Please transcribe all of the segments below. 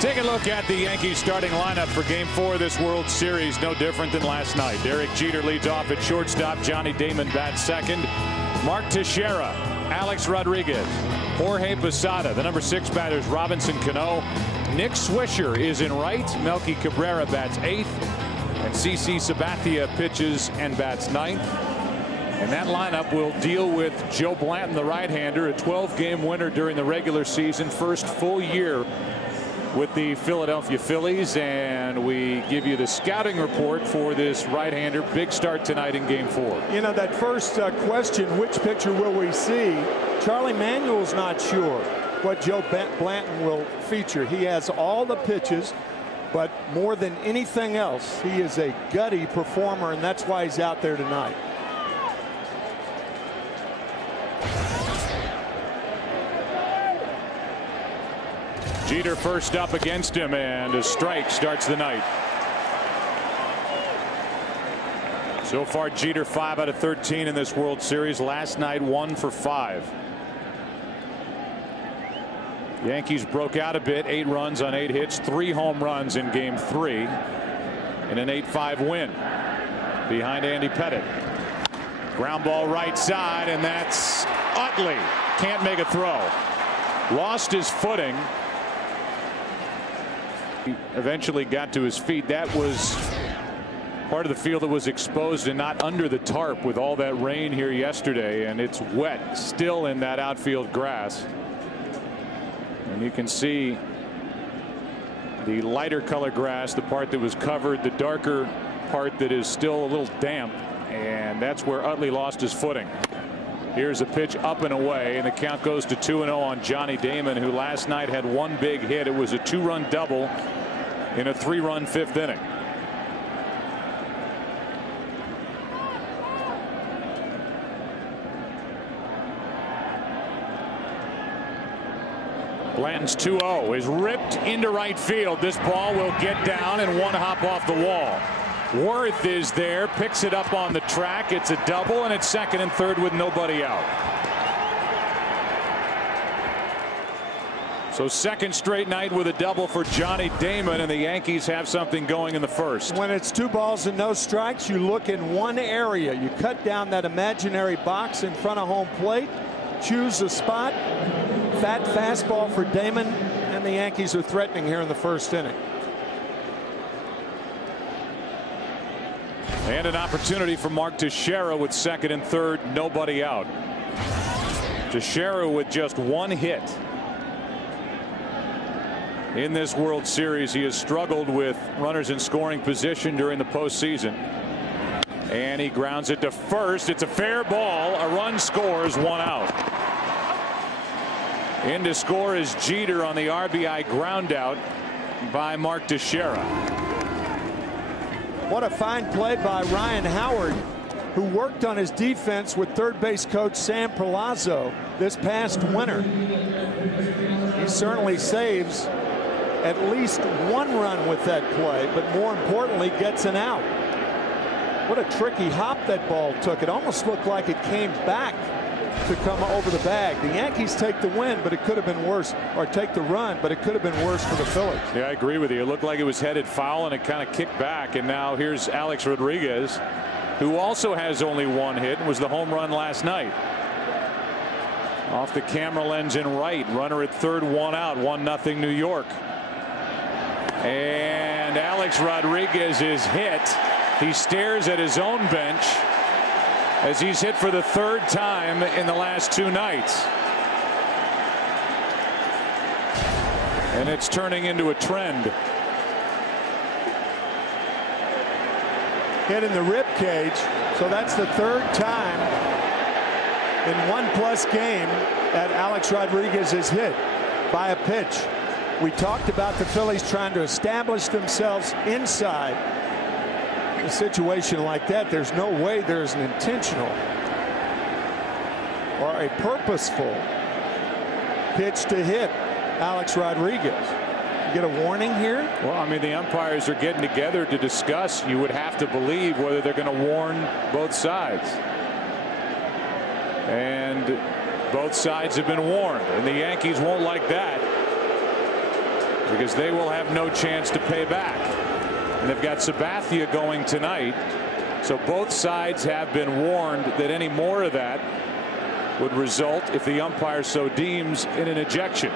Take a look at the Yankees starting lineup for Game 4 of this World Series. No different than last night. Derek Jeter leads off at shortstop. Johnny Damon bats second. Mark Teixeira, Alex Rodriguez, Jorge Posada. The number 6 batters Robinson Cano. Nick Swisher is in right. Melky Cabrera bats 8th. And CC Sabathia pitches and bats 9th. And that lineup will deal with Joe Blanton, the right-hander, a 12-game winner during the regular season. First full year with the Philadelphia Phillies, and we give you the scouting report for this right-hander. Big start tonight in Game 4. You know, that first question, which pitcher will we see? Charlie Manuel's not sure what Joe Blanton will feature. He has all the pitches, but more than anything else, he is a gutty performer, and that's why he's out there tonight. Jeter first up against him, and a strike starts the night. So far, Jeter 5 out of 13 in this World Series. Last night, 1 for 5. Yankees broke out a bit, 8 runs on 8 hits, 3 home runs in Game 3, and an 8-5 win behind Andy Pettitte. Ground ball right side, and that's Utley. Can't make a throw. Lost his footing. He eventually got to his feet. That was part of the field that was exposed and not under the tarp with all that rain here yesterday, and it's wet still in that outfield grass. And you can see the lighter color grass, the part that was covered, the darker part that is still a little damp, and that's where Utley lost his footing. Here's a pitch up and away, and the count goes to 2-0 on Johnny Damon, who last night had 1 big hit. It was a 2-run double in a 3-run 5th inning. Blanton's 2-0 is ripped into right field. This ball will get down and 1 hop off the wall. Worth is there, picks it up on the track. It's a double, and it's second and third with nobody out. So second straight night with a double for Johnny Damon, and the Yankees have something going in the first. When it's 2 balls and no strikes, you look in one area. You cut down that imaginary box in front of home plate, choose a spot. Fat fastball for Damon, and the Yankees are threatening here in the first inning. And an opportunity for Mark Teixeira with second and third, nobody out. Teixeira with just 1 hit in this World Series. He has struggled with runners in scoring position during the postseason. And he grounds it to first. It's a fair ball. A run scores, 1 out. In to score is Jeter on the RBI ground out by Mark Teixeira. What a fine play by Ryan Howard, who worked on his defense with third base coach Sam Palazzo this past winter. He certainly saves at least 1 run with that play, but more importantly gets an out. What a tricky hop that ball took. It almost looked like it came back to come over the bag. The Yankees take the win, but it could have been worse, or take the run, but it could have been worse for the Phillies. Yeah, I agree with you. It looked like it was headed foul, and it kind of kicked back. And now here's Alex Rodriguez, who also has only 1 hit and was the home run last night. Off the camera lens in right. Runner at third, 1 out. 1-0 New York. And Alex Rodriguez is hit. He stares at his own bench as he's hit for the 3rd time in the last 2 nights. And it's turning into a trend. Hit in the rib cage, so that's the 3rd time in 1+ game that Alex Rodriguez is hit by a pitch. We talked about the Phillies trying to establish themselves inside. A situation like that, there's no way there's an intentional or a purposeful pitch to hit Alex Rodriguez. You get a warning here? Well, I mean, the umpires are getting together to discuss. You would have to believe whether they're going to warn both sides. And both sides have been warned, and the Yankees won't like that. because they will have no chance to pay back. And they've got Sabathia going tonight. So both sides have been warned that any more of that would result, if the umpire so deems, in an ejection.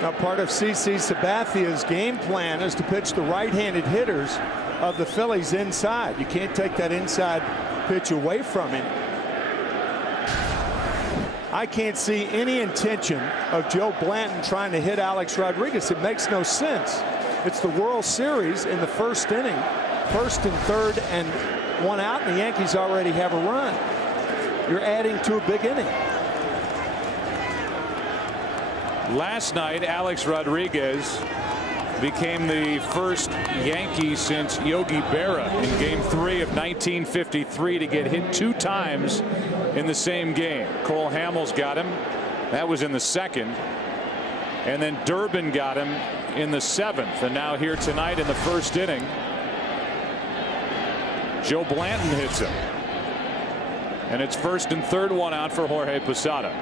Now, part of CC Sabathia's game plan is to pitch the right-handed hitters of the Phillies inside. You can't take that inside pitch away from him. I can't see any intention of Joe Blanton trying to hit Alex Rodriguez. It makes no sense. It's the World Series in the first inning, first and third and one out, and the Yankees already have a run. You're adding to a big inning. Last night, Alex Rodriguez became the first Yankee since Yogi Berra in Game 3 of 1953 to get hit 2 times in the same game. Cole Hamels got him. That was in the second. And then Durbin got him in the 7th. And now here tonight in the first inning, Joe Blanton hits him. And it's first and third, one out for Jorge Posada.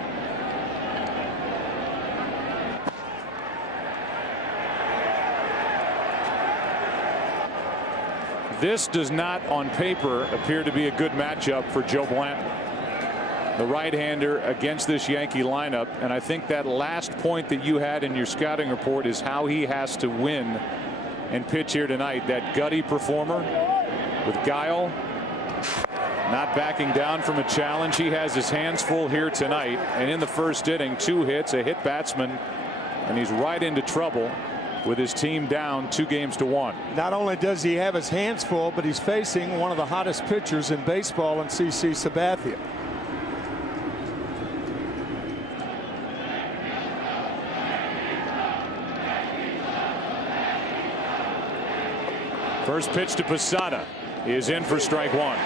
This does not, on paper, appear to be a good matchup for Joe Blanton, the right-hander against this Yankee lineup. And I think that last point that you had in your scouting report is how he has to win and pitch here tonight. That gutty performer with guile, not backing down from a challenge. He has his hands full here tonight. And in the first inning, 2 hits, a hit batsman, and he's right into trouble with his team down 2-1. Not only does he have his hands full, but he's facing one of the hottest pitchers in baseball in CC Sabathia. First pitch to Posada is in for strike 1.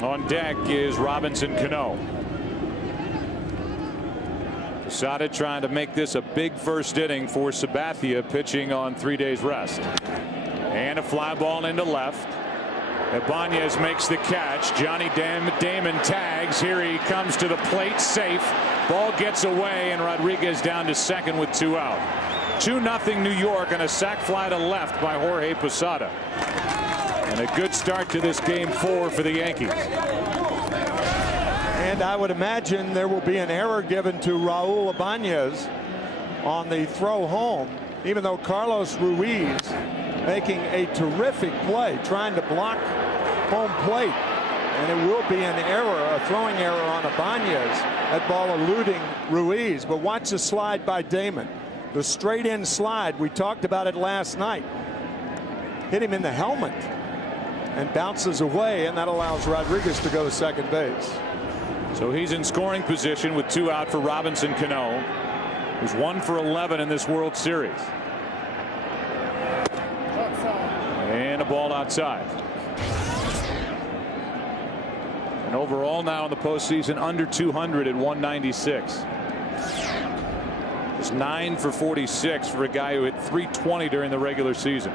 On deck is Robinson Cano. Posada trying to make this a big first inning for Sabathia, pitching on 3 days rest. And a fly ball into left. Ibanez makes the catch. Johnny Damon tags. Here he comes to the plate, safe. Ball gets away, and Rodriguez down to second with 2 out. 2-0 New York on a sac fly to left by Jorge Posada. And a good start to this Game 4 for the Yankees. And I would imagine there will be an error given to Raul Ibanez on the throw home, even though Carlos Ruiz making a terrific play, trying to block home plate. And it will be an error, a throwing error on Ibanez. That ball eluding Ruiz. But watch the slide by Damon. The straight in slide, we talked about it last night. Hit him in the helmet and bounces away, and that allows Rodriguez to go to second base. So he's in scoring position with 2 out for Robinson Cano, who's 1 for 11 in this World Series. And a ball outside. And overall now in the postseason, under 200 at 196. It's 9 for 46 for a guy who hit 320 during the regular season.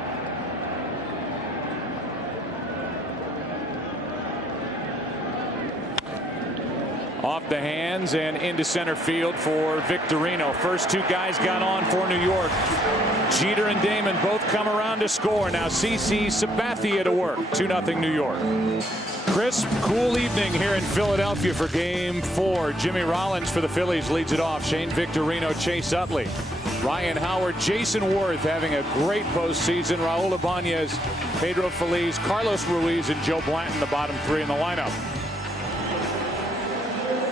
Off the hands and into center field for Victorino. First 2 guys got on for New York. Jeter and Damon both come around to score. Now CC Sabathia to work. 2-0 New York. Crisp, cool evening here in Philadelphia for Game 4. Jimmy Rollins for the Phillies leads it off. Shane Victorino, Chase Utley, Ryan Howard, Jason Worth having a great postseason. Raul Ibanez, Pedro Feliz, Carlos Ruiz, and Joe Blanton, the bottom 3 in the lineup.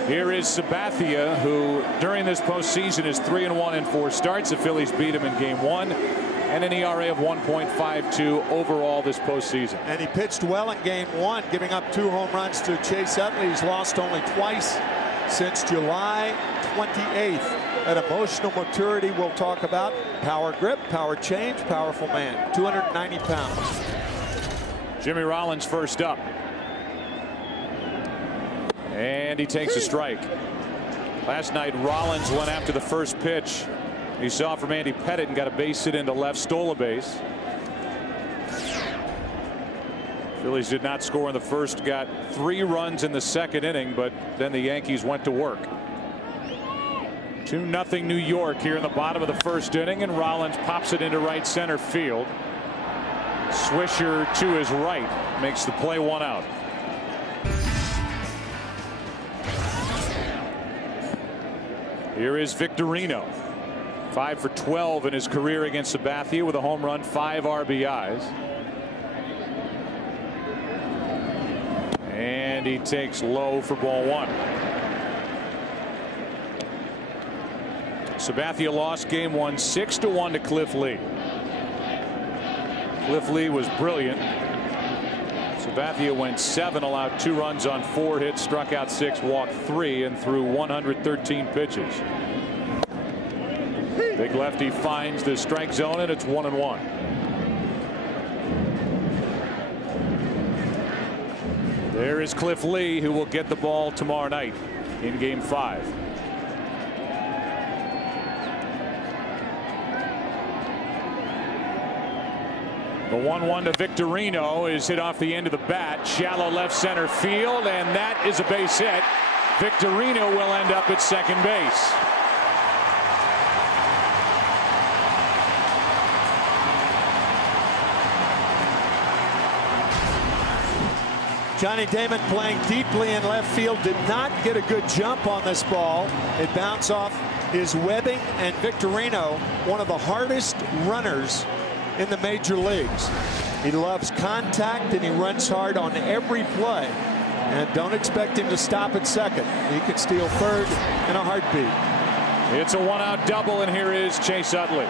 Here is Sabathia, who during this postseason is 3-1 in 4 starts. The Phillies beat him in Game 1, and an ERA of 1.52 overall this postseason. And he pitched well in Game 1, giving up 2 home runs to Chase Utley. He's lost only twice since July 28th. That emotional maturity we'll talk about. Power grip, power change, powerful man. 290 pounds. Jimmy Rollins first up. And he takes a strike. Last night, Rollins went after the first pitch he saw from Andy Pettit and got a base hit into left, stole a base. Phillies did not score in the first, got 3 runs in the second inning, but then the Yankees went to work. 2-0 New York here in the bottom of the first inning, and Rollins pops it into right center field. Swisher to his right makes the play, 1 out. Here is Victorino, 5 for 12 in his career against Sabathia with a home run, 5 RBIs. And he takes low for ball 1. Sabathia lost game 1 6-1 to Cliff Lee. Cliff Lee was brilliant. Sabathia went 7, allowed 2 runs on 4 hits, struck out 6, walked 3, and threw 113 pitches. Big lefty finds the strike zone, and it's 1-1. There is Cliff Lee, who will get the ball tomorrow night in game 5. The 1-1 to Victorino is hit off the end of the bat, shallow left center field, and that is a base hit. Victorino will end up at second base. Johnny Damon playing deeply in left field, did not get a good jump on this ball. It bounced off his webbing, and Victorino, one of the hardest runners in the major leagues. He loves contact, and he runs hard on every play. And don't expect him to stop at second. He can steal third in a heartbeat. It's a 1-out double, and here is Chase Utley.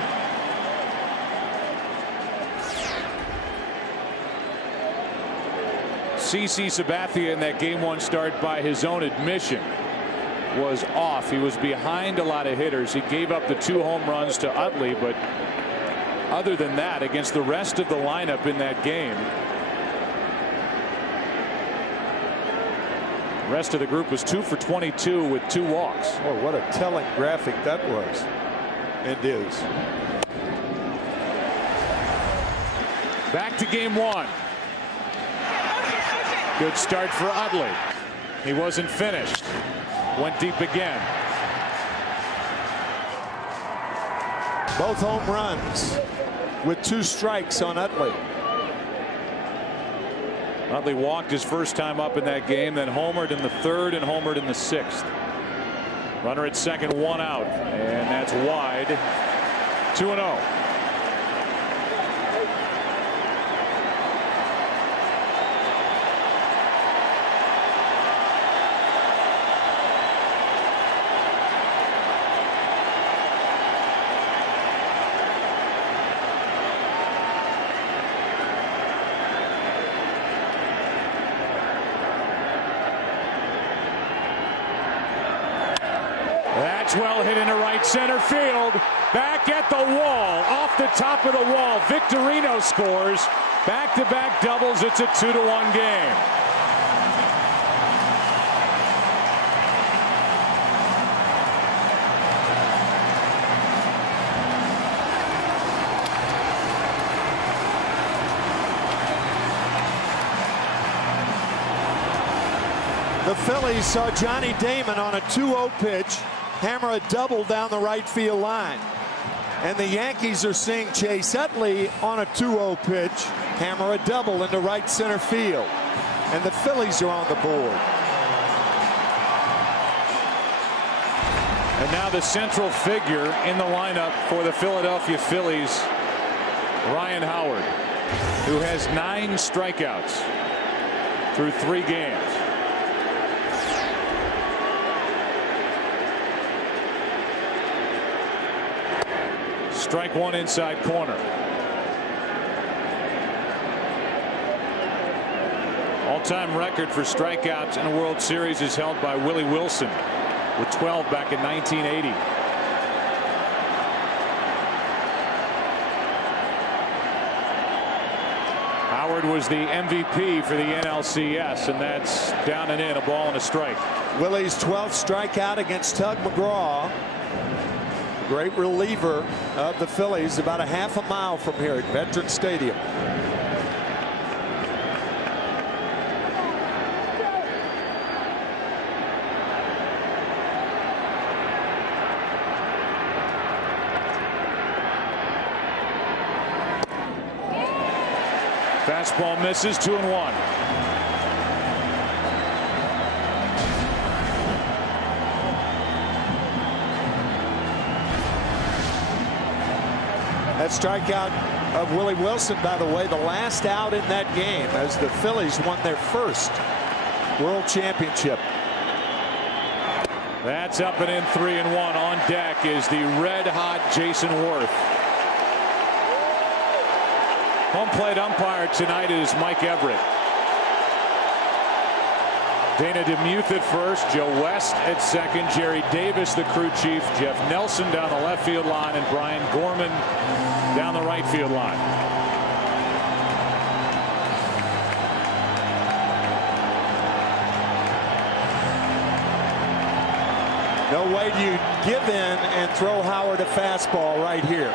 CC Sabathia in that game 1 start, by his own admission, was off. He was behind a lot of hitters. He gave up the 2 home runs to Utley, but other than that, against the rest of the lineup in that game, the rest of the group was 2 for 22 with 2 walks. Oh, what a telling graphic that was and is. Back to game 1. Good start for Utley. He wasn't finished. Went deep again. Both home runs with 2 strikes on Utley. Utley walked his first time up in that game, then homered in the 3rd and homered in the 6th. Runner at second, 1 out, and that's wide. 2-0. That's well hit into right center field. Back at the wall, off the top of the wall. Victorino scores. Back-to-back doubles. It's a 2-1 game. The Phillies saw Johnny Damon on a 2-0 pitch hammer a double down the right field line. And the Yankees are seeing Chase Utley on a 2-0 pitch hammer a double into right center field. And the Phillies are on the board. And now the central figure in the lineup for the Philadelphia Phillies, Ryan Howard, who has 9 strikeouts through 3 games. Strike 1 inside corner. All-time record for strikeouts in a World Series is held by Willie Wilson with 12 back in 1980. Howard was the MVP for the NLCS, and that's down and in, a ball and a strike. Willie's 12th strikeout against Tug McGraw. Great reliever of the Phillies, about a half a mile from here at Veterans Stadium. Fastball misses, 2-1. That strikeout of Willie Wilson, by the way, the last out in that game as the Phillies won their first World Championship. That's up and in, 3-1. On deck is the red-hot Jason Worth. Home plate umpire tonight is Mike Everett. Dana DeMuth at first, Joe West at second, Jerry Davis, the crew chief, Jeff Nelson down the left field line, and Brian Gorman down the right field line. No way do you give in and throw Howard a fastball right here.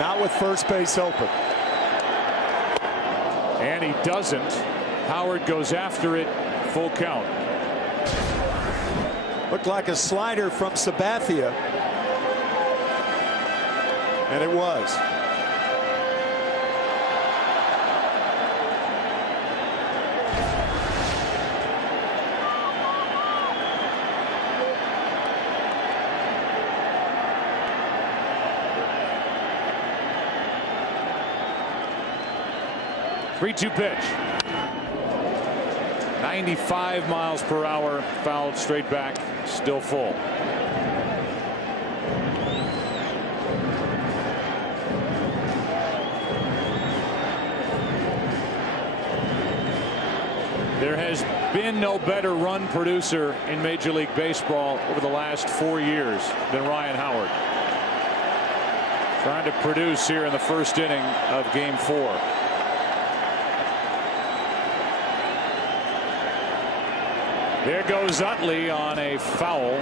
Not with first base open. And he doesn't. Howard goes after it. Full count. Looked like a slider from Sabathia. And it was. Three-two pitch. 95 miles per hour, fouled straight back, still full. There has been no better run producer in Major League Baseball over the last 4 years than Ryan Howard. Trying to produce here in the first inning of Game 4. There goes Utley on a foul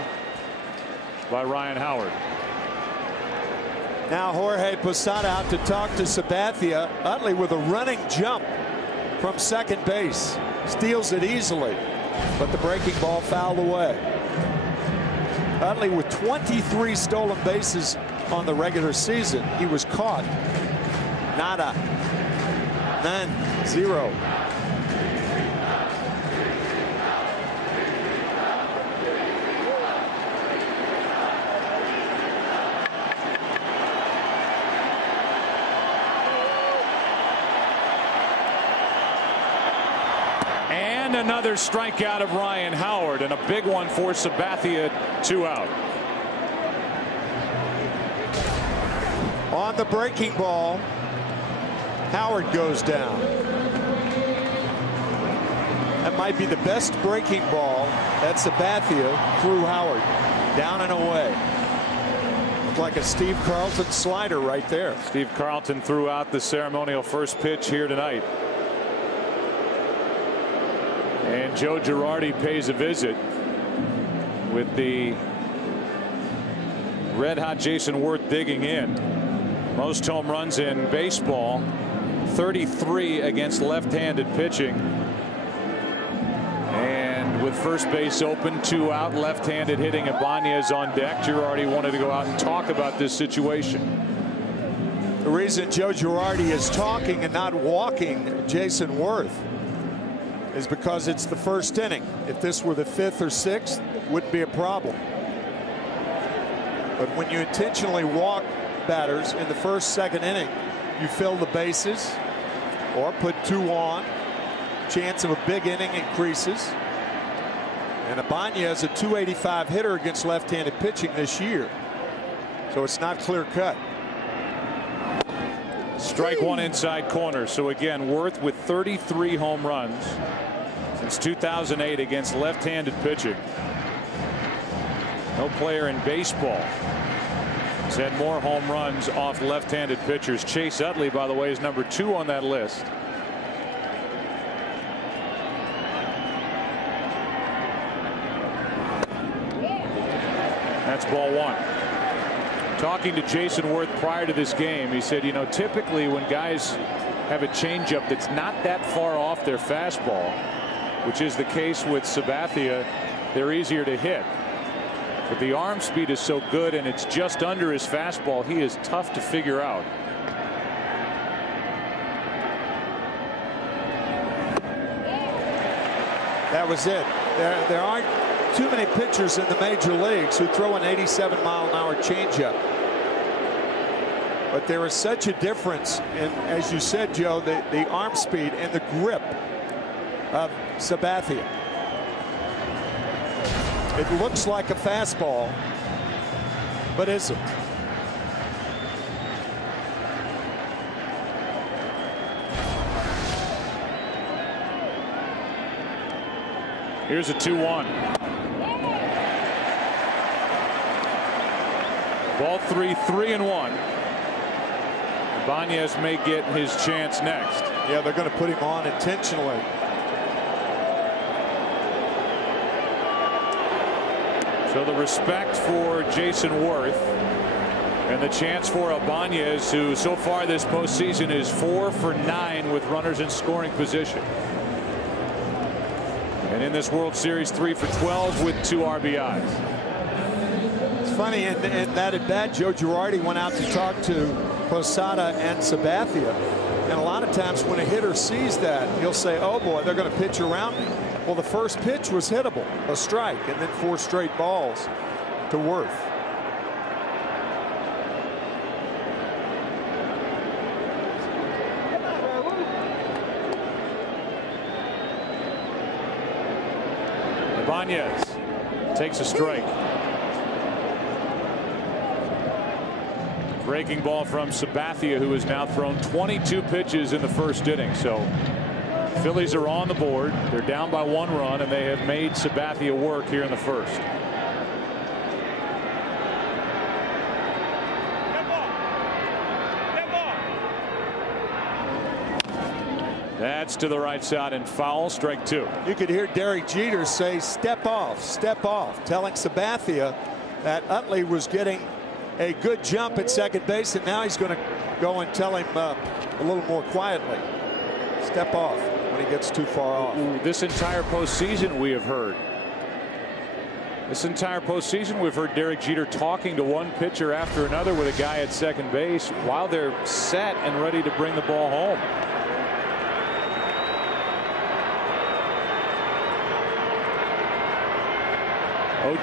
by Ryan Howard. Now Jorge Posada out to talk to Sabathia. Utley with a running jump from second base. Steals it easily, but the breaking ball fouled away. Utley with 23 stolen bases on the regular season. He was caught. Nada. None. Zero. Another strikeout of Ryan Howard, and a big one for Sabathia. 2 out. On the breaking ball, Howard goes down. That might be the best breaking ball that Sabathia threw Howard. Down and away. Looked like a Steve Carlton slider right there. Steve Carlton threw out the ceremonial first pitch here tonight. And Joe Girardi pays a visit with the red-hot Jason Worth digging in. Most home runs in baseball, 33 against left-handed pitching. And with first base open, 2 out, left-handed hitting, Ibanez on deck. Girardi wanted to go out and talk about this situation. The reason Joe Girardi is talking and not walking Jason Worth is because it's the first inning. If this were the 5th or 6th, it wouldn't be a problem. But when you intentionally walk batters in the first, second inning, you fill the bases or put 2 on. Chance of a big inning increases. And Ibanez is a .285 hitter against left-handed pitching this year. So it's not clear cut. Strike one inside corner. So again, Worth with 33 home runs since 2008 against left-handed pitching. No player in baseball has had more home runs off left-handed pitchers. Chase Utley, by the way, is number 2 on that list. That's ball 1. Talking to Jason Worth prior to this game, he said, you know, typically when guys have a changeup that's not that far off their fastball, which is the case with Sabathia, they're easier to hit. But the arm speed is so good and it's just under his fastball, he is tough to figure out. That was it. There aren't too many pitchers in the major leagues who throw an 87-mile-an-hour changeup. But there is such a difference in, as you said, Joe, the arm speed and the grip of Sabathia. It looks like a fastball, but isn't. Here's a 2-1. Ball 3, 3-1. Ibanez may get his chance next. Yeah, they're going to put him on intentionally. So the respect for Jason Worth and the chance for Ibanez, who so far this postseason is 4 for 9 with runners in scoring position. And in this World Series, 3 for 12 with 2 RBIs. It's funny, in that at bat, Joe Girardi went out to talk to Posada and Sabathia. And a lot of times when a hitter sees that, he'll say, oh boy, they're going to pitch around me. Well, the first pitch was hittable, a strike, and then 4 straight balls to Worth. Ibanez takes a strike. Breaking ball from Sabathia, who has now thrown 22 pitches in the first inning. So Phillies are on the board. They're down by 1 run, and they have made Sabathia work here in the first. That's to the right side and foul, strike 2. You could hear Derek Jeter say, step off, telling Sabathia that Utley was getting a good jump at second base, and now he's going to go and tell him a little more quietly, step off when he gets too far off. This entire postseason we have heard. Derek Jeter talking to one pitcher after another with a guy at second base while they're set and ready to bring the ball home.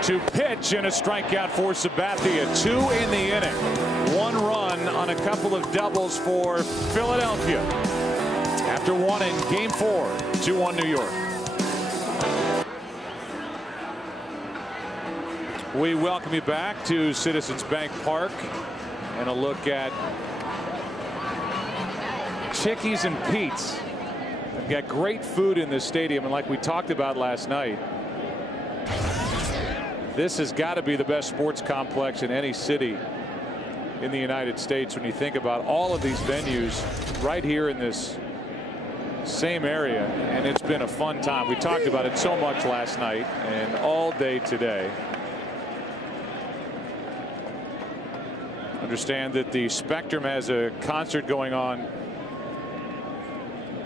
0-2 pitch and a strikeout for Sabathia. 2 in the inning. 1 run on a couple of doubles for Philadelphia. After 1 in Game 4, 2-1 New York. We welcome you back to Citizens Bank Park and a look at Chickies and Pete's. They've got great food in this stadium, and like we talked about last night, this has got to be the best sports complex in any city in the United States when you think about all of these venues right here in this same area. And it's been a fun time. We talked about it so much last night and all day today. Understand that the Spectrum has a concert going on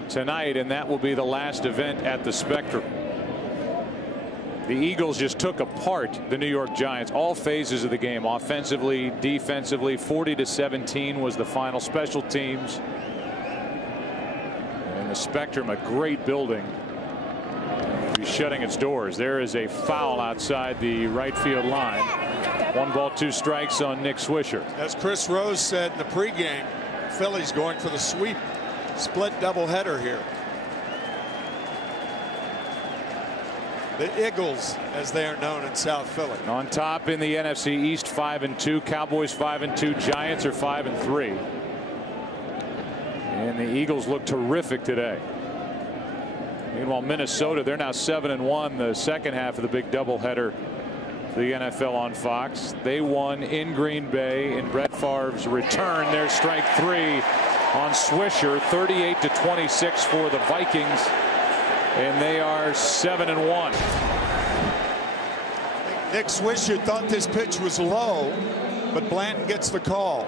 tonight, and that will be the last event at the Spectrum. The Eagles just took apart the New York Giants, all phases of the game, offensively, defensively. 40-17 was the final. Special teams. And the Spectrum, a great building, will be shutting its doors. There is a foul outside the right field line. 1 ball, 2 strikes on Nick Swisher. As Chris Rose said in the pregame, Phillies going for the sweep. Split doubleheader here. The Eagles, as they are known in South Philly. On top in the NFC East, 5-2. Cowboys 5-2. Giants are 5-3. And the Eagles look terrific today. Meanwhile, Minnesota, they're now 7-1. The second half of the big doubleheader for the NFL on Fox. They won in Green Bay in Brett Favre's return. There's strike 3 on Swisher. 38-26 for the Vikings. And they are 7-1. Nick Swisher thought this pitch was low, but Blanton gets the call.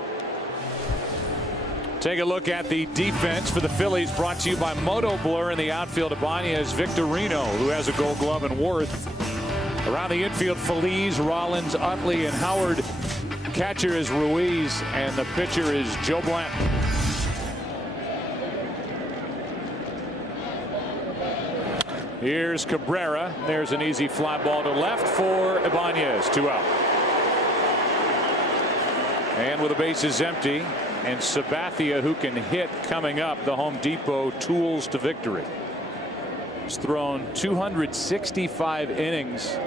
Take a look at the defense for the Phillies, brought to you by Moto Blur in the outfield. Ibanez, Victorino, who has a Gold Glove, and Worth. Around the infield, Feliz, Rollins, Utley, and Howard. Catcher is Ruiz, and the pitcher is Joe Blanton. Here's Cabrera. There's an easy fly ball to left for Ibanez. 2 out. And with the bases empty and Sabathia, who can hit, coming up, the Home Depot tools to victory. He's thrown 265 innings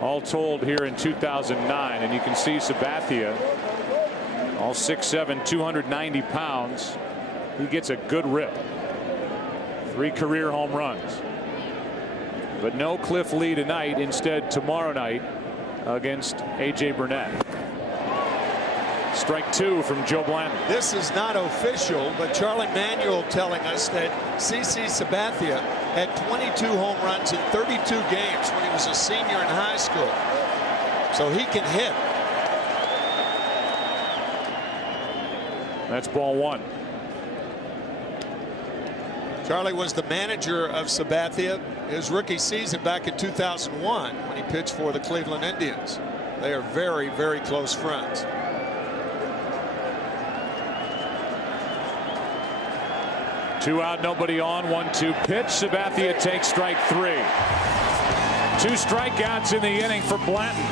all told here in 2009, and you can see Sabathia, all 6'7", 290 pounds. He gets a good rip. 3 career home runs. But no Cliff Lee tonight. Instead, tomorrow night against A.J. Burnett. Strike 2 from Joe Blanton. This is not official, but Charlie Manuel telling us that CC Sabathia had 22 home runs in 32 games when he was a senior in high school. So he can hit. That's ball 1. Charlie was the manager of Sabathia his rookie season back in 2001 when he pitched for the Cleveland Indians. They are very, very close friends. Two out, nobody on. 1-2 pitch. Sabathia takes strike 3. 2 strikeouts in the inning for Blanton.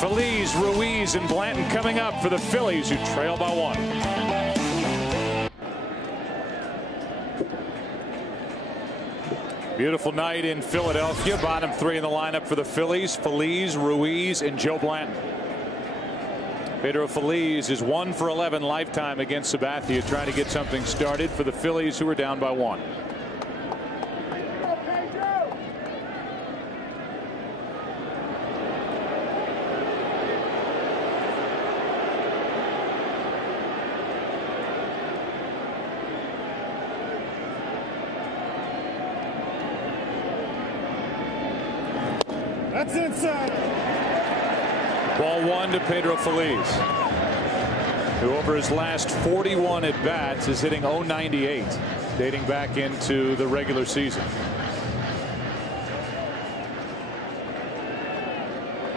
Phillies, Ruiz, and Blanton coming up for the Phillies, who trail by 1. Beautiful night in Philadelphia. Bottom 3 in the lineup for the Phillies. Phillies, Ruiz, and Joe Blanton. Pedro Feliz is 1 for 11 lifetime against Sabathia, trying to get something started for the Phillies, who are down by 1. That's inside. Ball 1 to Pedro Feliz, who over his last 41 at bats is hitting .098, dating back into the regular season.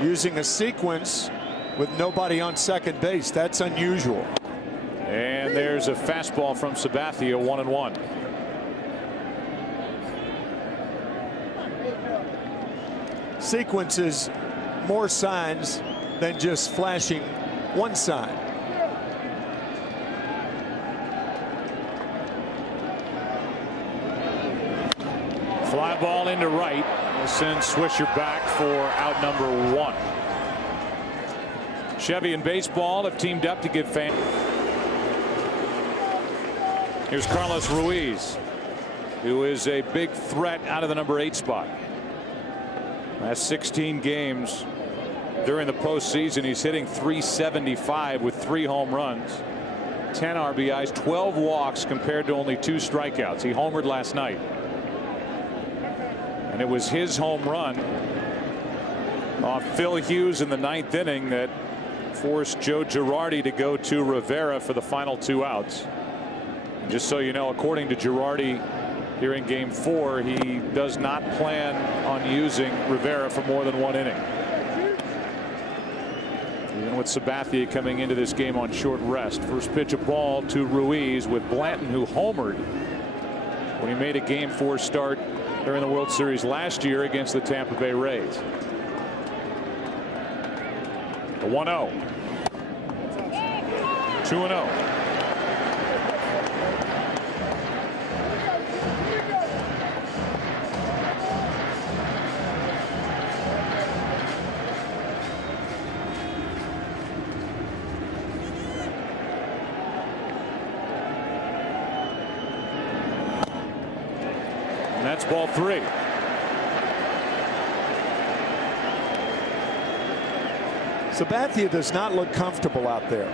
Using a sequence with nobody on second base. That's unusual. And there's a fastball from Sabathia, 1-1. Sequences more signs than just flashing one sign. Fly ball into right. Will send Swisher back for out number 1. Chevy and baseball have teamed up to give fans. Here's Carlos Ruiz, who is a big threat out of the number 8 spot. Last 16 games during the postseason, he's hitting .375 with 3 home runs, 10 RBIs, 12 walks compared to only 2 strikeouts. He homered last night. And it was his home run off Phil Hughes in the 9th inning that forced Joe Girardi to go to Rivera for the final 2 outs. And just so you know, according to Girardi, here in Game 4, he does not plan on using Rivera for more than 1 inning. Even with Sabathia coming into this game on short rest. First pitch of ball to Ruiz, with Blanton, who homered when he made a Game 4 start during the World Series last year against the Tampa Bay Rays. A 1-0. 2-0. That's ball 3. Sabathia does not look comfortable out there.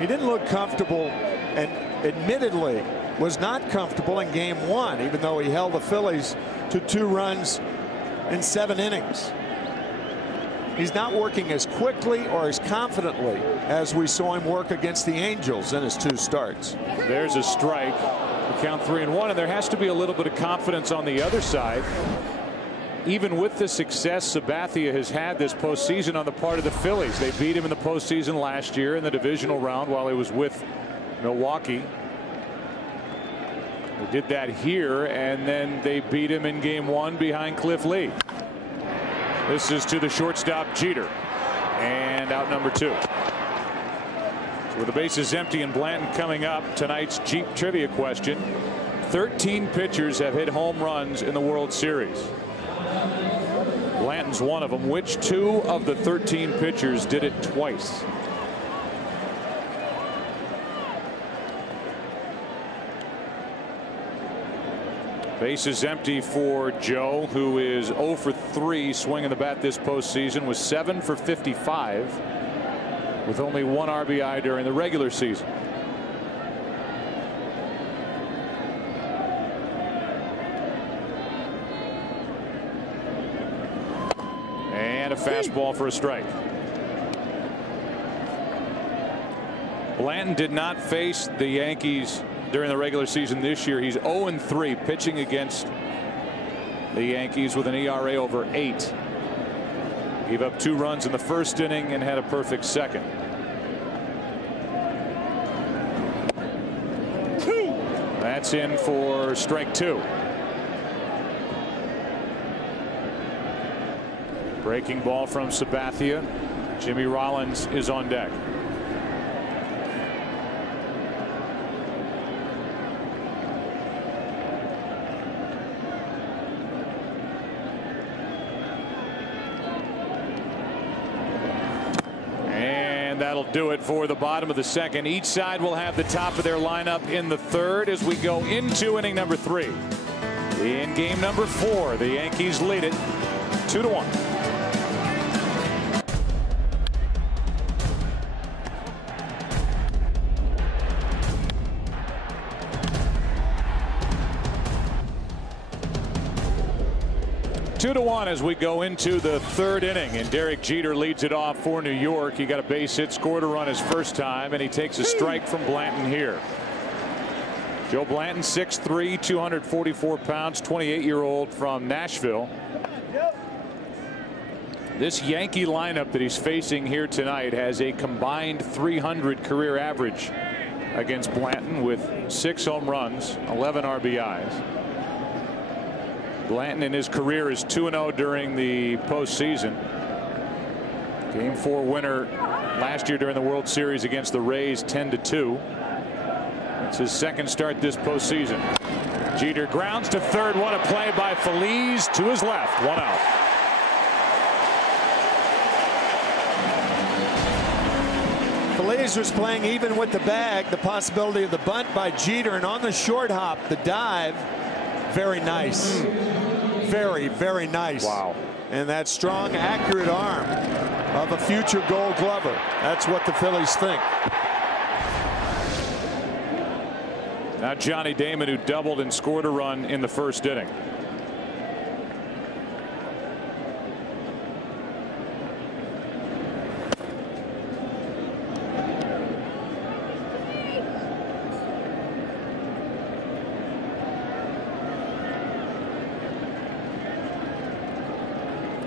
He didn't look comfortable, and admittedly was not comfortable in Game 1, even though he held the Phillies to 2 runs in 7 innings. He's not working as quickly or as confidently as we saw him work against the Angels in his 2 starts. There's a strike. We count 3-1, and there has to be a little bit of confidence on the other side. Even with the success Sabathia has had this postseason on the part of the Phillies. They beat him in the postseason last year in the divisional round while he was with Milwaukee. They did that here, and then they beat him in game 1 behind Cliff Lee. This is to the shortstop Jeter, and out number 2. So with the bases empty and Blanton coming up, tonight's Jeep trivia question: 13 pitchers have hit home runs in the World Series. Blanton's one of them. Which 2 of the 13 pitchers did it twice? Bases empty for Joe, who is 0 for 3 swinging the bat this postseason, was 7 for 55 with only 1 RBI during the regular season. And a fastball for a strike. Blanton did not face the Yankees during the regular season this year. He's 0-3 pitching against the Yankees with an ERA over 8. Gave up 2 runs in the first inning and had a perfect second. That's in for strike 2. Breaking ball from Sabathia. Jimmy Rollins is on deck. That'll do it for the bottom of the second. Each side will have the top of their lineup in the third as we go into inning number 3. In game number 4, the Yankees lead it 2-1. As we go into the third inning, and Derek Jeter leads it off for New York. He got a base hit, scored a run his first time, and he takes a strike from Blanton here. Joe Blanton, 6'3", 244 pounds, 28-year-old from Nashville. This Yankee lineup that he's facing here tonight has a combined 300 career average against Blanton, with 6 home runs, 11 RBIs. Blanton in his career is 2-0 during the postseason. Game 4 winner last year during the World Series against the Rays, 10-2. It's his second start this postseason. Jeter grounds to third. What a play by Phillies to his left. 1 out. Phillies was playing even with the bag. The possibility of the bunt by Jeter, and on the short hop, the dive. Very nice. Very, very nice. Wow. And that strong, accurate arm of a future Gold Glover. That's what the Phillies think. Now Johnny Damon, who doubled and scored a run in the first inning.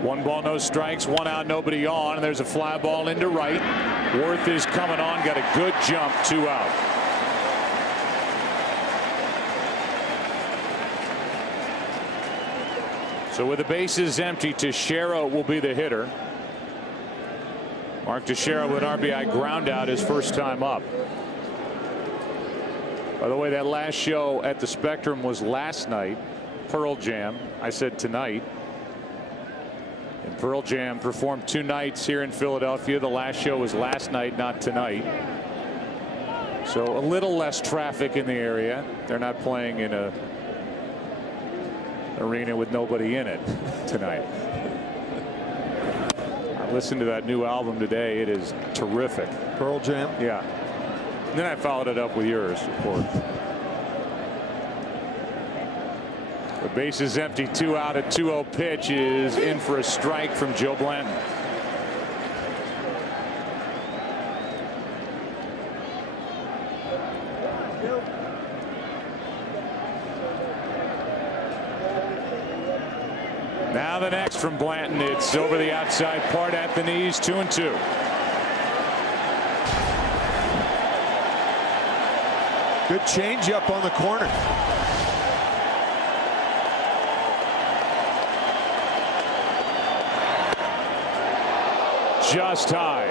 One ball, no strikes, 1 out, nobody on, and there's a fly ball into right. Worth is coming on, got a good jump, 2 out. So with the bases empty, Teixeira will be the hitter. Mark Teixeira with an RBI ground out his first time up. By the way, that last show at the Spectrum was last night. Pearl Jam. I said tonight. And Pearl Jam performed 2 nights here in Philadelphia. The last show was last night, not tonight. So a little less traffic in the area. They're not playing in a arena with nobody in it tonight. I listened to that new album today. It is terrific. Pearl Jam? Yeah. And then I followed it up with yours, of course. The base is empty, 2 out. A 2-0 pitch is in for a strike from Joe Blanton. Now the next from Blanton. It's over the outside part at the knees, 2-2. Good changeup on the corner. just high.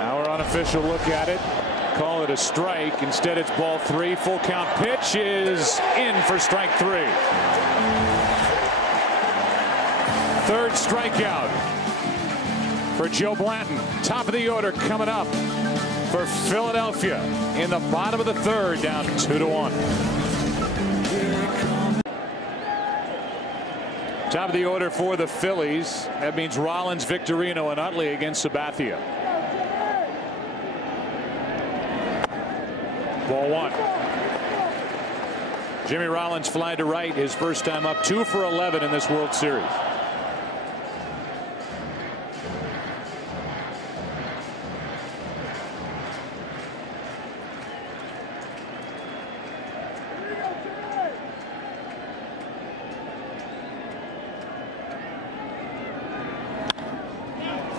Our unofficial look at it. Call it a strike. Instead, it's ball 3. Full count pitch is in for strike 3. Third strikeout for Joe Blanton. Top of the order coming up for Philadelphia in the bottom of the third, down 2-1. Top of the order for the Phillies. That means Rollins, Victorino, and Utley against Sabathia. Ball 1. Jimmy Rollins fly to right, his first time up, 2 for 11 in this World Series.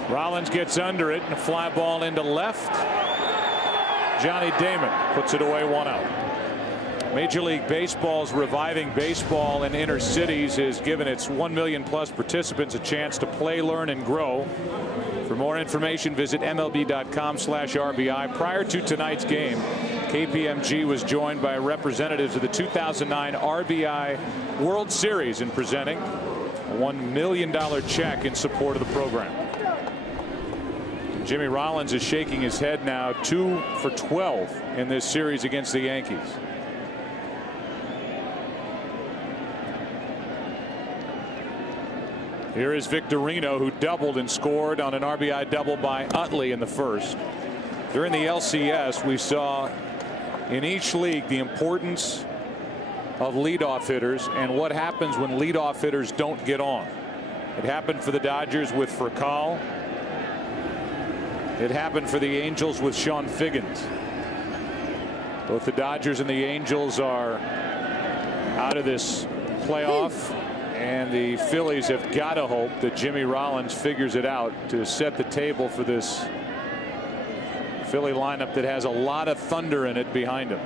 Rollins gets under it and a fly ball into left. Johnny Damon puts it away, 1 out. Major League Baseball's reviving baseball in inner cities has given its 1 million plus participants a chance to play, learn, and grow. For more information, visit MLB.com/RBI. Prior to tonight's game, KPMG was joined by representatives of the 2009 RBI World Series in presenting a $1 million check in support of the program. Jimmy Rollins is shaking his head now, 2 for 12 in this series against the Yankees. Here is Victorino, who doubled and scored on an RBI double by Utley in the first. During the LCS, we saw in each league the importance of leadoff hitters and what happens when leadoff hitters don't get on. It happened for the Dodgers with Furcal. It happened for the Angels with Sean Figgins. Both the Dodgers and the Angels are out of this playoff, and the Phillies have got to hope that Jimmy Rollins figures it out to set the table for this Philly lineup that has a lot of thunder in it behind him.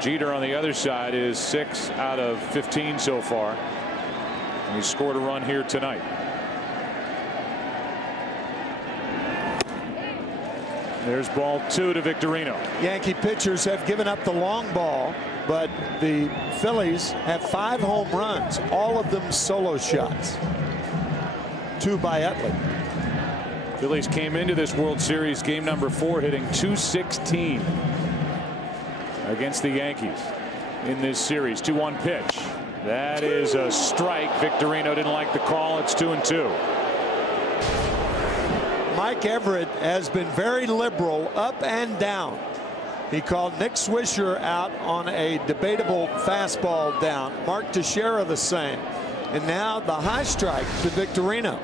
Jeter on the other side is 6 out of 15 so far, and he scored a run here tonight. There's ball 2 to Victorino. Yankee pitchers have given up the long ball, but the Phillies have 5 home runs, all of them solo shots. 2 by Utley. Phillies came into this World Series game number 4 hitting .216 against the Yankees in this series. 2-1 pitch. That is a strike. Victorino didn't like the call. It's 2-2. Mike Everett has been very liberal up and down. He called Nick Swisher out on a debatable fastball down. Mark Teixeira the same. And now the high strike to Victorino.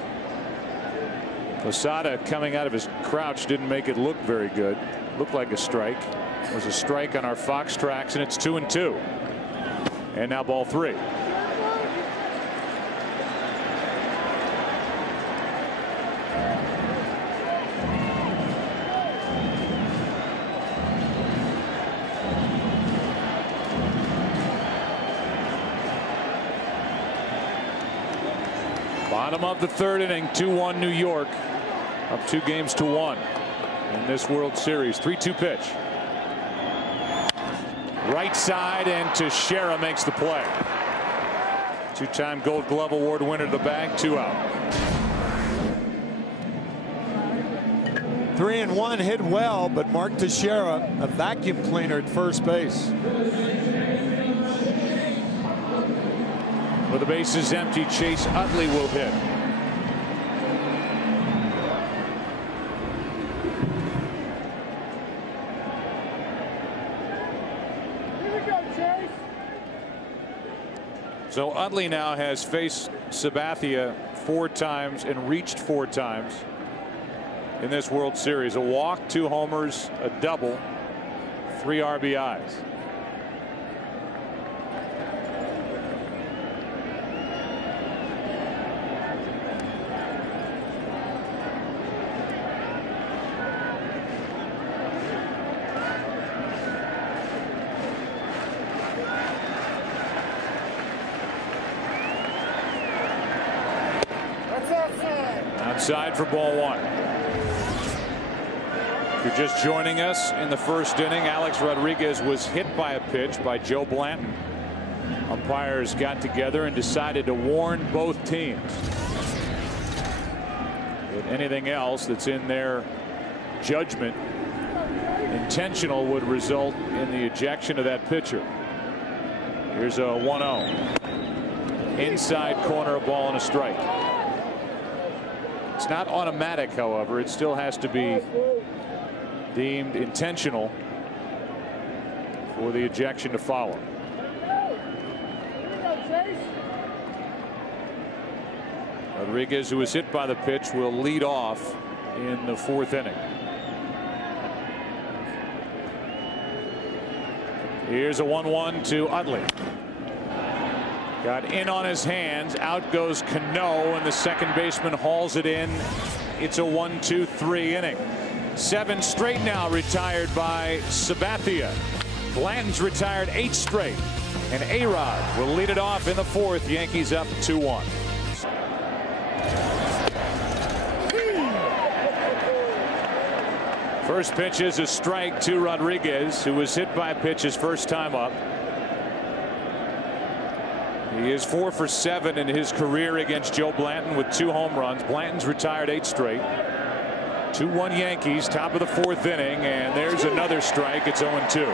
Posada coming out of his crouch didn't make it look very good. Looked like a strike. It was a strike on our Fox tracks, and it's 2-2. And now ball 3. Bottom of the third inning, 2-1 New York, up 2-1 in this World Series. 3-2 pitch. Right side, and Teixeira makes the play. 2-time Gold Glove Award winner to the bag, 2 out. 3-1 hit well, but Mark Teixeira a vacuum cleaner at first base. With the bases empty, Chase Utley will hit. So Utley now has faced Sabathia 4 times and reached 4 times in this World Series. A walk, 2 homers, a double, 3 RBIs. Outside for ball one. If you're just joining us, in the first inning, Alex Rodriguez was hit by a pitch by Joe Blanton. Umpires got together and decided to warn both teams that anything else that's in their judgment intentional would result in the ejection of that pitcher. Here's a 1-0. Inside corner, a ball and a strike. It's not automatic, however. It still has to be deemed intentional for the ejection to follow. Rodriguez, who was hit by the pitch, will lead off in the fourth inning. Here's a 1-1 to Utley. Got in on his hands. Out goes Cano, and the second baseman hauls it in. It's a 1-2-3 inning. 7 straight now retired by Sabathia. Blanton's retired 8 straight. And A-Rod will lead it off in the fourth. Yankees up 2-1. First pitch is a strike to Rodriguez, who was hit by a pitch his first time up. He is 4 for 7 in his career against Joe Blanton with 2 home runs. Blanton's retired 8 straight. 2-1 Yankees, top of the fourth inning, and there's another strike. It's 0-2.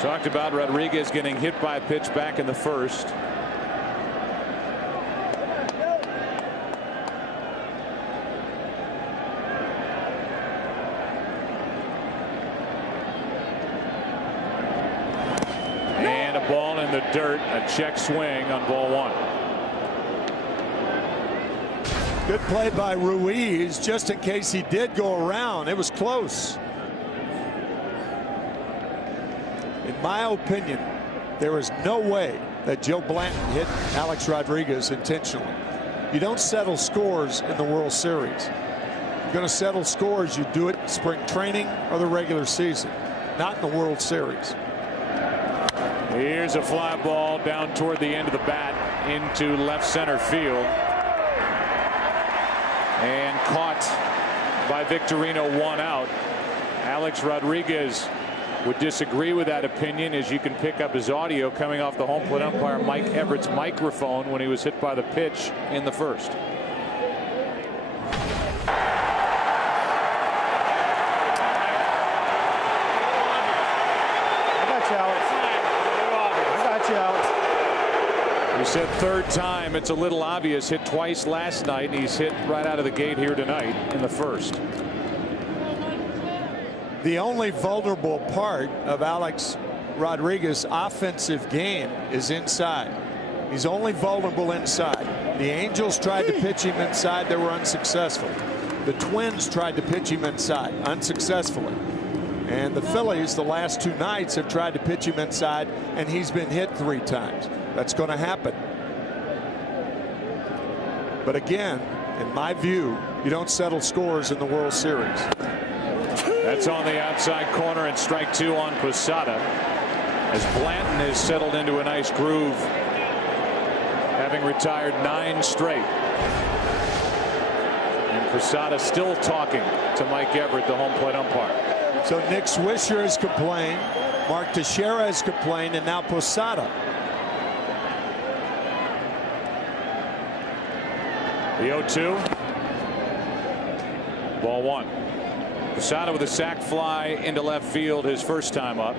Talked about Rodriguez getting hit by a pitch back in the first. And a ball in the dirt, a check swing on ball one. Good play by Ruiz, just in case he did go around. It was close. In my opinion, there is no way that Joe Blanton hit Alex Rodriguez intentionally. You don't settle scores in the World Series. You're going to settle scores, you do it in spring training or the regular season, not in the World Series. Here's a fly ball down toward the end of the bat into left center field. And caught by Victorino, 1 out. Alex Rodriguez would disagree with that opinion, as you can pick up his audio coming off the home plate umpire Mike Everett's microphone when he was hit by the pitch in the first. He said third time. It's a little obvious. Hit twice last night, and he's hit right out of the gate here tonight in the first. The only vulnerable part of Alex Rodriguez's offensive game is inside. He's only vulnerable inside. The Angels tried to pitch him inside. They were unsuccessful. The Twins tried to pitch him inside unsuccessfully. And the Phillies, the last 2 nights, have tried to pitch him inside, and he's been hit 3 times. That's going to happen. But again, in my view, you don't settle scores in the World Series. That's on the outside corner, and strike 2 on Posada, as Blanton has settled into a nice groove, having retired 9 straight. And Posada still talking to Mike Everett, the home plate umpire. So Nick Swisher has complained, Mark Teixeira has complained, and now Posada. The 0-2. Ball 1. Posada with a sac fly into left field his first time up.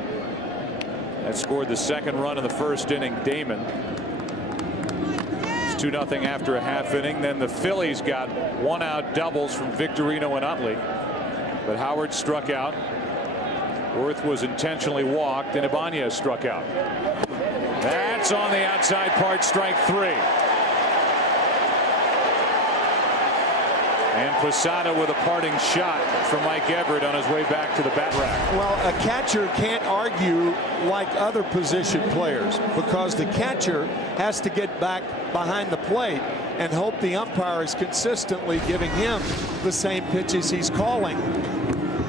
That scored the second run in the first inning. Damon. It's 2-0 after a half inning. Then the Phillies got 1-out doubles from Victorino and Utley. But Howard struck out. Worth was intentionally walked, and Ibanez struck out. That's on the outside part, strike 3. And Posada with a parting shot from Mike Everett on his way back to the bat rack. Well, a catcher can't argue like other position players, because the catcher has to get back behind the plate and hope the umpire is consistently giving him the same pitches he's calling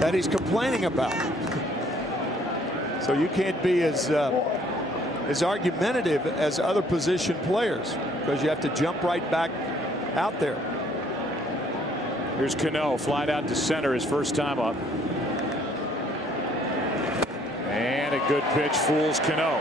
that he's complaining about. So you can't be as argumentative as other position players, because you have to jump right back out there. Here's Cano, flied out to center his first time up. And a good pitch fools Cano.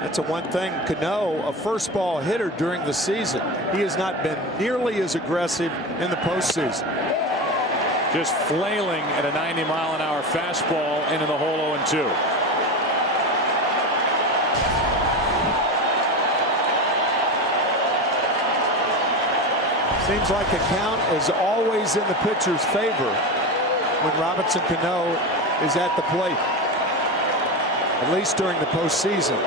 That's a one thing. Cano, a first ball hitter during the season. He has not been nearly as aggressive in the postseason. Just flailing at a 90-mile-an-hour fastball into the hole 0-2. Seems like the count is always in the pitcher's favor when Robinson Cano is at the plate, at least during the postseason.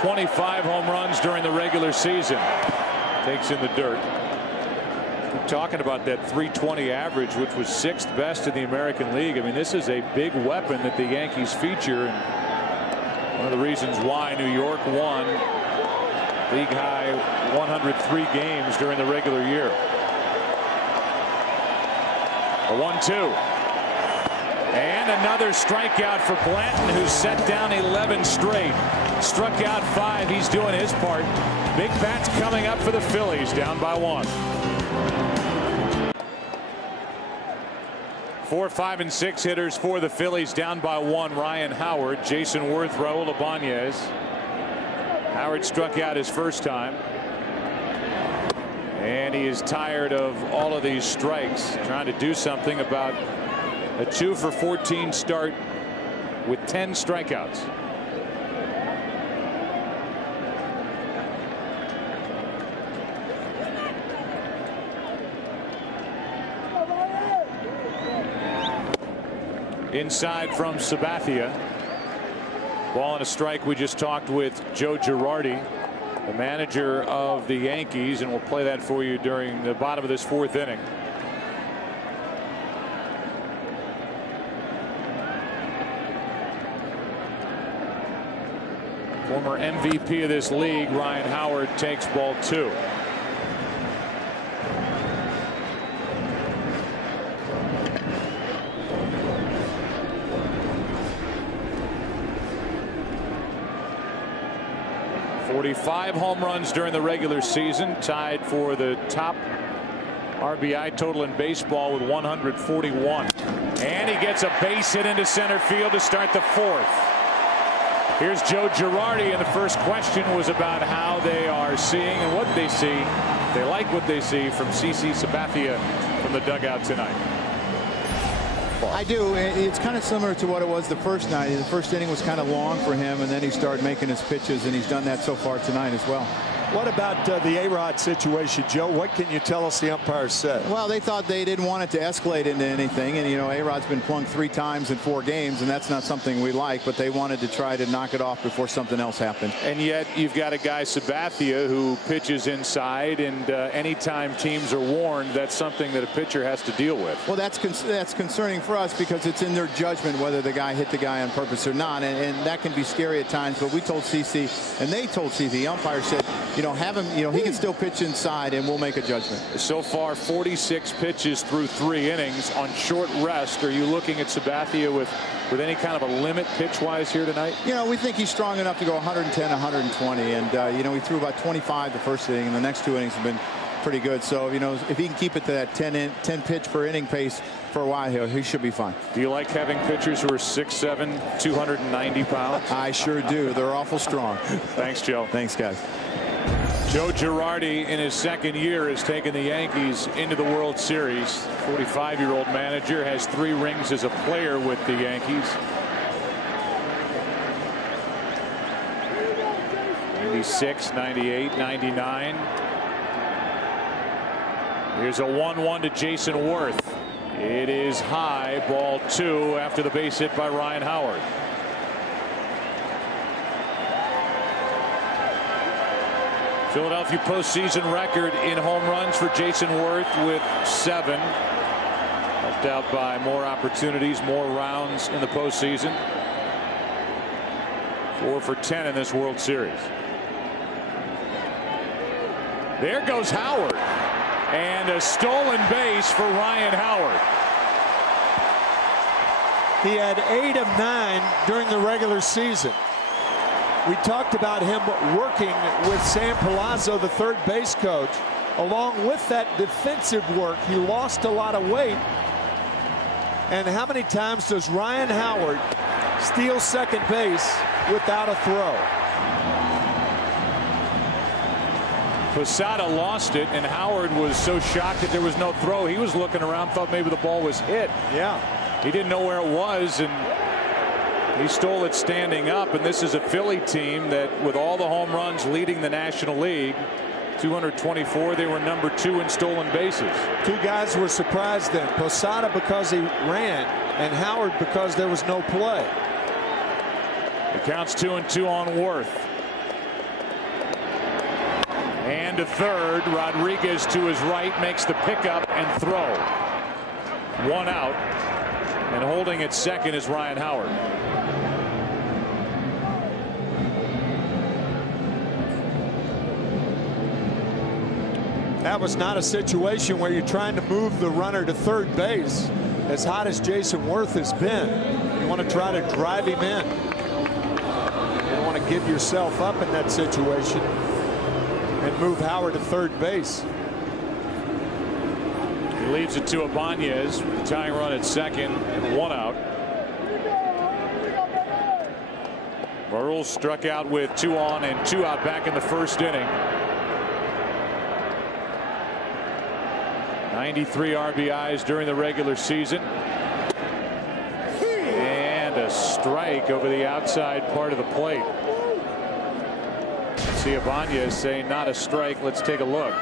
25 home runs during the regular season. Takes in the dirt. We're talking about that .320 average, which was 6th best in the American League. I mean, this is a big weapon that the Yankees feature, and one of the reasons why New York won league high 103 games during the regular year. A 1-2. And another strikeout for Blanton, who's set down 11 straight. Struck out 5. He's doing his part. Big bats coming up for the Phillies, down by 1. 4, 5, and 6 hitters for the Phillies, down by 1. Ryan Howard, Jason Worth, Raul Ibanez. Howard struck out his first time. And he is tired of all of these strikes, trying to do something about a 2 for 14 start with 10 strikeouts. Inside from Sabathia. Ball and a strike. We just talked with Joe Girardi, the manager of the Yankees, and we'll play that for you during the bottom of this 4th inning. Former MVP of this league, Ryan Howard, takes ball 2. .45 home runs during the regular season, tied for the top RBI total in baseball with 141. And he gets a base hit into center field to start the 4th. Here's Joe Girardi, and the first question was about how they are seeing and what they see. They like what they see from CC Sabathia from the dugout tonight. I do. It's kind of similar to what it was the first night. The first inning was kind of long for him, and then he started making his pitches, and he's done that so far tonight as well. What about the A-Rod situation, Joe? What can you tell us the umpires said? Well, they thought they didn't want it to escalate into anything. And, you know, A-Rod's been plunked 3 times in 4 games, and that's not something we like. But they wanted to try to knock it off before something else happened. And yet you've got a guy, Sabathia, who pitches inside. And anytime teams are warned, that's something that a pitcher has to deal with. Well, that's concerning for us because it's in their judgment whether the guy hit the guy on purpose or not. And that can be scary at times. But we told CC, and they told CC, the umpire said, you know, have him, you know, he can still pitch inside and we'll make a judgment. So far 46 pitches through 3 innings on short rest. Are you looking at Sabathia with any kind of a limit pitch wise here tonight? You know, we think he's strong enough to go 110, 120, and you know, he threw about 25 the first inning, and the next 2 innings have been pretty good. So, you know, if he can keep it to that 10 pitch per inning pace for a while here, he should be fine. Do you like having pitchers who are 6'7", 290 pounds? I sure do. They're awful strong. Thanks, Joe. Thanks, guys. Joe Girardi, in his 2nd year, has taken the Yankees into the World Series. 45-year-old manager has 3 rings as a player with the Yankees. 96, 98, 99. Here's a 1-1 to Jason Worth. It is high, ball 2 after the base hit by Ryan Howard. Philadelphia postseason record in home runs for Jason Worth with 7. Helped out by more opportunities, more rounds in the postseason. 4 for 10 in this World Series. There goes Howard. And a stolen base for Ryan Howard. He had 8 of 9 during the regular season. We talked about him working with Sam Palazzo, the third base coach. Along with that defensive work, he lost a lot of weight. And how many times does Ryan Howard steal second base without a throw? Posada lost it, and Howard was so shocked that there was no throw. He was looking around, thought maybe the ball was hit. Yeah. He didn't know where it was, and he stole it standing up. And this is a Philly team that, with all the home runs leading the National League, 224, they were number 2 in stolen bases. 2 guys were surprised then. Posada because he ran, and Howard because there was no play. It counts 2-2 on Worth. And to third, Rodriguez to his right makes the pickup and throw. 1 out. And holding at second is Ryan Howard. That was not a situation where you're trying to move the runner to third base. As hot as Jason Worth has been, you want to try to drive him in. You don't want to give yourself up in that situation and move Howard to third base. He leaves it to Ibanez, the tying run at second, and 1 out. Burrell struck out with 2 on and 2 out back in the first inning. 93 RBIs during the regular season. And a strike over the outside part of the plate. See Ibanez saying not a strike. Let's take a look.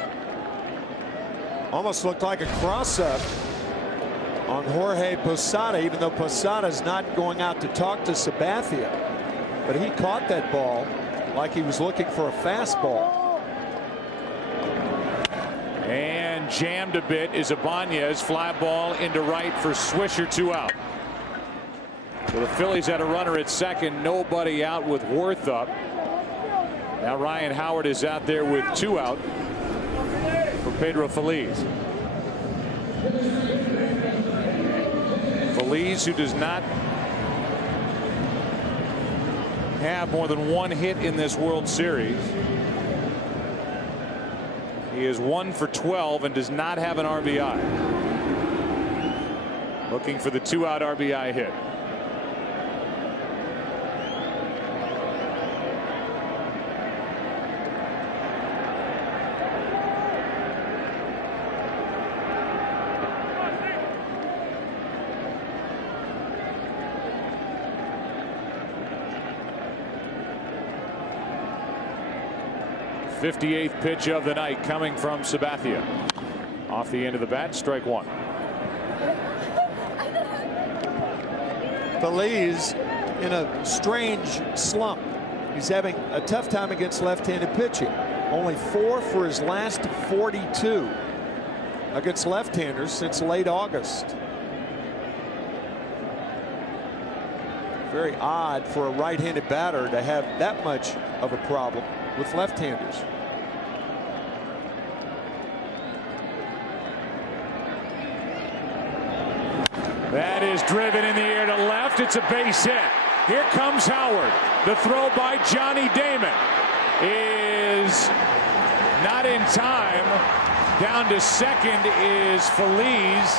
Almost looked like a cross-up on Jorge Posada, even though Posada's not going out to talk to Sabathia. But he caught that ball like he was looking for a fastball. And jammed a bit is Ibanez. Fly ball into right for Swisher, 2 out. So the Phillies had a runner at second, nobody out with Worth up. Now Ryan Howard is out there with 2 out for Pedro Feliz. Feliz, who does not have more than 1 hit in this World Series. He is 1 for 12 and does not have an RBI. Looking for the 2-out RBI hit. '58th pitch of the night coming from Sabathia. Off the end of the bat, strike 1. Feliz in a strange slump. He's having a tough time against left-handed pitching. Only 4 for his last 42 against left-handers since late August. Very odd for a right-handed batter to have that much of a problem with left-handers. That is driven in the air to left. It's a base hit. Here comes Howard. The throw by Johnny Damon is not in time. Down to second is Feliz,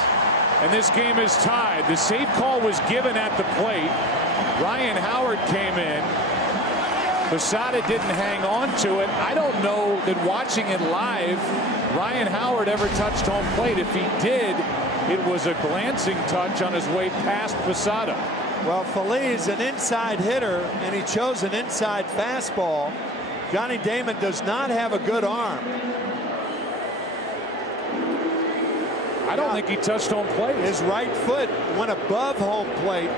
and this game is tied. The safe call was given at the plate. Ryan Howard came in. Posada didn't hang on to it. I don't know that watching it live, Ryan Howard ever touched home plate. If he did, it was a glancing touch on his way past Posada. Well, Feliz, an inside hitter, and he chose an inside fastball. Johnny Damon does not have a good arm. I don't think he touched home plate. His right foot went above home plate.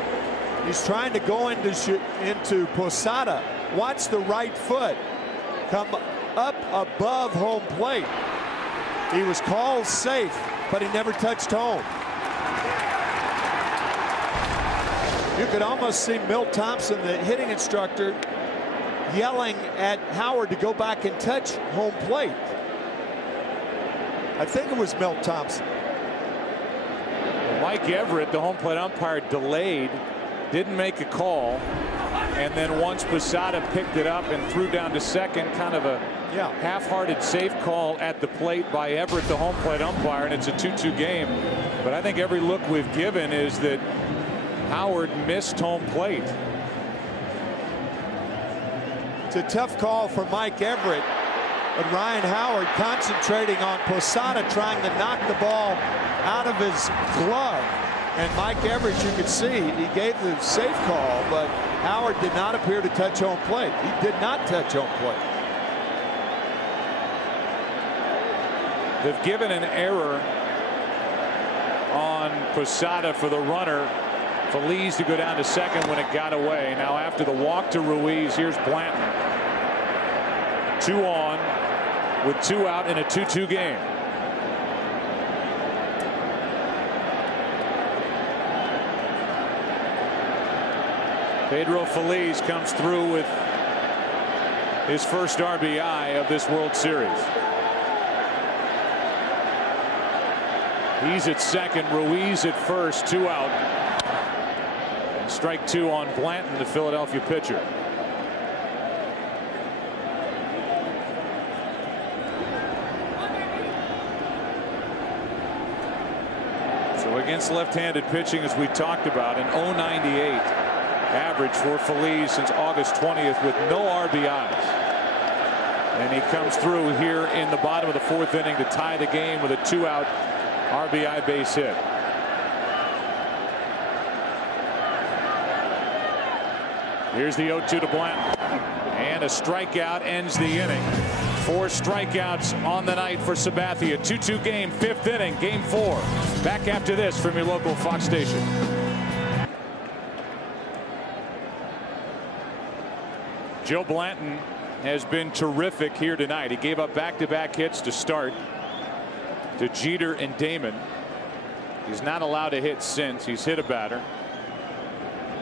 He's trying to go into Posada. Watch the right foot come up above home plate. He was called safe, but he never touched home. You could almost see Milt Thompson, the hitting instructor, yelling at Howard to go back and touch home plate. I think it was Milt Thompson. Mike Everett, the home plate umpire, delayed, didn't make a call, and then once Posada picked it up and threw down to second, kind of a half-hearted safe call at the plate by Everett, the home plate umpire, and it's a 2-2 game. But I think every look we've given is that Howard missed home plate. It's a tough call for Mike Everett, but Ryan Howard concentrating on Posada trying to knock the ball out of his glove. And Mike Everett, you could see, he gave the safe call, but Howard did not appear to touch home plate. He did not touch home plate. They've given an error on Posada for the runner. Phillies to go down to second when it got away. Now after the walk to Ruiz, here's Blanton. 2 on with 2 out in a 2-2 game. Pedro Feliz comes through with his first RBI of this World Series. He's at second, Ruiz at first, 2 out. And strike 2 on Blanton, the Philadelphia pitcher. So against left-handed pitching, as we talked about, an .098 average for Feliz since August 20th with no RBIs. And he comes through here in the bottom of the 4th inning to tie the game with a 2-out RBI base hit. Here's the 0-2 to Blanton. And a strikeout ends the inning. 4 strikeouts on the night for Sabathia. 2-2 game, 5th inning, game 4. Back after this from your local Fox station. Joe Blanton has been terrific here tonight. He gave up back-to-back hits to start to Jeter and Damon. He's not allowed to hit since. He's hit a batter.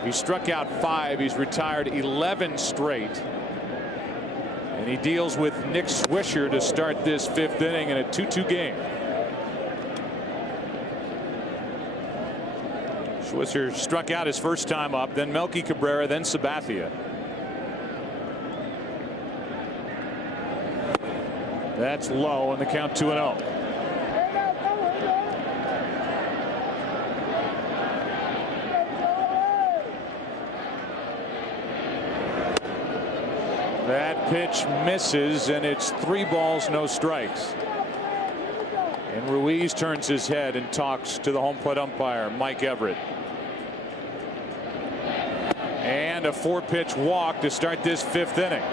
He struck out 5. He's retired 11 straight. And he deals with Nick Swisher to start this 5th inning in a 2-2 game. Swisher struck out his first time up, then Melky Cabrera, then Sabathia. That's low, and the count 2-0. That pitch misses, and it's 3 balls, no strikes. And Ruiz turns his head and talks to the home plate umpire, Mike Everett. And a 4-pitch walk to start this 5th inning.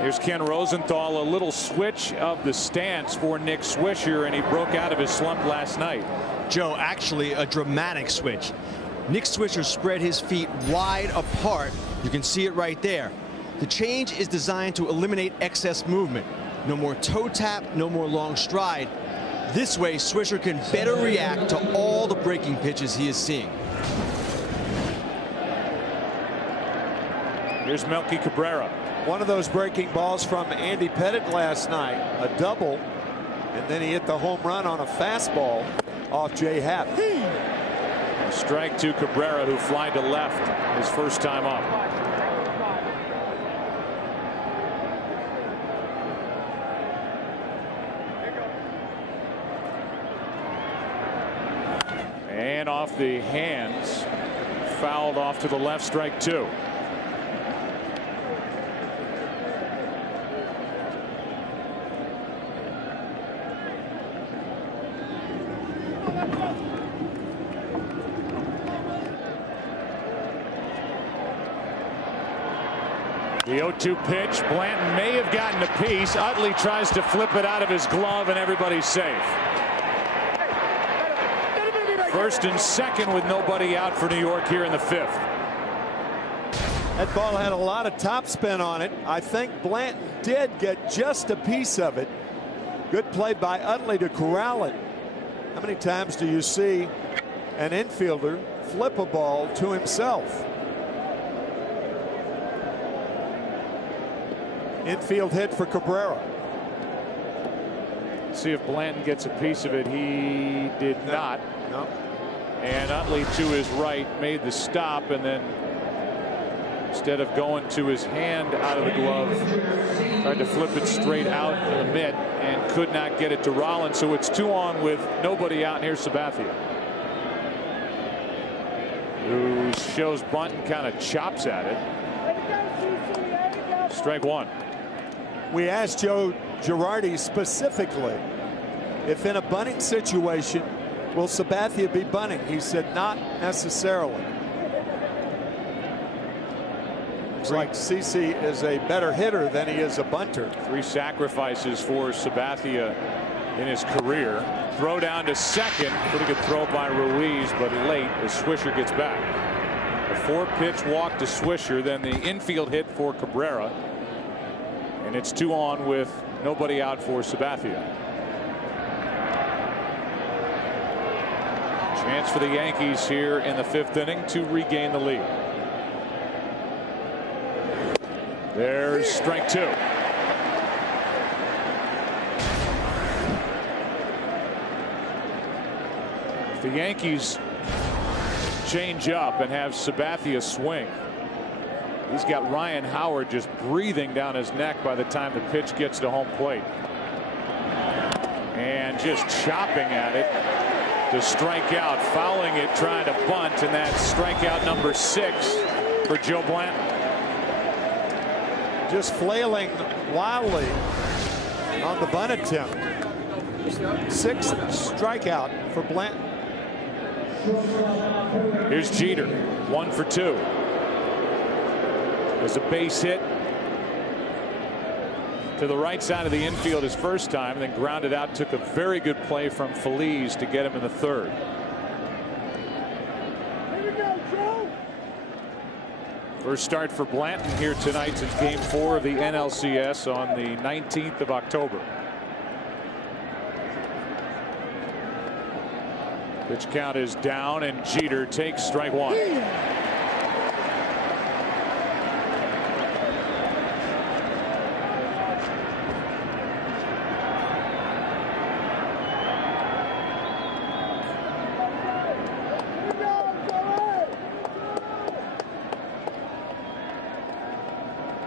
Here's Ken Rosenthal, a little switch of the stance for Nick Swisher, and he broke out of his slump last night. Joe, actually a dramatic switch. Nick Swisher spread his feet wide apart. You can see it right there. The change is designed to eliminate excess movement. No more toe tap, no more long stride. This way, Swisher can better react to all the breaking pitches he is seeing. Here's Melky Cabrera. One of those breaking balls from Andy Pettitte last night, a double, and then he hit the home run on a fastball off Jay Happ. A strike to Cabrera, who flied to left his first time up. And off the hands, fouled off to the left, strike 2. The 0-2 pitch. Blanton may have gotten a piece. Utley tries to flip it out of his glove, and everybody's safe. First and second with nobody out for New York here in the 5th. That ball had a lot of topspin on it. I think Blanton did get just a piece of it. Good play by Utley to corral it. How many times do you see an infielder flip a ball to himself? Infield hit for Cabrera. Let's see if Blanton gets a piece of it. He did not. No. And Utley to his right made the stop, and then instead of going to his hand out of the glove, tried to flip it straight out of the mitt and could not get it to Rollins. So it's 2 on with nobody out. And here's Sabathia, who shows bunt and kind of chops at it. Strike 1. We asked Joe Girardi specifically if in a bunting situation will Sabathia be bunting. He said not necessarily. Looks like CC is a better hitter than he is a bunter. 3 sacrifices for Sabathia in his career. Throw down to second. Pretty good throw by Ruiz, but late as Swisher gets back. A 4-pitch walk to Swisher, then the infield hit for Cabrera. And it's 2 on with nobody out for Sabathia. Chance for the Yankees here in the 5th inning to regain the lead. There's strike 2. If the Yankees change up and have Sabathia swing, he's got Ryan Howard just breathing down his neck by the time the pitch gets to home plate. And just chopping at it to strike out, fouling it, trying to bunt, and that's strikeout number 6 for Joe Blanton. Just flailing wildly on the bunt attempt. 6th strikeout for Blanton. Here's Jeter, 1 for 2. There's a base hit to the right side of the infield his first time, then grounded out. Took a very good play from Phillies to get him in the 3rd. First start for Blanton here tonight since Game 4 of the NLCS on the 19th of October. Pitch count is down, and Jeter takes strike 1.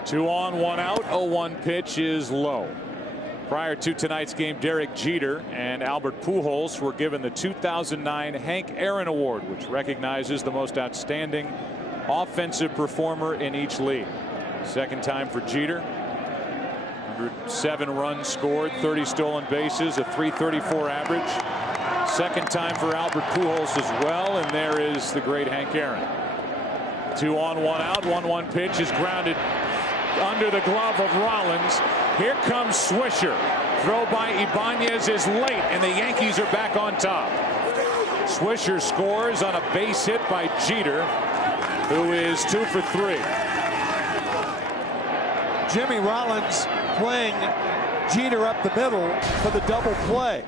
Two on, 1 out. 0-1 pitch is low. Prior to tonight's game, Derek Jeter and Albert Pujols were given the 2009 Hank Aaron Award, which recognizes the most outstanding offensive performer in each league. Second time for Jeter. 107 runs scored, 30 stolen bases, a .334 average. Second time for Albert Pujols as well, and there is the great Hank Aaron. 2 on, 1 out. 1-1 pitch is grounded under the glove of Rollins. Here comes Swisher. Throw by Ibanez is late, and the Yankees are back on top. Swisher scores on a base hit by Jeter, who is 2 for 3. Jimmy Rollins playing Jeter up the middle for the double play.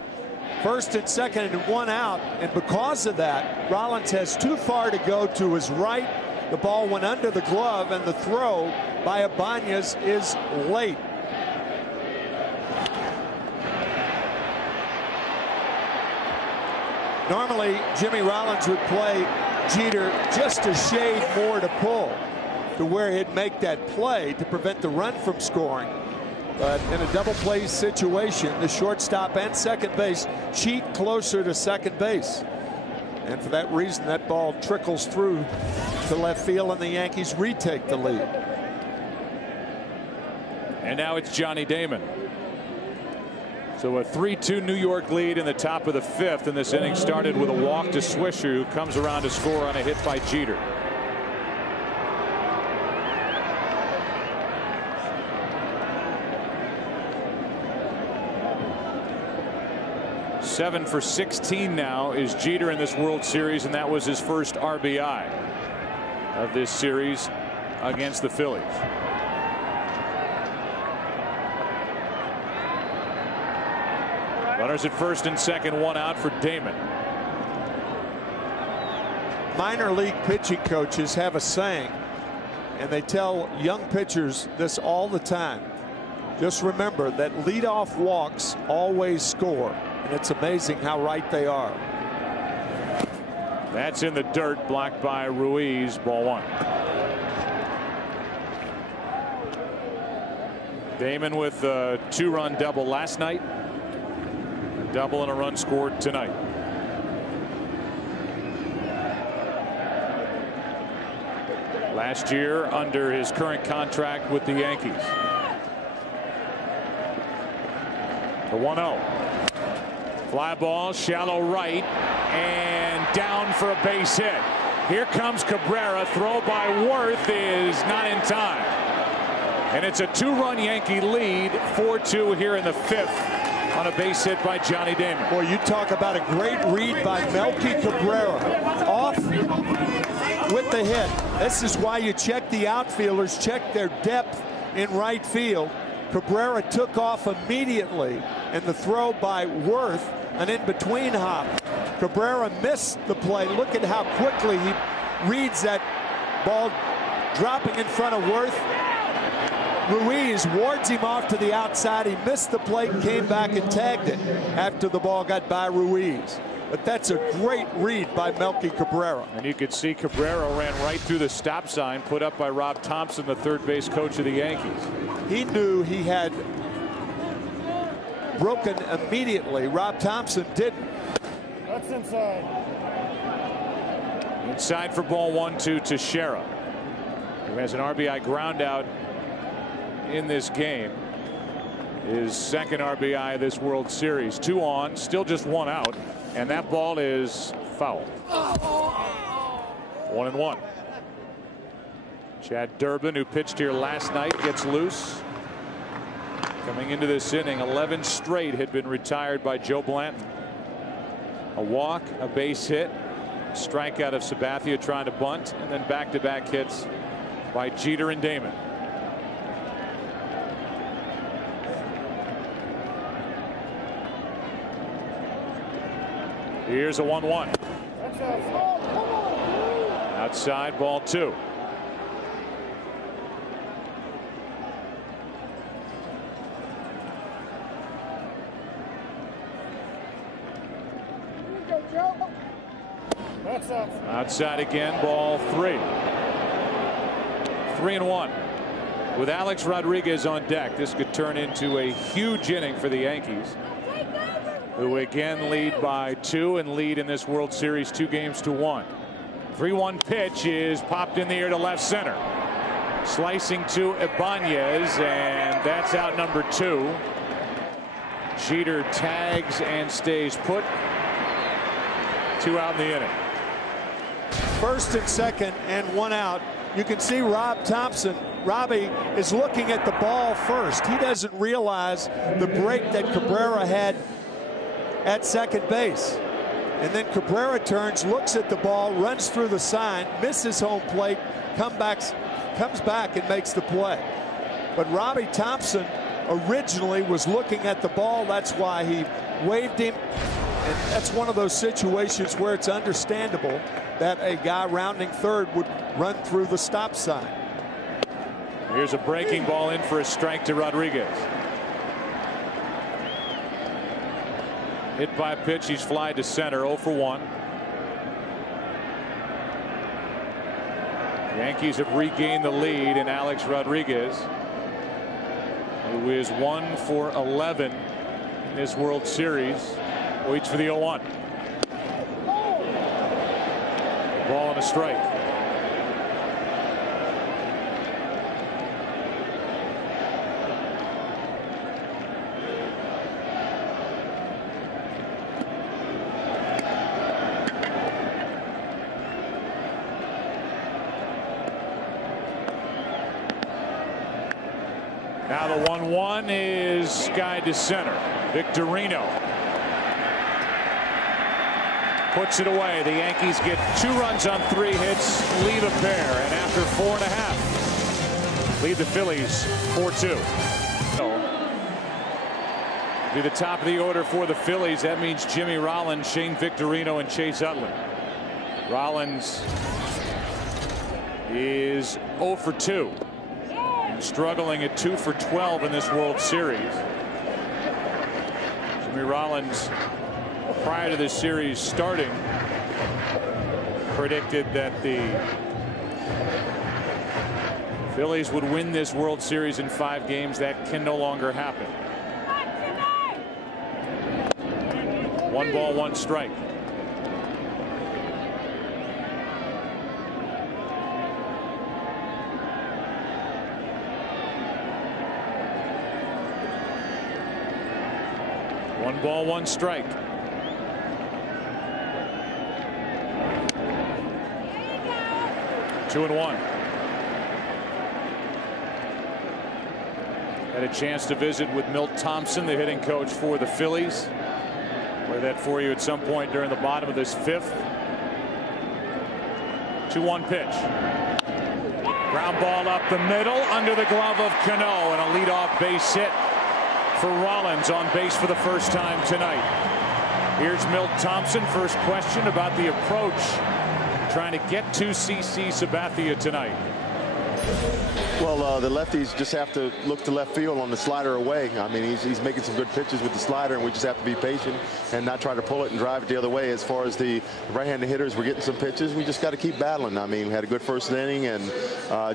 First and second and 1 out, and because of that, Rollins has too far to go to his right. The ball went under the glove, and the throw by Ibanez is late. Normally, Jimmy Rollins would play Jeter just a shade more to pull to where he'd make that play to prevent the run from scoring. But in a double play situation, the shortstop and second base cheat closer to second base. And for that reason, that ball trickles through to left field, and the Yankees retake the lead. And now it's Johnny Damon. So a 3-2 New York lead in the top of the 5th, and this inning started with a walk to Swisher, who comes around to score on a hit by Jeter. Seven for 16 now is Jeter in this World Series, and that was his first RBI of this series against the Phillies. Runners at first and second, 1 out for Damon. Minor league pitching coaches have a saying, and they tell young pitchers this all the time. Just remember that leadoff walks always score, and it's amazing how right they are. That's in the dirt, blocked by Ruiz. Ball one. Damon with a 2-run double last night. A double and a run scored tonight. Last year under his current contract with the Yankees. The 1-0. Fly ball, shallow right, and down for a base hit. Here comes Cabrera. Throw by Worth is not in time. And it's a 2-run Yankee lead, 4-2 here in the 5th on a base hit by Johnny Damon. Boy, you talk about a great read by Melky Cabrera. Off with the hit. This is why you check the outfielders, check their depth in right field. Cabrera took off immediately, and the throw by Worth, an in-between hop. Cabrera missed the play. Look at how quickly he reads that ball dropping in front of Worth. Ruiz wards him off to the outside. He missed the plate and came back and tagged it after the ball got by Ruiz. But that's a great read by Melky Cabrera. And you could see Cabrera ran right through the stop sign put up by Rob Thompson, the third base coach of the Yankees. He knew he had broken immediately. Rob Thompson didn't. That's inside. Inside for ball 1-2 to Teixeira, who has an RBI ground out in this game. His second RBI this World Series. 2 on, still just 1 out, and that ball is foul. 1-1. Chad Durbin, who pitched here last night, gets loose. Coming into this inning, 11 straight had been retired by Joe Blanton. A walk, a base hit, strikeout of Sabathia trying to bunt, and then back-to-back hits by Jeter and Damon. Here's a 1-1. Outside, ball 2. Outside again, ball 3. 3-1. With Alex Rodriguez on deck, this could turn into a huge inning for the Yankees, who again lead by 2 and lead in this World Series 2-1. 3-1 pitch is popped in the air to left center. Slicing to Ibanez, and that's out number 2. Jeter tags and stays put. 2 out in the inning. First and second and 1 out. You can see Rob Thompson. Robbie is looking at the ball first. He doesn't realize the break that Cabrera had at second base. And then Cabrera turns, looks at the ball, runs through the sign, misses home plate, comes back and makes the play. But Robbie Thompson originally was looking at the ball. That's why he waved him. And that's one of those situations where it's understandable that a guy rounding third would run through the stop sign. Here's a breaking ball in for a strike to Rodriguez. Hit by a pitch, he's fly to center, 0 for 1. The Yankees have regained the lead, and Alex Rodriguez, who is 1 for 11 in this World Series, waits for the 0-1. Ball and a strike. Now the 1-1 is skied to center. Victorino puts it away. The Yankees get 2 runs on 3 hits, lead a pair, and after 4.5, lead the Phillies 4-2. Be the top of the order for the Phillies. That means Jimmy Rollins, Shane Victorino, and Chase Utley. Rollins is 0 for 2. Struggling at 2 for 12 in this World Series. Jimmy Rollins, prior to this series starting, predicted that the Phillies would win this World Series in 5 games. That can no longer happen. 1 ball, 1 strike. One ball, 1 strike. Two and 1. Had a chance to visit with Milt Thompson, the hitting coach for the Phillies. Play that for you at some point during the bottom of this 5th. 2-1 pitch. Ground ball up the middle under the glove of Cano, and a leadoff base hit for Rollins, on base for the first time tonight. Here's Milt Thompson. First question about the approach, trying to get to CC Sabathia tonight. Well, the lefties just have to look to left field on the slider away. I mean, he's making some good pitches with the slider, and we just have to be patient and not try to pull it and drive it the other way. As far as the right-handed hitters, we're getting some pitches. We just got to keep battling. I mean, we had a good first inning, and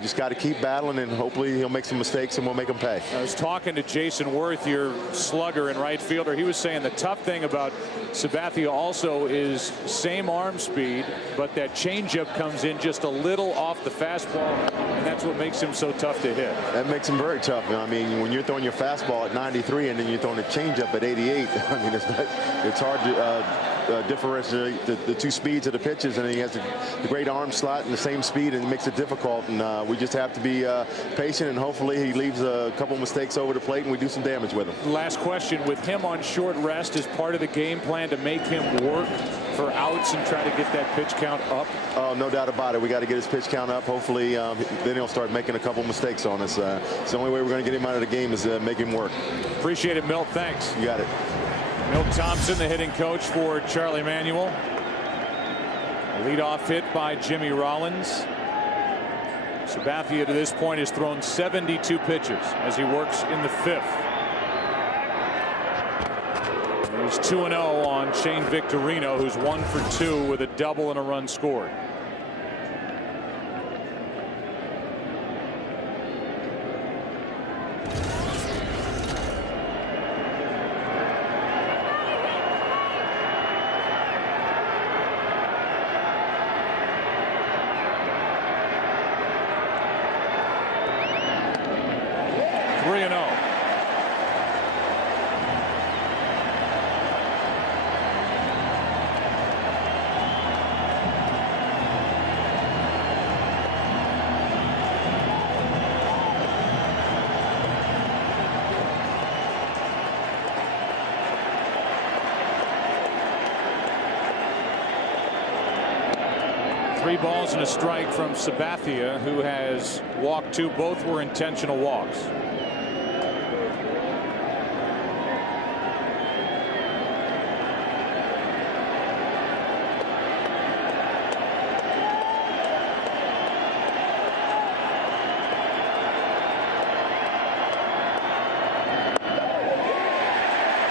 just got to keep battling, and hopefully he'll make some mistakes and we'll make him pay. I was talking to Jason Worth, your slugger and right fielder. He was saying the tough thing about Sabathia also is same arm speed, but that changeup comes in just a little off the fastball, and that's what makes him so tough to hit. That makes him very tough. I mean, when you're throwing your fastball at 93 and then you're throwing a changeup at 88, I mean, it's hard to differentiate the 2 speeds of the pitches, and he has the great arm slot and the same speed, and it makes it difficult. And we just have to be patient, and hopefully he leaves a couple mistakes over the plate and we do some damage with him. Last question: with him on short rest, is part of the game plan to make him work for outs and try to get that pitch count up? Oh, no doubt about it. We got to get his pitch count up. Hopefully then he'll start making a couple mistakes on us. It's the only way we're going to get him out of the game is make him work. Appreciate it, Milt. Thanks. You got it. Milt Thompson, the hitting coach for Charlie Manuel. A leadoff hit by Jimmy Rollins. Sabathia to this point has thrown 72 pitches as he works in the 5th. He's 2-0 on Shane Victorino, who's 1 for 2 with a double and a run scored. Three balls and a strike from Sabathia, who has walked 2. Both were intentional walks.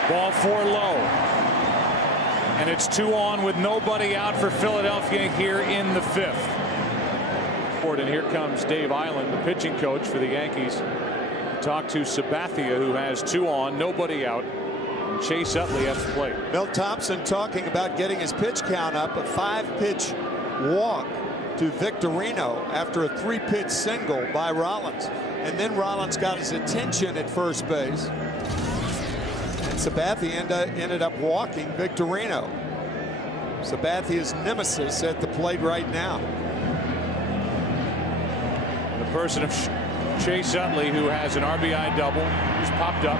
Ball 4 low. And it's 2 on with nobody out for Philadelphia here in the 5th. And here comes Dave Island, the pitching coach for the Yankees. Talk to Sabathia, who has 2 on, nobody out. And Chase Utley at the plate. Milt Thompson talking about getting his pitch count up. A 5-pitch walk to Victorino after a 3-pitch single by Rollins. And then Rollins got his attention at first base. Sabathia ended up walking Victorino. Sabathia's nemesis at the plate right now. The person of Chase Utley, who has an RBI double, who's popped up.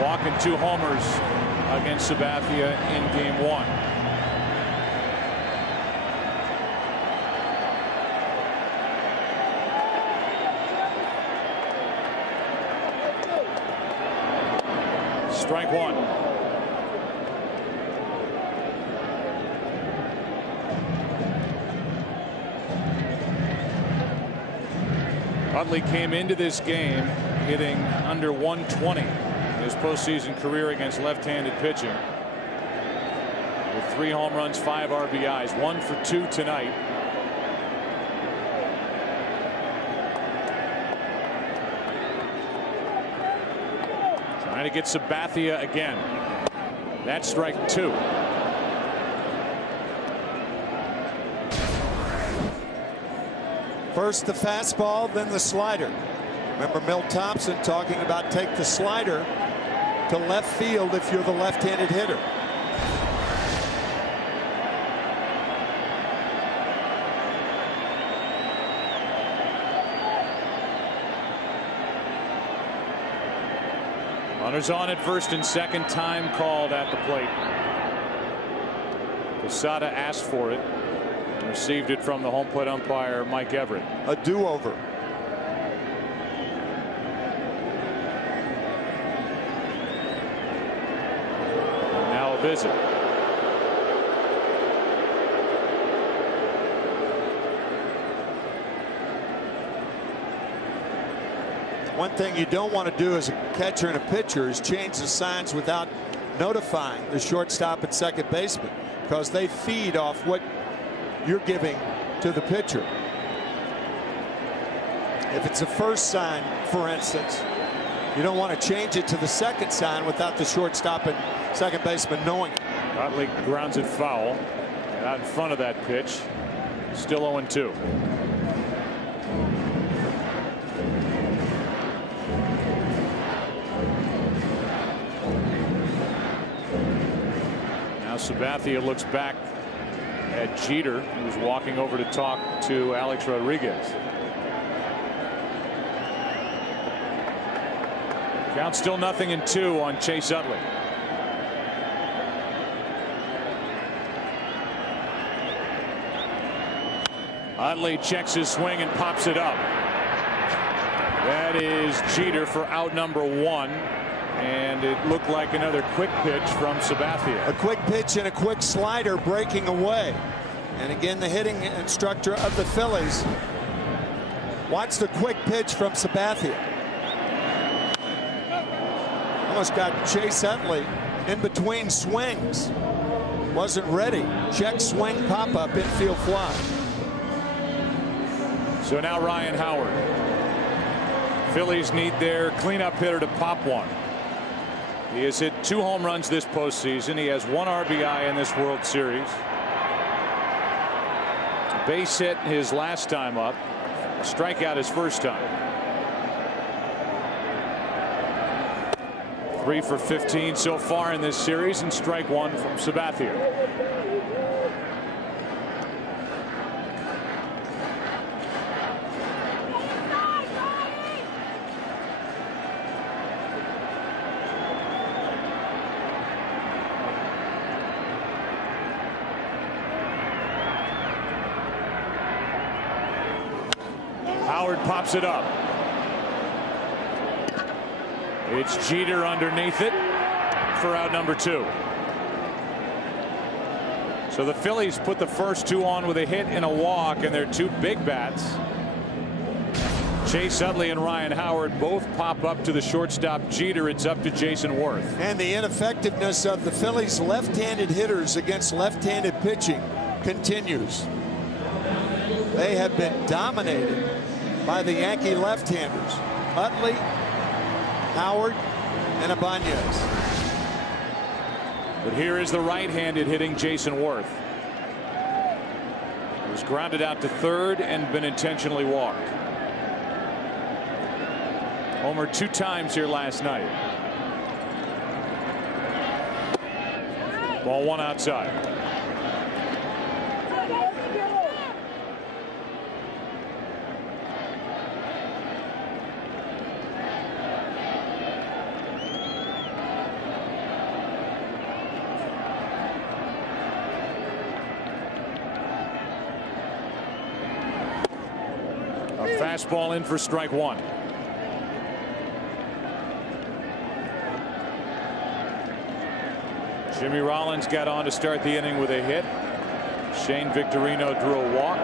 Walking 2 homers against Sabathia in game 1. Strike 1. Utley came into this game hitting under 120 in his postseason career against left-handed pitching. With 3 home runs, 5 RBIs, 1 for 2 tonight. Trying to get Sabathia again. That's strike 2. First the fastball, then the slider. Remember Milt Thompson talking about take the slider to left field if you're the left-handed hitter. Runners on at first and second, time called at the plate. Posada asked for it and received it from the home plate umpire Mike Everett. A do-over. Now a visit. One thing you don't want to do as a catcher and a pitcher is change the signs without notifying the shortstop and second baseman, because they feed off what you're giving to the pitcher. If it's a first sign, for instance, you don't want to change it to the second sign without the shortstop and second baseman knowing it. Utley grounds it foul. And out in front of that pitch. Still 0-2. Now Sabathia looks back at Jeter, who's walking over to talk to Alex Rodriguez. Count still 0-2 on Chase Utley. Utley checks his swing and pops it up. That is Jeter for out number 1. And it looked like another quick pitch from Sabathia. A quick pitch and a quick slider breaking away. And again, the hitting instructor of the Phillies. Watch the quick pitch from Sabathia. Almost got Chase Utley in between swings. Wasn't ready. Check swing, pop up, infield fly. So now Ryan Howard. Phillies need their cleanup hitter to pop one. He has hit 2 home runs this postseason. He has 1 RBI in this World Series. Base hit his last time up. Strikeout his first time. 3 for 15 so far in this series, and strike 1 from Sabathia. Howard pops it up. It's Jeter underneath it for out number 2. So the Phillies put the first 2 on with a hit and a walk, and their 2 big bats. Chase Utley and Ryan Howard both pop up to the shortstop Jeter. It's up to Jason Worth. And the ineffectiveness of the Phillies left-handed hitters against left-handed pitching continues. They have been dominated by the Yankee left-handers. Utley, Howard, and Ibanez. But here is the right-handed hitting Jason Worth. He was grounded out to third and been intentionally walked. Homer 2 times here last night. Ball 1 outside. Fastball in for strike 1. Jimmy Rollins got on to start the inning with a hit. Shane Victorino drew a walk.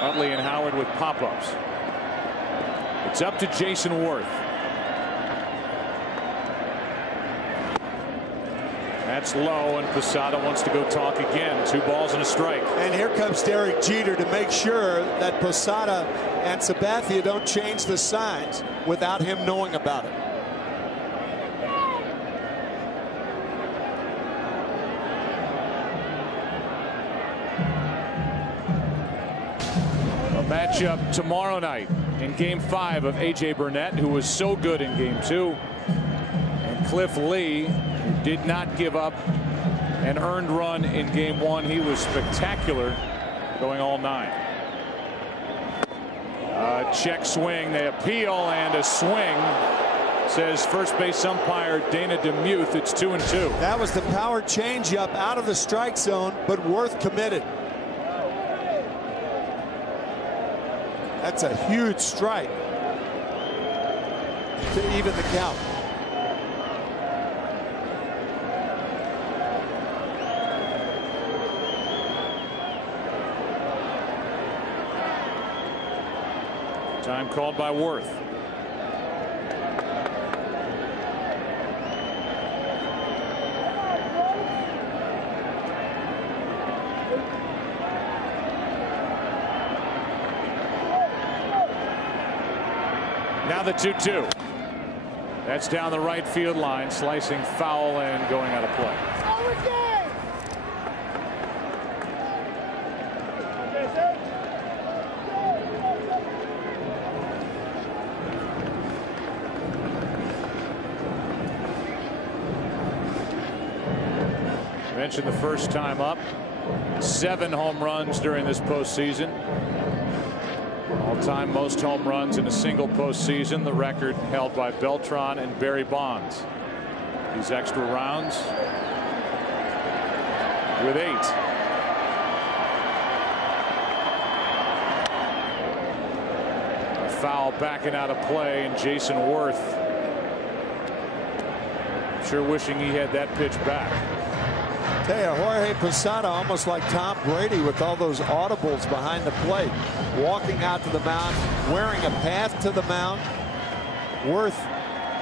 Utley and Howard with pop-ups. It's up to Jason Worth. That's low, and Posada wants to go talk again. 2 balls and a strike. And here comes Derek Jeter to make sure that Posada and Sabathia don't change the signs without him knowing about it. A matchup tomorrow night in Game 5 of A.J. Burnett, who was so good in Game 2, and Cliff Lee, who did not give up an earned run in Game 1. He was spectacular going all 9. Check swing. They appeal, and a swing. Says first base umpire Dana DeMuth. It's 2-2. That was the power changeup out of the strike zone, but Worth committed. That's a huge strike to even the count. Time called by Worth. Now the 2-2. That's down the right field line, slicing foul and going out of play. Mentioned the first time up. 7 home runs during this postseason. All-time most home runs in a single postseason. The record held by Beltran and Barry Bonds. These extra rounds with 8. A foul backing out of play, and Jason Worth sure wishing he had that pitch back. Tell you, Jorge Posada almost like Tom Brady with all those audibles behind the plate, walking out to the mound, wearing a path to the mound. Worth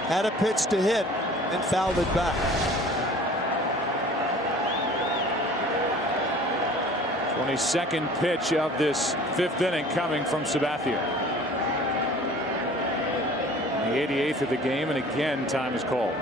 had a pitch to hit and fouled it back. 22nd pitch of this 5th inning coming from Sabathia. The 88th of the game, and again time is called.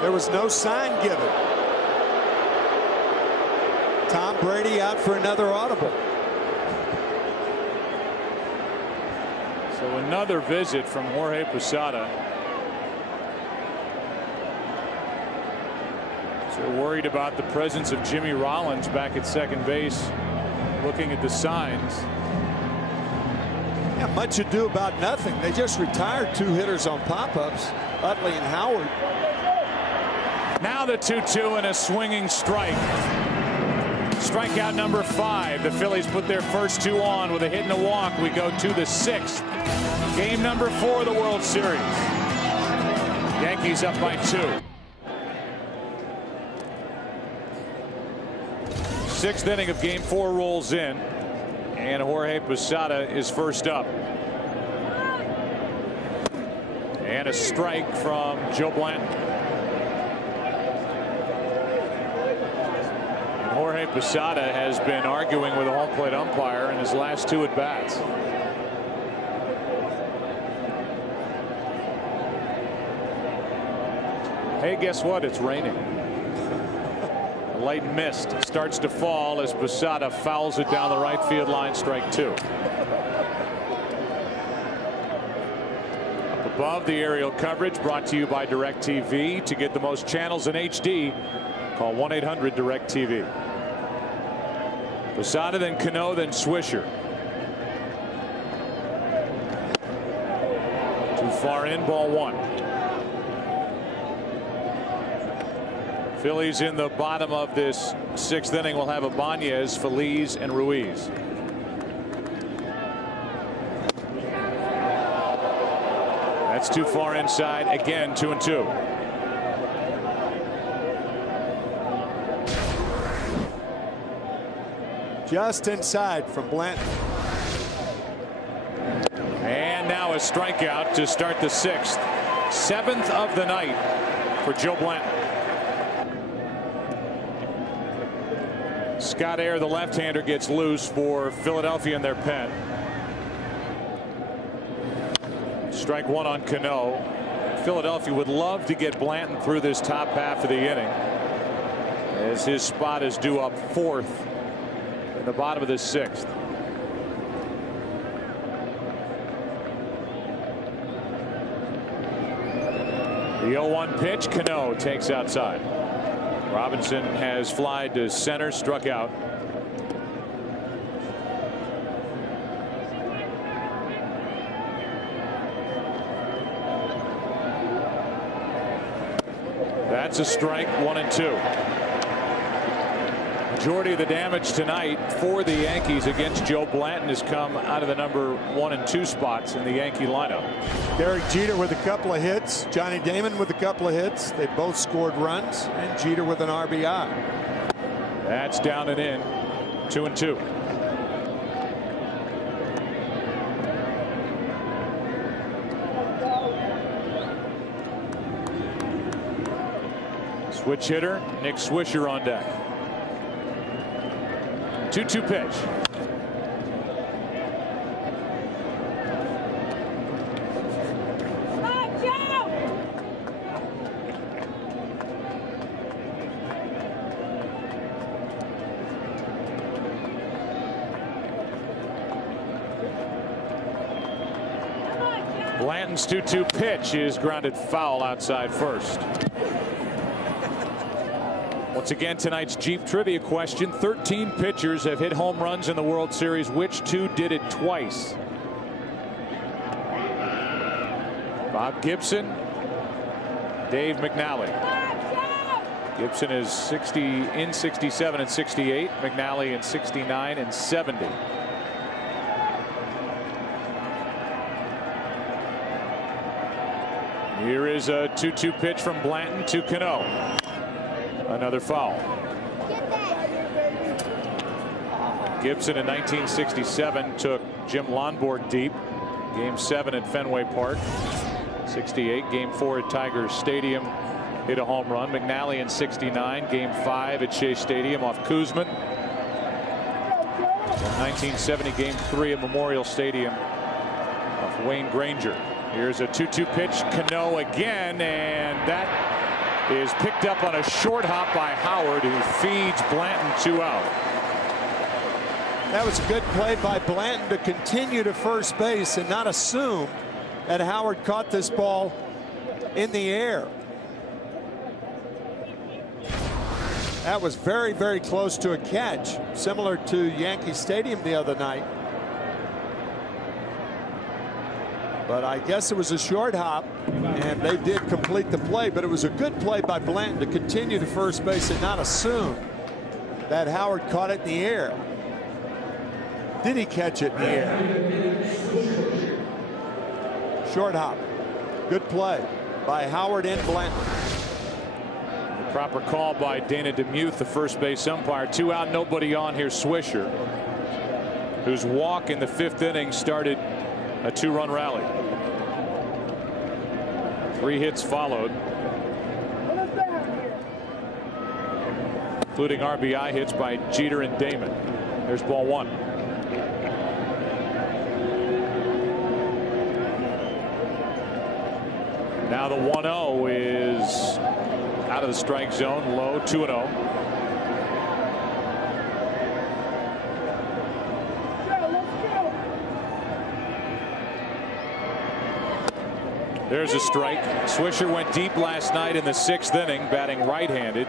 There was no sign given. Tom Brady out for another audible. So another visit from Jorge Posada. So worried about the presence of Jimmy Rollins back at second base, looking at the signs. Yeah, much ado about nothing. They just retired 2 hitters on pop-ups, Utley and Howard. Now the 2-2 and a swinging strike. Strikeout number 5. The Phillies put their first 2 on with a hit and a walk. We go to the 6th. Game number 4 of the World Series. Yankees up by 2. 6th inning of Game 4 rolls in, and Jorge Posada is first up. And a strike from Joe Blanton. Jorge Posada has been arguing with a home plate umpire in his last 2 at-bats. Hey, guess what? It's raining. A light mist starts to fall as Posada fouls it down the right field line, strike 2. Up above, the aerial coverage brought to you by DirecTV. To get the most channels in HD, call 1-800-DIRECTV. Posada, then Cano, then Swisher. Too far in, ball 1. Phillies in the bottom of this 6th inning will have Ibanez, Feliz, and Ruiz. That's too far inside. Again, 2-2. Just inside from Blanton. And now a strikeout to start the 6th. 7th of the night for Joe Blanton. Scott Air, the left-hander, gets loose for Philadelphia in their pen. Strike one on Cano. Philadelphia would love to get Blanton through this top half of the inning, as his spot is due up 4th in the bottom of the 6th. The 0-1 pitch, Cano takes outside. Robinson has flied to center, struck out. That's a strike, 1-2. Majority of the damage tonight for the Yankees against Joe Blanton has come out of the number 1 and 2 spots in the Yankee lineup. Derek Jeter with a couple of hits. Johnny Damon with a couple of hits. They both scored runs, and Jeter with an RBI. That's down and in. 2-2. Switch hitter Nick Swisher on deck. 2-2 pitch. Blanton's 2-2 pitch is grounded foul outside first. Once again, tonight's Jeep trivia question: 13 pitchers have hit home runs in the World Series. Which 2 did it twice? Bob Gibson, Dave McNally. Gibson is 60 in 67 and 68. McNally in 69 and 70. Here is a 2-2 pitch from Blanton to Cano. Another foul. Gibson in 1967 took Jim Lonborg deep. Game 7 at Fenway Park. 68, Game 4 at Tiger Stadium, hit a home run. McNally in 69, Game 5 at Shea Stadium off Koosman. In 1970, Game 3 at Memorial Stadium off Wayne Granger. Here's a 2-2 pitch, Cano again, and that is picked up on a short hop by Howard, who feeds Blanton 2 out. That was a good play by Blanton to continue to first base and not assume that Howard caught this ball in the air. That was very, very close to a catch, similar to Yankee Stadium the other night. But I guess it was a short hop, and they did complete the play. But it was a good play by Blanton to continue to first base and not assume that Howard caught it in the air. Did he catch it in the air? Short hop. Good play by Howard and Blanton. The proper call by Dana DeMuth, the first base umpire. 2 out, nobody on. Here's Swisher, whose walk in the 5th inning started a 2-run rally. 3 hits followed, including RBI hits by Jeter and Damon. There's ball 1. Now the 1-0 is out of the strike zone, low, 2-0. There's a strike. Swisher went deep last night in the 6th inning, batting right-handed.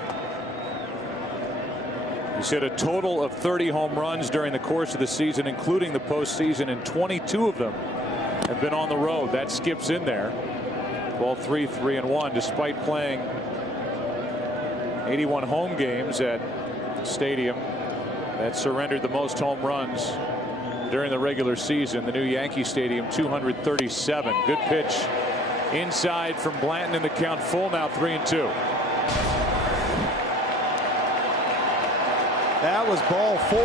He's hit a total of 30 home runs during the course of the season, including the postseason, and 22 of them have been on the road. That skips in there. Ball 3, 3-1, despite playing 81 home games at stadium that surrendered the most home runs during the regular season. The new Yankee Stadium, 237. Good pitch inside from Blanton, and the count full now, 3-2. That was ball 4,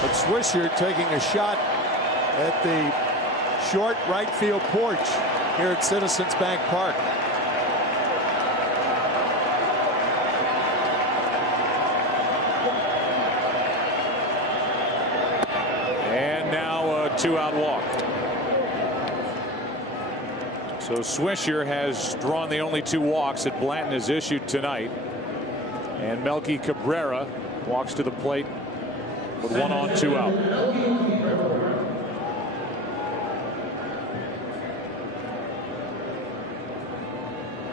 but Swisher taking a shot at the short right field porch here at Citizens Bank Park. And now a 2-out walk. So Swisher has drawn the only 2 walks that Blanton has issued tonight. And Melky Cabrera walks to the plate with 1 on, 2 out.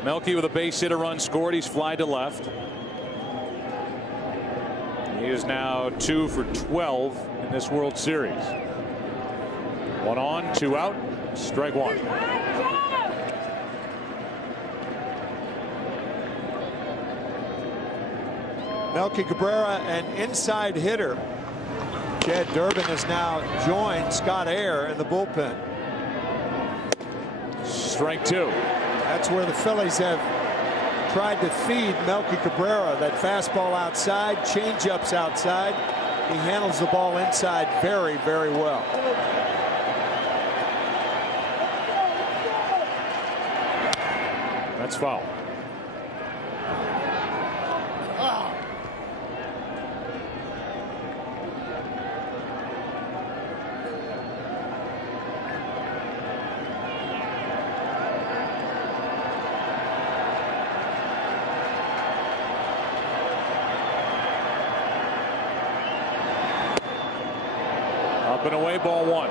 Melky with a base hit, a run scored. He's fly to left. He is now 2 for 12 in this World Series. 1 on, 2 out, strike 1. Melky Cabrera, an inside hitter. Chad Durbin has now joined Scott Air in the bullpen. Strike 2. That's where the Phillies have tried to feed Melky Cabrera. That fastball outside, changeups outside. He handles the ball inside very, very well. That's foul. Up and away, ball 1.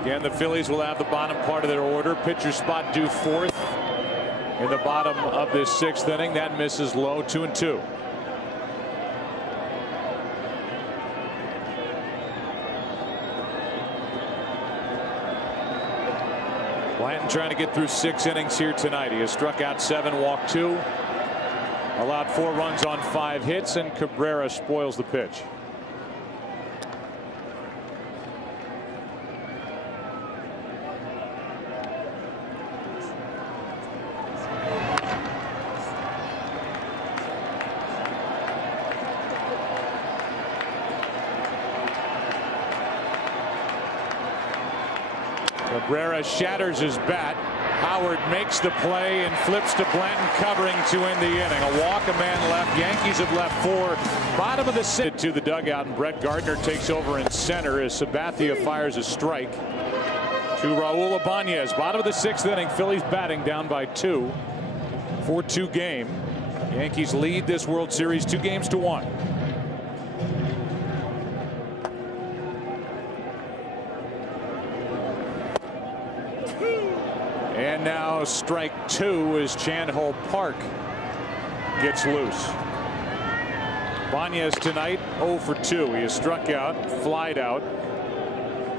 Again, the Phillies will have the bottom part of their order. Pitcher spot due 4th in the bottom of this 6th inning. That misses low, 2-2. Blanton trying to get through 6 innings here tonight. He has struck out 7, walked 2, allowed 4 runs on 5 hits, and Cabrera spoils the pitch. Cabrera shatters his bat. Howard makes the play and flips to Blanton, covering to end the inning. A walk, a man left. Yankees have left 4. Bottom of the 6th to the dugout, and Brett Gardner takes over in center as Sabathia fires a strike to Raul Ibanez. Bottom of the 6th inning. Phillies batting down by 2. 4-2 game. Yankees lead this World Series 2-1. And now strike 2 as Chan-Ho Park gets loose. Ibanez tonight 0 for 2. He has struck out, flied out.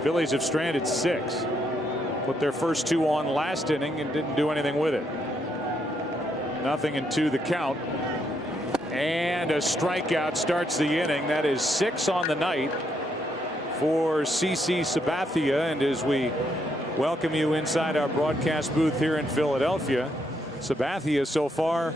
Phillies have stranded 6. Put their first 2 on last inning and didn't do anything with it. 0-2 the count. And a strikeout starts the inning. That is 6 on the night for CC Sabathia. And as we welcome you inside our broadcast booth here in Philadelphia, Sabathia so far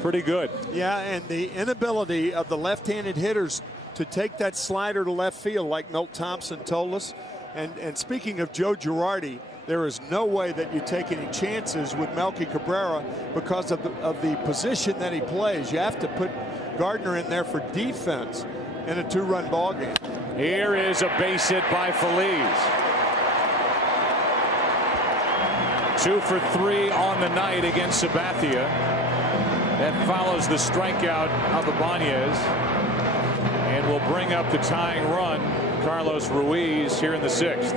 pretty good. Yeah, and the inability of the left-handed hitters to take that slider to left field like Milt Thompson told us. And speaking of Joe Girardi, there is no way that you take any chances with Melky Cabrera because of the position that he plays. You have to put Gardner in there for defense in a 2-run ball game. Here is a base hit by Phillies. 2 for 3 on the night against Sabathia. That follows the strikeout of Ibanez and will bring up the tying run, Carlos Ruiz, here in the 6th.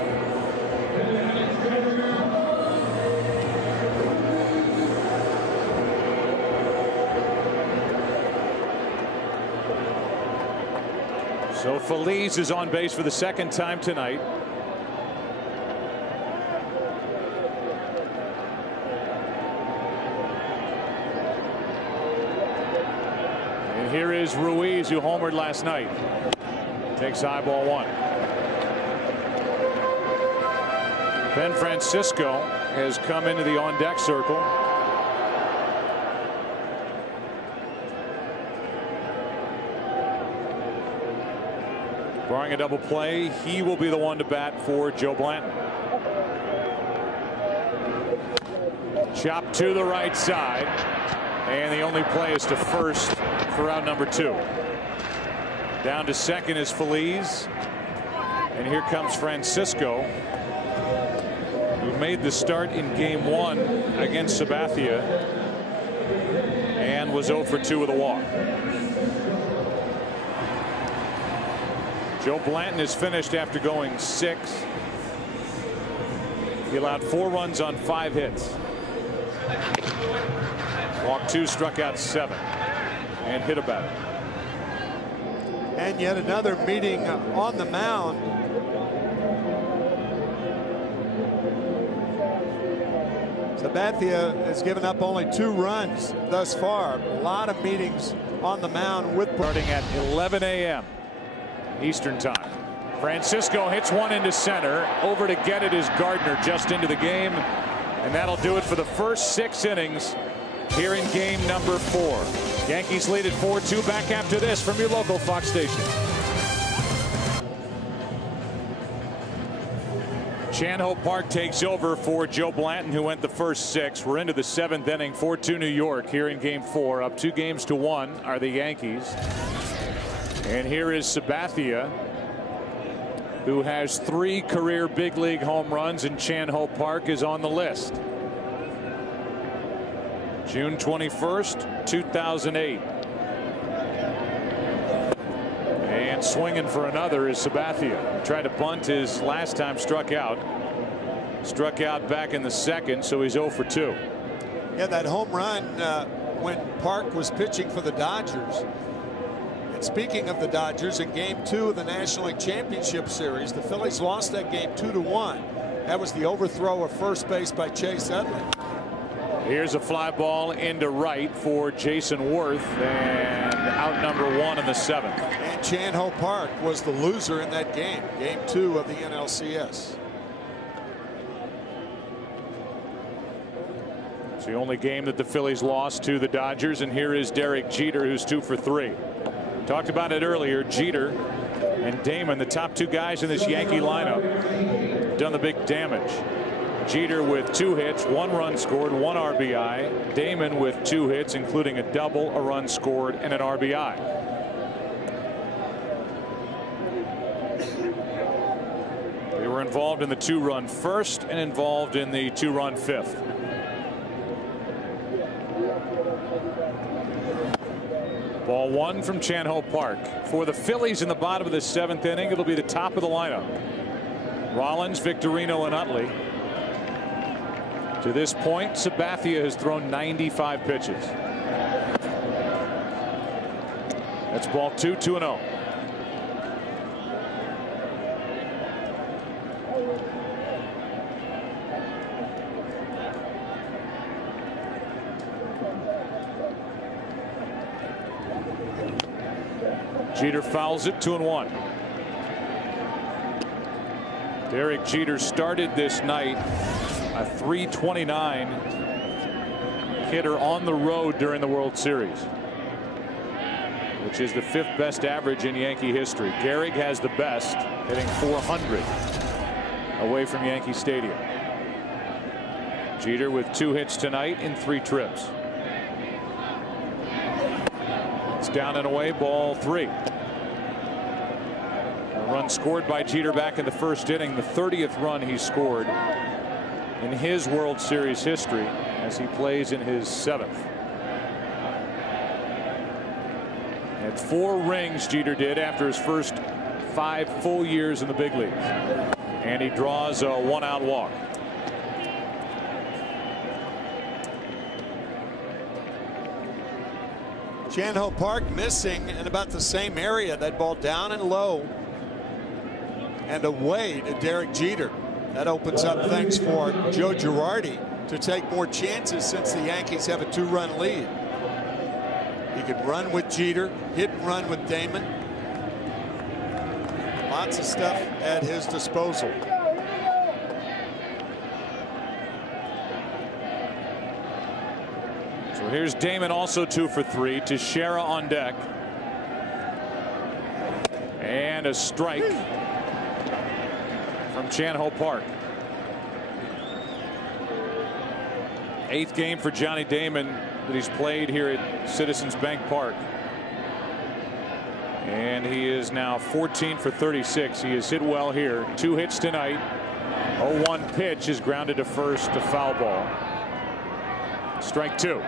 So Phillies is on base for the second time tonight. And here is Ruiz, who homered last night. Takes high ball one. Ben Francisco has come into the on deck circle. Barring a double play, he will be the one to bat for Joe Blanton. Chop to the right side, and the only play is to first for out number 2. Down to second is Phillies, and here comes Francisco, who made the start in game 1 against Sabathia and was 0 for 2 with a walk. Joe Blanton is finished after going 6. He allowed 4 runs on 5 hits. Walked 2, struck out 7, and hit a batter. And yet another meeting on the mound. Sabathia has given up only 2 runs thus far. A lot of meetings on the mound with starting at 11 a.m. Eastern time. Francisco hits one into center. Over to get it is Gardner, just into the game, and that'll do it for the first 6 innings here in game number 4. Yankees lead at 4-2. Back after this from your local Fox station. Chan-Ho Park takes over for Joe Blanton, who went the first 6. We're into the 7th inning. 4-2 New York here in game 4. Up 2 games to 1 are the Yankees. And here is Sabathia, who has 3 career big league home runs, and Chan-Ho Park is on the list. June 21st, 2008. And swinging for another is Sabathia. Tried to bunt his last time, struck out. Struck out back in the 2nd, so he's 0 for 2. Yeah, that home run when Park was pitching for the Dodgers. Speaking of the Dodgers, in game 2 of the National League Championship Series, the Phillies lost that game 2-1. That was the overthrow of first base by Chase Utley. Here's a fly ball into right for Jason Worth, and out number 1 in the 7th. And Chan-Ho Park was the loser in that game, game 2 of the NLCS. It's the only game that the Phillies lost to the Dodgers, and here is Derek Jeter, who's 2 for 3. Talked about it earlier. Jeter and Damon, the top 2 guys in this Yankee lineup, done the big damage. Jeter with 2 hits, 1 run scored, 1 RBI. Damon with 2 hits, including a double, a run scored, and an RBI. They were involved in the 2-run first and involved in the 2-run 5th. Ball 1 from Chan-Ho Park. For the Phillies in the bottom of the 7th inning, it'll be the top of the lineup. Rollins, Victorino, and Utley. To this point, Sabathia has thrown 95 pitches. That's ball 2, 2-0. Jeter fouls it, 2-1. Derek Jeter started this night a .329 hitter on the road during the World Series, which is the 5th best average in Yankee history. Gehrig has the best, hitting .400 away from Yankee Stadium. Jeter with 2 hits tonight in 3 trips. It's down and away, ball 3. A run scored by Jeter back in the 1st inning, the 30th run he scored in his World Series history, as he plays in his 7th. Had 4 rings Jeter did after his first 5 full years in the big leagues, and he draws a 1-out walk. Chan-Ho Park missing in about the same area. That ball down and low and away to Derek Jeter. That opens up things for Joe Girardi to take more chances since the Yankees have a 2-run lead. He could run with Jeter, hit and run with Damon. Lots of stuff at his disposal. So here's Damon, also 2 for 3. Teixeira on deck. And a strike from Chan-Ho Park. 8th game for Johnny Damon that he's played here at Citizens Bank Park. And he is now 14 for 36. He has hit well here. 2 hits tonight. 0-1 pitch is grounded to first, a foul ball. Strike 2.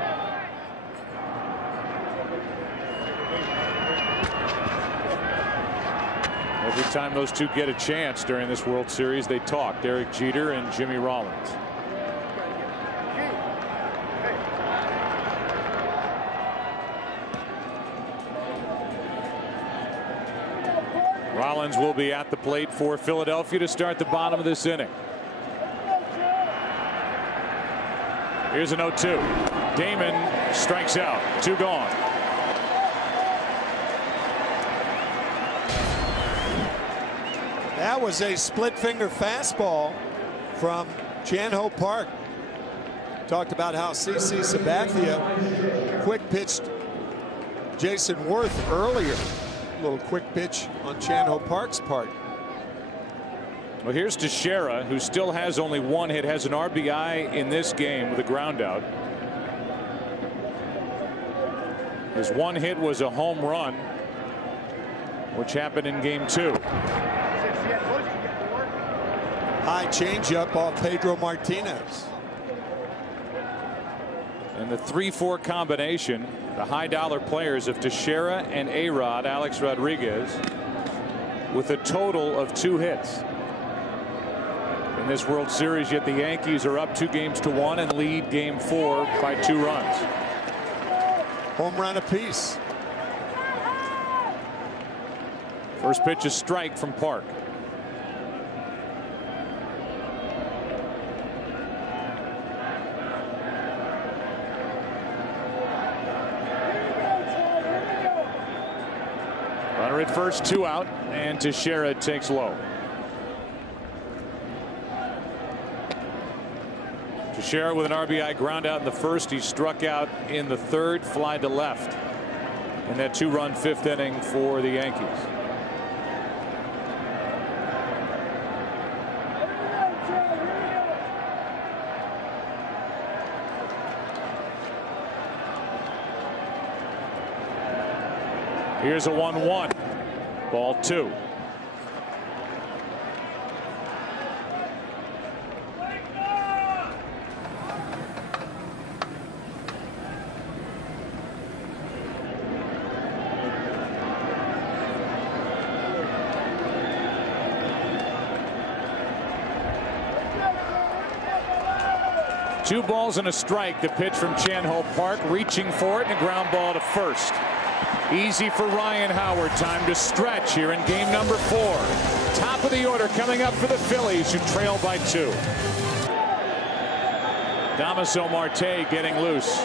Every time those two get a chance during this World Series, they talk. Derek Jeter and Jimmy Rollins. Rollins will be at the plate for Philadelphia to start the bottom of this inning. Here's an 0-2. Damon strikes out. 2 gone. That was a split finger fastball from Chan-Ho Park. Talked about how CC Sabathia quick pitched Jason Worth earlier. A little quick pitch on Chan-Ho Park's part. Well, here's Teixeira, who still has only 1 hit, has an RBI in this game with a ground out. His 1 hit was a home run, which happened in game 2. High changeup off Pedro Martinez. And the 3-4 combination, the high dollar players of Teixeira and A-Rod, Alex Rodriguez, with a total of 2 hits in this World Series. Yet the Yankees are up 2-1 and lead game 4 by 2 runs. Home run apiece. First pitch, a strike from Park. Runner at first, 2 out, and Teixeira takes low. Teixeira with an RBI ground out in the first. He struck out in the third, fly to left in that 2-run 5th inning for the Yankees. Here's a 1-1. Ball 2. Two balls and a strike. The pitch from Chan-Ho Park, reaching for it, and a ground ball to first. Easy for Ryan Howard. Time to stretch here in game number 4. Top of the order coming up for the Phillies, who trail by 2. Damaso Marte getting loose.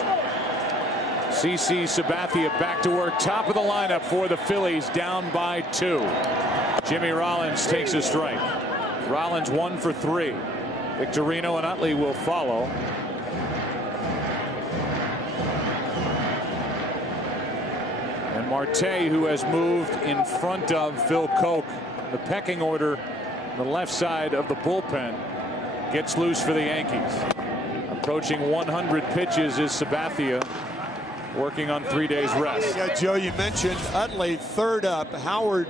CC Sabathia back to work. Top of the lineup for the Phillies, down by 2. Jimmy Rollins takes a strike. Rollins 1 for 3. Victorino and Utley will follow. And Marte, who has moved in front of Phil Koch, the pecking order on the left side of the bullpen, gets loose for the Yankees. Approaching 100 pitches is Sabathia, working on 3 days rest. Yeah, Joe, you mentioned Utley 3rd up, Howard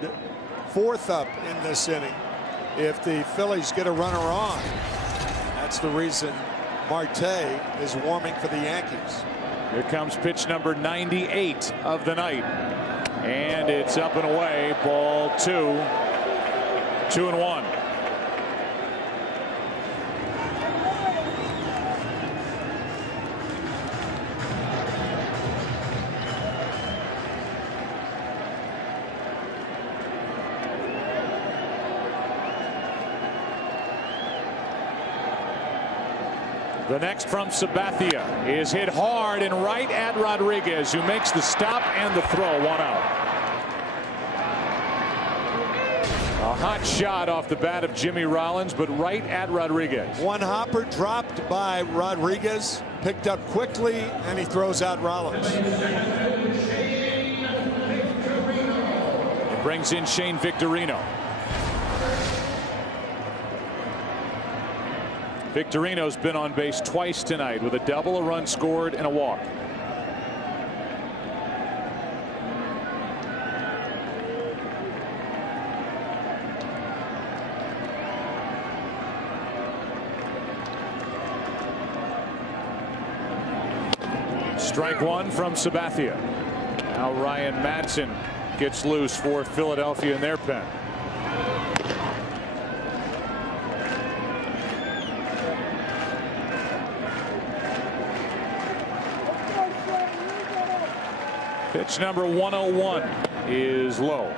4th up in this inning. If the Phillies get a runner on, that's the reason Marte is warming for the Yankees. Here comes pitch number 98 of the night. And it's up and away. Ball 2. 2-1. The next from Sabathia is hit hard and right at Rodriguez, who makes the stop and the throw. 1 out. A hot shot off the bat of Jimmy Rollins, but right at Rodriguez. One hopper dropped by Rodriguez, picked up quickly, and he throws out Rollins. It brings in Shane Victorino. Victorino's been on base twice tonight with a double, a run scored, and a walk. Strike one from Sabathia. Now Ryan Madson gets loose for Philadelphia in their pen. Pitch number 101 is low.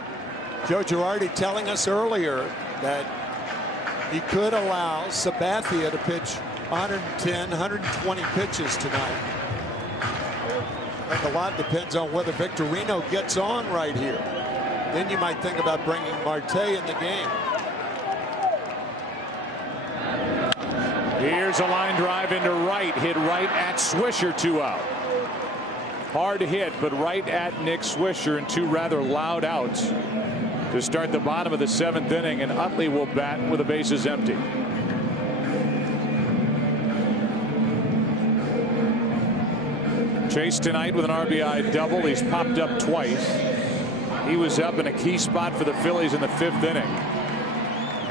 Joe Girardi telling us earlier that he could allow Sabathia to pitch 110, 120 pitches tonight. I think a lot depends on whether Victorino gets on right here. Then you might think about bringing Marte in the game. Here's a line drive into right, hit right at Swisher, 2 out. Hard hit, but right at Nick Swisher, and 2 rather loud outs to start the bottom of the 7th inning, and Utley will bat with the bases empty. Chase tonight with an RBI double. He's popped up twice. He was up in a key spot for the Phillies in the 5th inning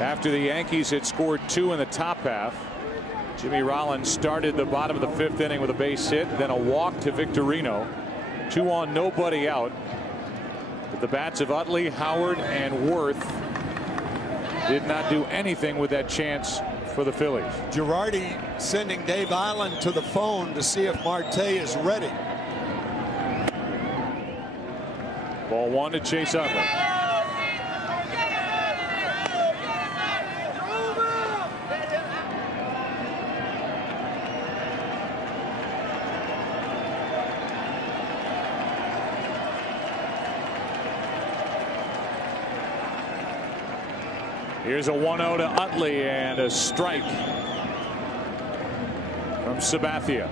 after the Yankees had scored 2 in the top half. Jimmy Rollins started the bottom of the 5th inning with a base hit, then a walk to Victorino. 2 on, nobody out. But the bats of Utley, Howard, and Worth did not do anything with that chance for the Phillies. Girardi sending Dave Island to the phone to see if Marte is ready. Ball 1 to Chase Utley. Here's a 1-0 to Utley and a strike from Sabathia.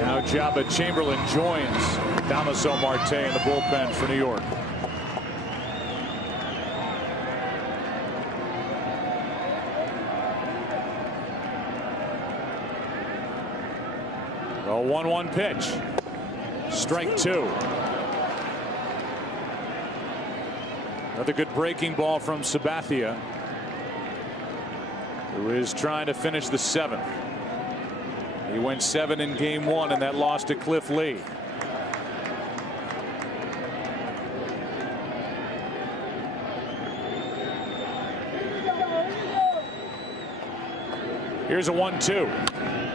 Now Jabba Chamberlain joins Damaso Marte in the bullpen for New York. A 1-1 pitch. Strike 2. Another good breaking ball from Sabathia, who is trying to finish the 7th. He went 7 in game 1, and that loss to Cliff Lee. Here's a 1-2,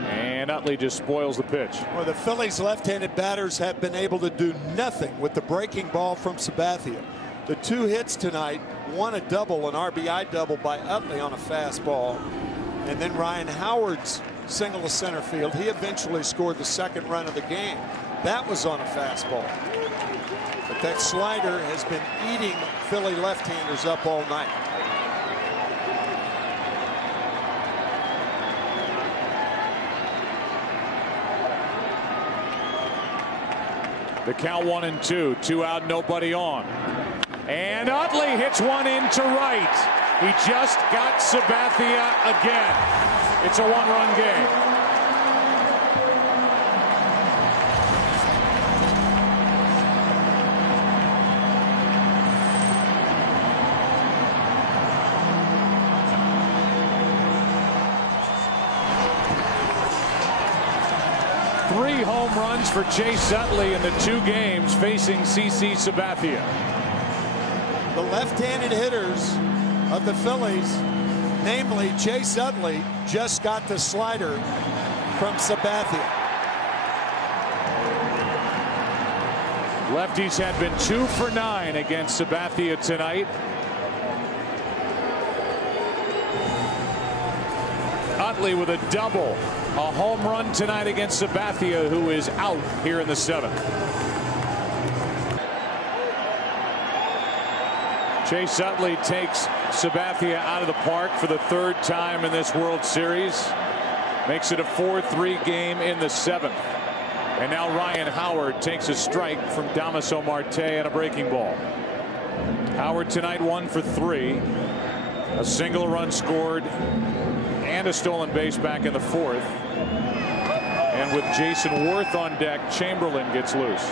and Utley just spoils the pitch. Well, the Phillies left-handed batters have been able to do nothing with the breaking ball from Sabathia. The 2 hits tonight, 1 a double, an RBI double by Utley on a fastball, and then Ryan Howard's single to center field. He eventually scored the 2nd run of the game. That was on a fastball. But that slider has been eating Philly left-handers up all night. The count 1-2, 2 out, nobody on. And Utley hits one into right. He just got Sabathia again. It's a 1-run game. Three home runs for Chase Utley in the 2 games facing CC Sabathia. The left-handed hitters of the Phillies, namely Chase Utley, just got the slider from Sabathia. Lefties had been 2 for 9 against Sabathia tonight. Utley with a double. A home run tonight against Sabathia, who is out here in the 7th. Chase Utley takes Sabathia out of the park for the 3rd time in this World Series. Makes it a 4-3 game in the 7th. And now Ryan Howard takes a strike from Damaso Marte and a breaking ball. Howard tonight 1 for 3. A single run scored and a stolen base back in the 4th. And with Jason Worth on deck, Chamberlain gets loose.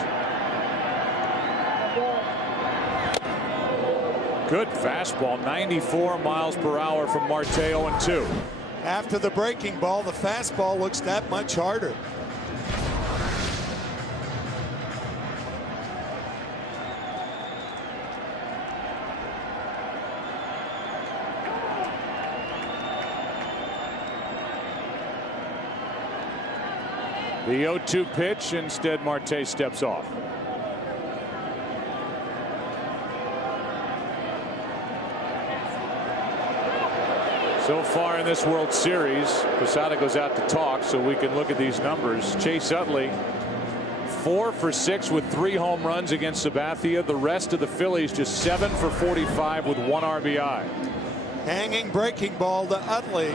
Good fastball, 94 miles per hour from Marte, 0-2. After the breaking ball, the fastball looks that much harder. The 0-2 pitch. Instead, Marte steps off. So far in this World Series, Posada goes out to talk so we can look at these numbers. Chase Utley 4 for 6 with 3 home runs against Sabathia. The rest of the Phillies just 7 for 45 with 1 RBI. Hanging breaking ball to Utley.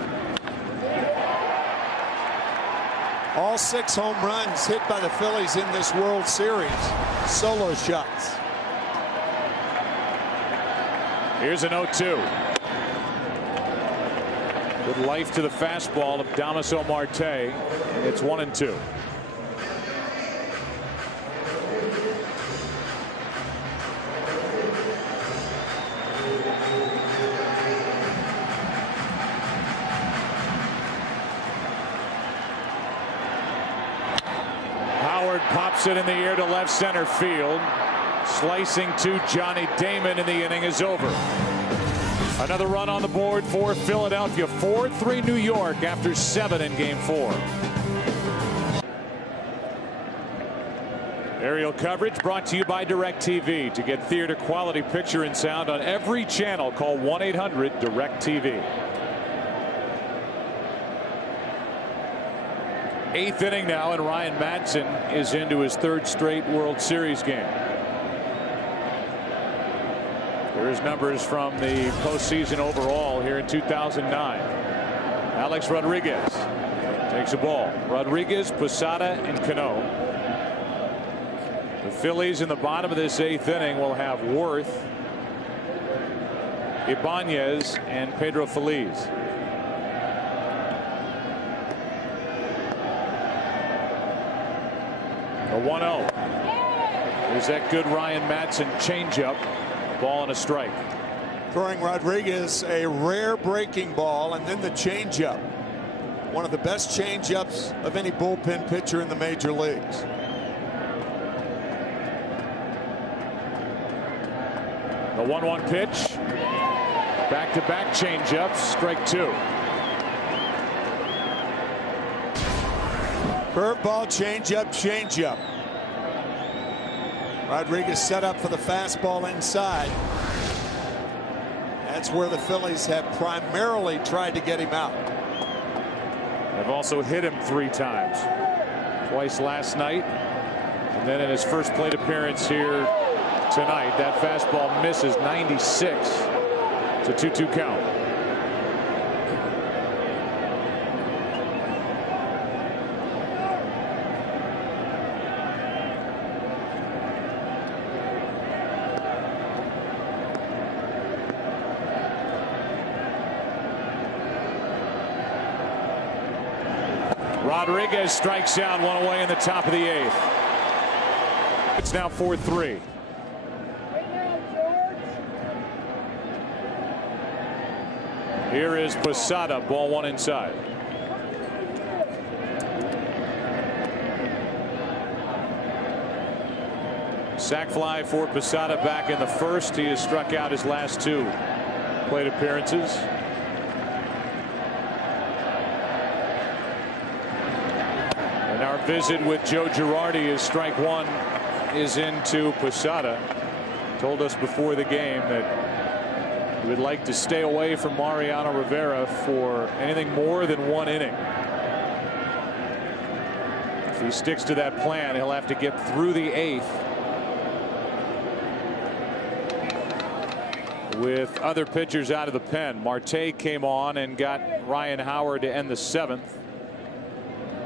All 6 home runs hit by the Phillies in this World Series. Solo shots. Here's an 0-2. Good life to the fastball of Damaso Marte. It's 1-2. Howard pops it in the air to left center field. Slicing to Johnny Damon, and the inning is over. Another run on the board for Philadelphia. 4-3 New York after 7 in Game 4. Aerial coverage brought to you by DirecTV. To get theater quality picture and sound on every channel, call 1-800-DirecTV. 8th inning now, and Ryan Madson is into his 3rd straight World Series game. Here's numbers from the postseason overall here in 2009. Alex Rodriguez takes a ball. Rodriguez, Posada, and Cano. The Phillies in the bottom of this 8th inning will have Worth, Ibanez, and Pedro Feliz. A 1-0. There's that good Ryan Madson changeup. Ball and a strike. Throwing Rodriguez a rare breaking ball, and then the changeup. One of the best changeups of any bullpen pitcher in the major leagues. The 1-1 pitch. Back-to-back changeups. Strike 2. Curveball, changeup. Rodriguez set up for the fastball inside. That's where the Phillies have primarily tried to get him out. They've also hit him 3 times. Twice last night, and then in his first plate appearance here tonight. That fastball misses, 96. It's a 2-2 count. Rodriguez strikes out, 1 away in the top of the 8th. It's now 4-3. Here is Posada, ball 1 inside. Sac fly for Posada back in the 1st. He has struck out his last 2 plate appearances. Our visit with Joe Girardi is strike 1 is into Posada. Told us before the game that He would like to stay away from Mariano Rivera for anything more than 1 inning. If he sticks to that plan, he'll have to get through the 8th with other pitchers out of the pen. Marte came on and got Ryan Howard to end the 7th.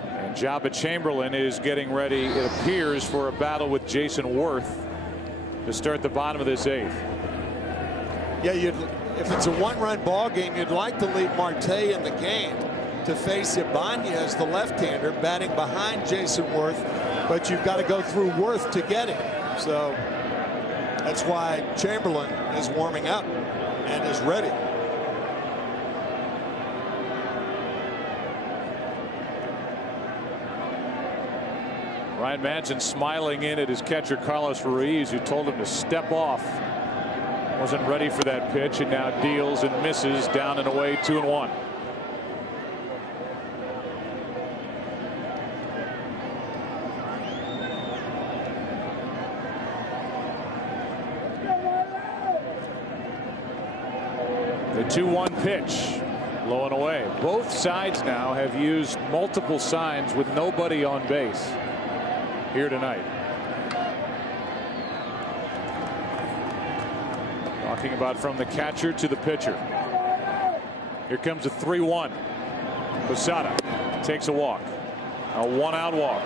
And Jabba Chamberlain is getting ready, it appears, for a battle with Jason Worth to start the bottom of this 8th. Yeah, if it's a 1-run ball game, you'd like to leave Marte in the game to face Ibanez, the left-hander, batting behind Jason Worth, but you've got to go through Worth to get him. So that's why Chamberlain is warming up and is ready. Ryan Madson smiling in at his catcher Carlos Ruiz, who told him to step off. Wasn't ready for that pitch, and now deals and misses, down and away, 2-1. The 2-1 pitch, low and away. Both sides now have used multiple signs with nobody on base here tonight. Talking about from the catcher to the pitcher. Here comes a 3-1. Posada takes a walk. A 1-out walk.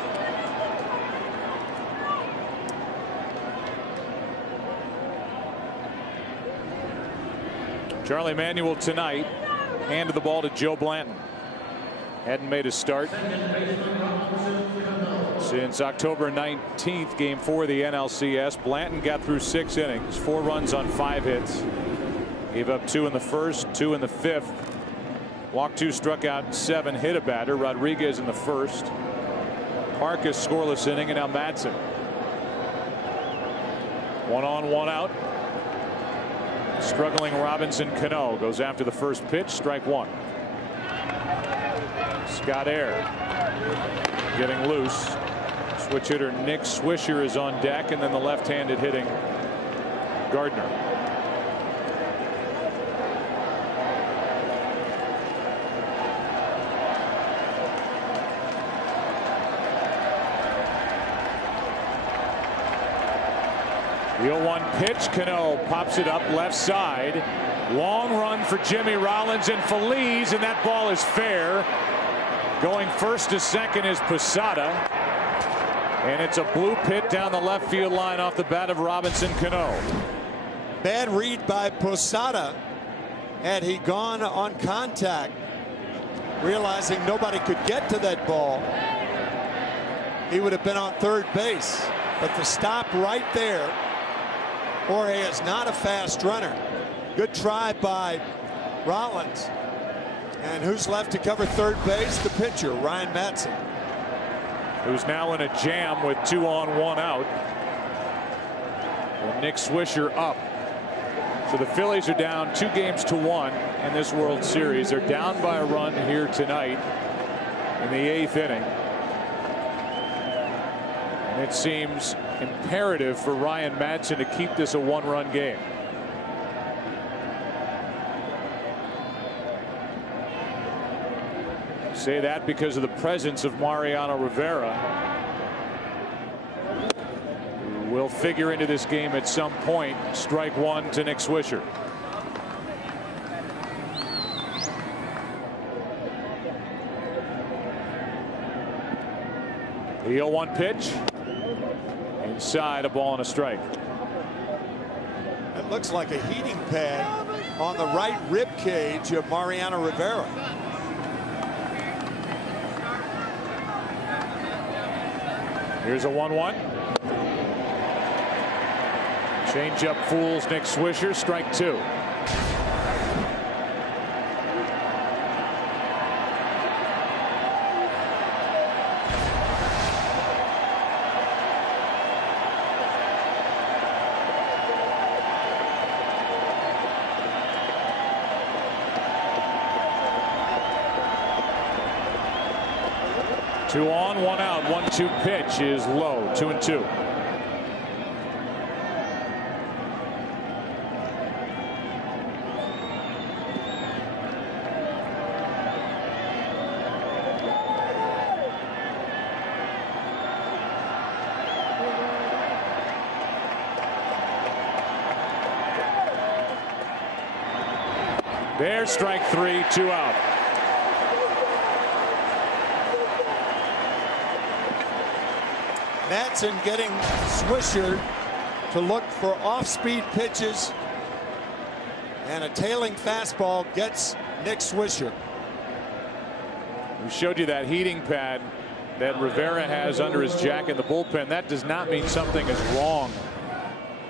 Charlie Manuel tonight handed the ball to Joe Blanton. Hadn't made a start since October 19th, game 4 of the NLCS. Blanton got through 6 innings, 4 runs on 5 hits. Gave up 2 in the first, 2 in the 5th. Walked 2, struck out 7, hit a batter. Rodriguez in the first. Parkas scoreless inning, and now Madson. 1 on, 1 out. Struggling Robinson Cano goes after the first pitch, strike 1. Scott Air getting loose. Switch hitter Nick Swisher is on deck, and then the left-handed hitting Gardner. The 0-1 pitch. Cano pops it up left side. Long run for Jimmy Rollins and Feliz, and that ball is fair. Going first to second is Posada. And it's a blue pit down the left field line off the bat of Robinson Cano. Bad read by Posada. Had he gone on contact, realizing nobody could get to that ball, he would have been on third base. But the stop right there. Jorge is not a fast runner. Good try by Rollins. And who's left to cover third base? The pitcher, Ryan Madson. Who's now in a jam with 2 on, 1 out. And Nick Swisher up. So the Phillies are down 2-1 in this World Series. They're down by a run here tonight in the 8th inning. And it seems imperative for Ryan Madson to keep this a 1-run game. Say that because of the presence of Mariano Rivera, who will figure into this game at some point. Strike 1 to Nick Swisher. The 0-1 pitch. Inside, a ball and a strike. That looks like a heating pad on the right rib cage of Mariano Rivera. Here's a 1-1. Changeup fools Nick Swisher. Strike 2. Two on, 1 out. 1-2 pitch is low. 2-2. There's strike 3, 2 out. Madsen getting Swisher to look for off-speed pitches, and a tailing fastball gets Nick Swisher. We showed you that heating pad that Rivera has under his jacket in the bullpen. That does not mean something is wrong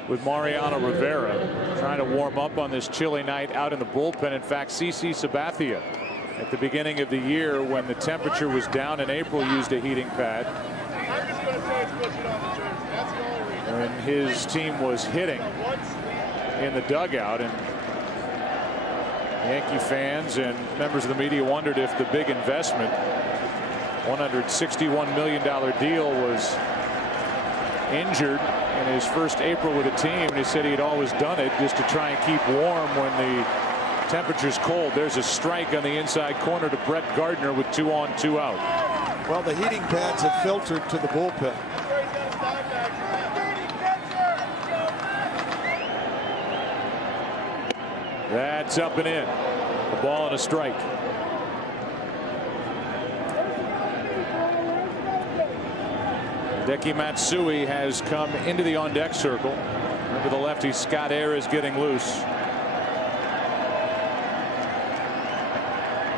with Mariano Rivera trying to warm up on this chilly night out in the bullpen. In fact, CC Sabathia at the beginning of the year, when the temperature was down in April, used a heating pad. And his team was hitting in the dugout, and Yankee fans and members of the media wondered if the big investment, $161 million deal, was injured in his first April with the team. And he said he'd always done it just to try and keep warm when the temperature's cold. There's a strike on the inside corner to Brett Gardner with 2 on, 2 out. Well, the heating pads have filtered to the bullpen. That's up and in. A ball and a strike. Hideki Matsui has come into the on-deck circle. Remember, the lefty Scott Air is getting loose.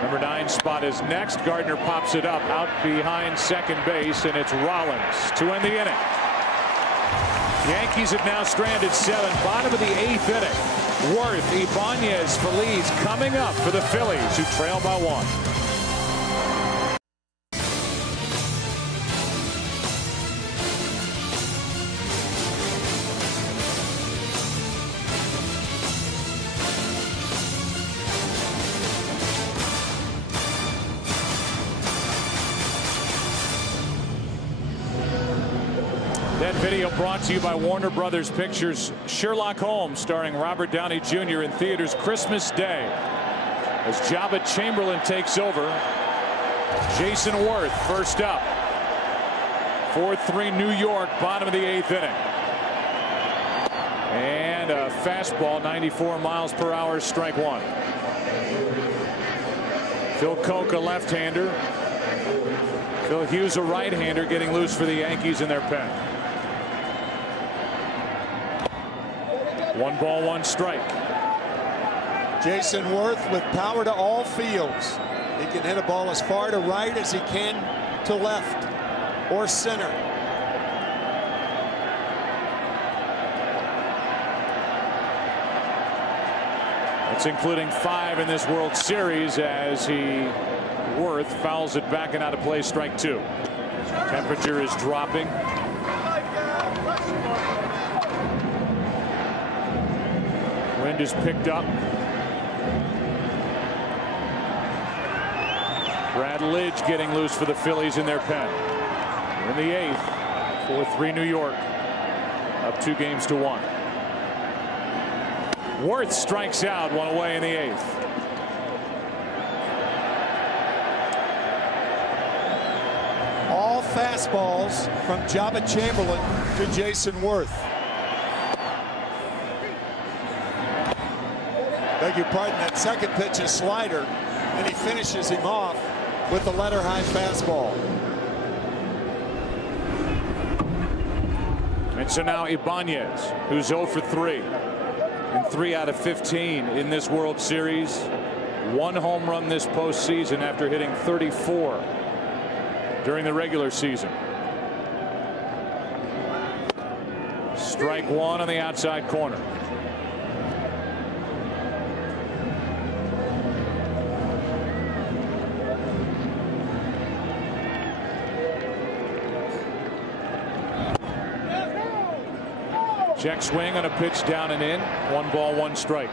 Number 9 spot is next. Gardner pops it up out behind second base, and it's Rollins to end the inning. Yankees have now stranded 7, bottom of the 8th inning. Worth, Ibanez, Phillies coming up for the Phillies, who trail by 1. That video brought to you by Warner Brothers Pictures' Sherlock Holmes, starring Robert Downey Jr. in theaters Christmas Day. As Jabba Chamberlain takes over, Jason Worth first up. 4-3 New York, bottom of the 8th inning. And a fastball, 94 miles per hour, strike 1. Phil Koch, a left-hander. Phil Hughes, a right-hander, getting loose for the Yankees in their pen. 1 ball, 1 strike. Jason Worth with power to all fields. He can hit a ball as far to right as he can to left or center. That's including 5 in this World Series, as Worth fouls it back and out of play, strike 2. Temperature is dropping. Wind is picked up. Brad Lidge getting loose for the Phillies in their pen. In the 8th, 4-3 New York, up 2 games to 1. Worth strikes out, 1 away in the 8th. All fastballs from Jabba Chamberlain to Jason Worth. Beg your pardon, that second pitch is slider, and he finishes him off with the letter-high fastball. And so now Ibanez, who's 0 for 3 in 3 out of 15 in this World Series. 1 home run this postseason after hitting 34 during the regular season. Strike 1 on the outside corner. Check swing on a pitch down and in. 1 ball, 1 strike.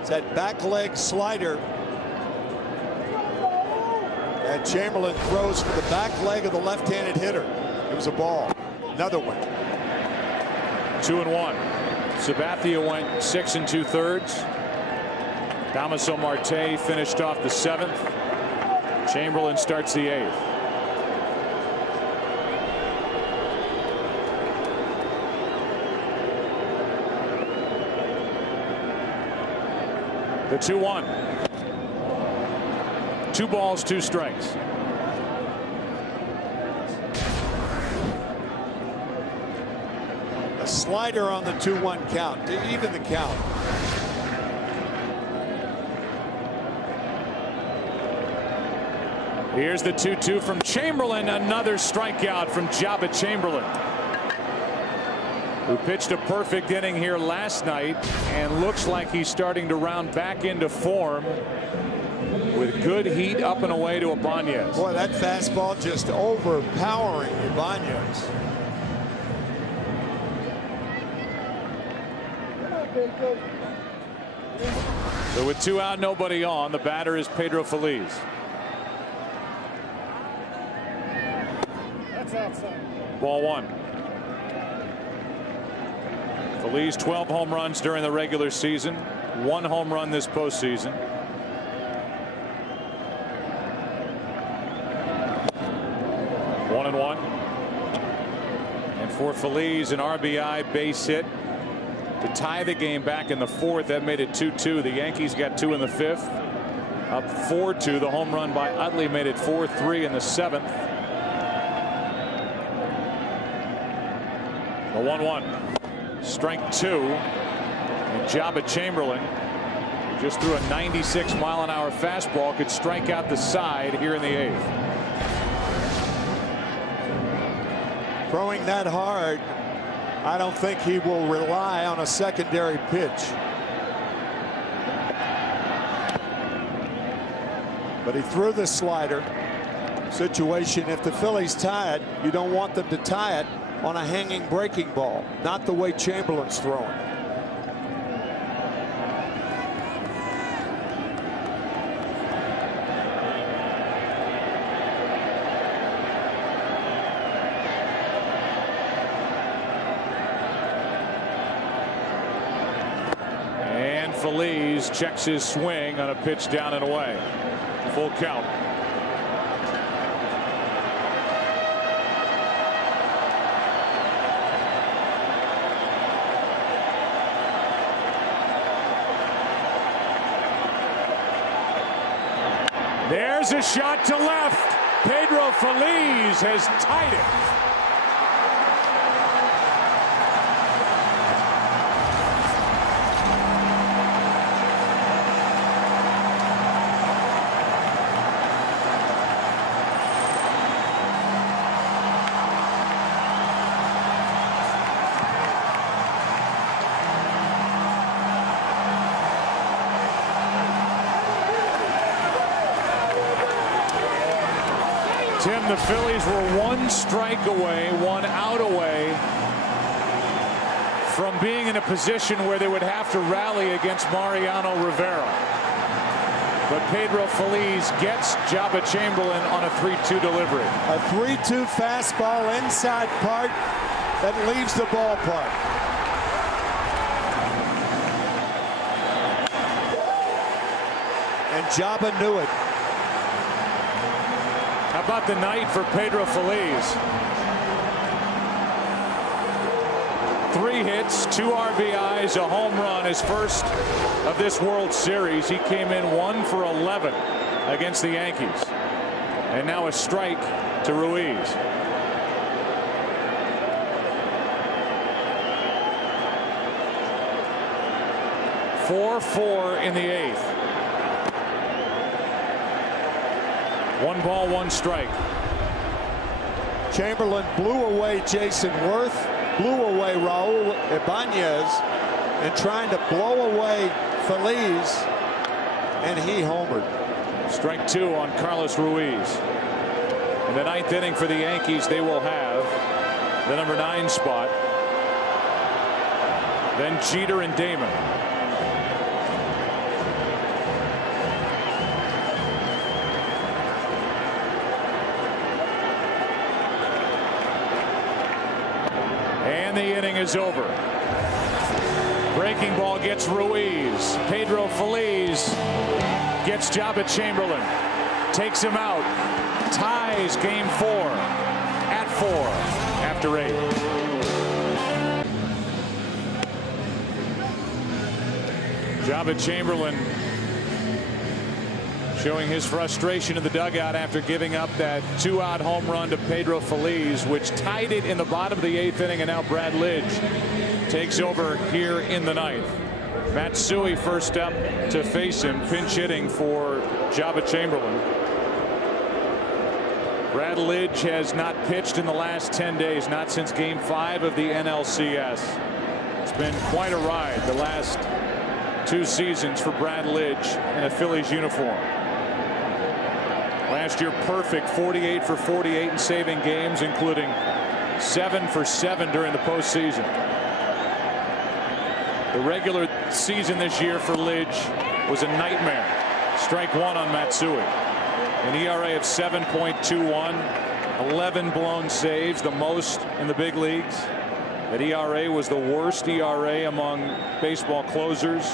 It's that back leg slider that Chamberlain throws for the back leg of the left-handed hitter. It was a ball. Another one. 2-1. Sabathia went 6 2/3. Damaso Marte finished off the 7th. Chamberlain starts the 8th. The 2-1. 2 balls, 2 strikes. A slider on the 2-1 count to even the count. Here's the 2-2 from Chamberlain. Another strikeout from Jabba Chamberlain, who pitched a perfect inning here last night and looks like he's starting to round back into form with good heat up and away to Ibanez. Boy, that fastball just overpowering Ibanez. So with 2 out, nobody on, the batter is Pedro Feliz. That's outside. Ball 1. Feliz 12 home runs during the regular season, 1 home run this postseason. One and 1. And for Feliz, an RBI base hit to tie the game back in the 4th. That made it 2-2. The Yankees got 2 in the 5th. Up 4-2. The home run by Utley made it 4-3 in the 7th. The 1-1. Strike 2. And Jabba Chamberlain, who just threw a 96-mile-an-hour fastball, could strike out the side here in the 8th. Throwing that hard, I don't think he will rely on a secondary pitch. But he threw the slider. Situation, if the Phillies tie it, you don't want them to tie it on a hanging breaking ball, not the way Chamberlain's throwing. And Feliz checks his swing on a pitch down and away. Full count. There's a shot to left. Pedro Feliz has tied it. Tim, the Phillies were 1 strike away, 1 out away from being in a position where they would have to rally against Mariano Rivera. But Pedro Feliz gets Jabba Chamberlain on a 3-2 delivery. A 3-2 fastball inside part that leaves the ballpark. And Jabba knew it. How about the night for Pedro Feliz? 3 hits, 2 RBIs, a home run, his first of this World Series. He came in 1 for 11 against the Yankees. And now a strike to Ruiz. Four in the 8th. 1 ball, 1 strike. Chamberlain blew away Jason Worth, blew away Raul Ibanez, and trying to blow away Feliz, and he homered. Strike 2 on Carlos Ruiz. In the 9th inning for the Yankees, they will have the number 9 spot. Then Jeter and Damon. And the inning is over. Breaking ball gets Ruiz. Pedro Feliz gets Jabba Chamberlain. Takes him out. Ties game 4 at 4 after 8. Jabba Chamberlain showing his frustration in the dugout after giving up that 2-out home run to Pedro Feliz, which tied it in the bottom of the 8th inning, and now Brad Lidge takes over here in the 9th. Matsui first up to face him, pinch hitting for Jabba Chamberlain. Brad Lidge has not pitched in the last 10 days, not since Game 5 of the NLCS. It's been quite a ride the last 2 seasons for Brad Lidge in a Phillies uniform. Last year, perfect 48 for 48 in saving games, including 7 for 7 during the postseason. The regular season this year for Lidge was a nightmare. Strike 1 on Matsui. An ERA of 7.21, 11 blown saves, the most in the big leagues. That ERA was the worst ERA among baseball closers.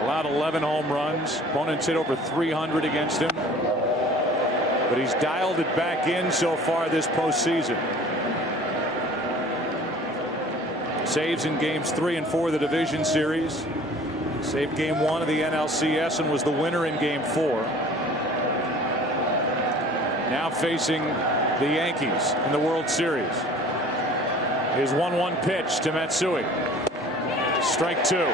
Allowed 11 home runs. Opponents hit over 300 against him. But he's dialed it back in so far this postseason. Saves in games 3 and 4 of the division series. Saved game 1 of the NLCS and was the winner in game 4. Now facing the Yankees in the World Series. His 1-1 pitch to Matsui. Strike 2.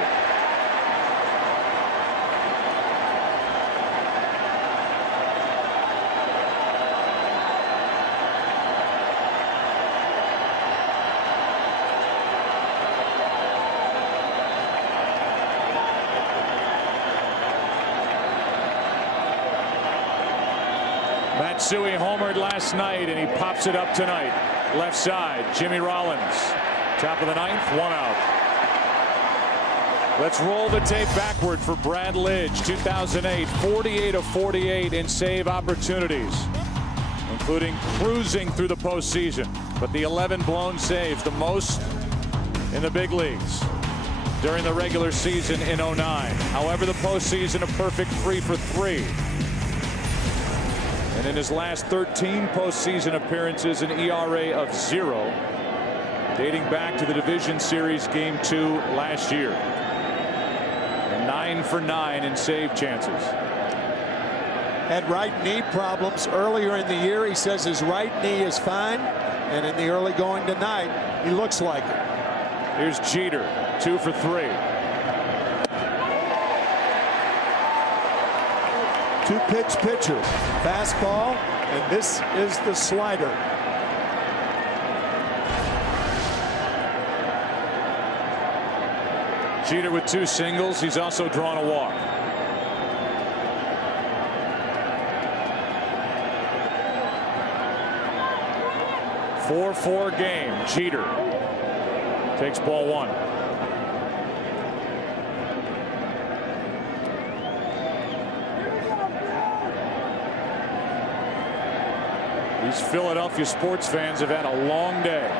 Matsui homered last night, and he pops it up tonight. Left side, Jimmy Rollins. Top of the 9th, 1 out. Let's roll the tape backward for Brad Lidge. 2008, 48 of 48 in save opportunities, including cruising through the postseason. But the 11 blown saves, the most in the big leagues during the regular season in 09. However, the postseason, a perfect 3 for 3. And in his last 13 postseason appearances, an ERA of 0, dating back to the division series game 2 last year. And 9 for 9 in save chances. Had right knee problems earlier in the year. He says his right knee is fine, and in the early going tonight, he looks like it. Here's Jeter, 2 for 3. 2-pitch pitcher, fastball, and this is the slider. Jeter with 2 singles. He's also drawn a walk. A 4-4 game. Jeter takes ball 1. These Philadelphia sports fans have had a long day.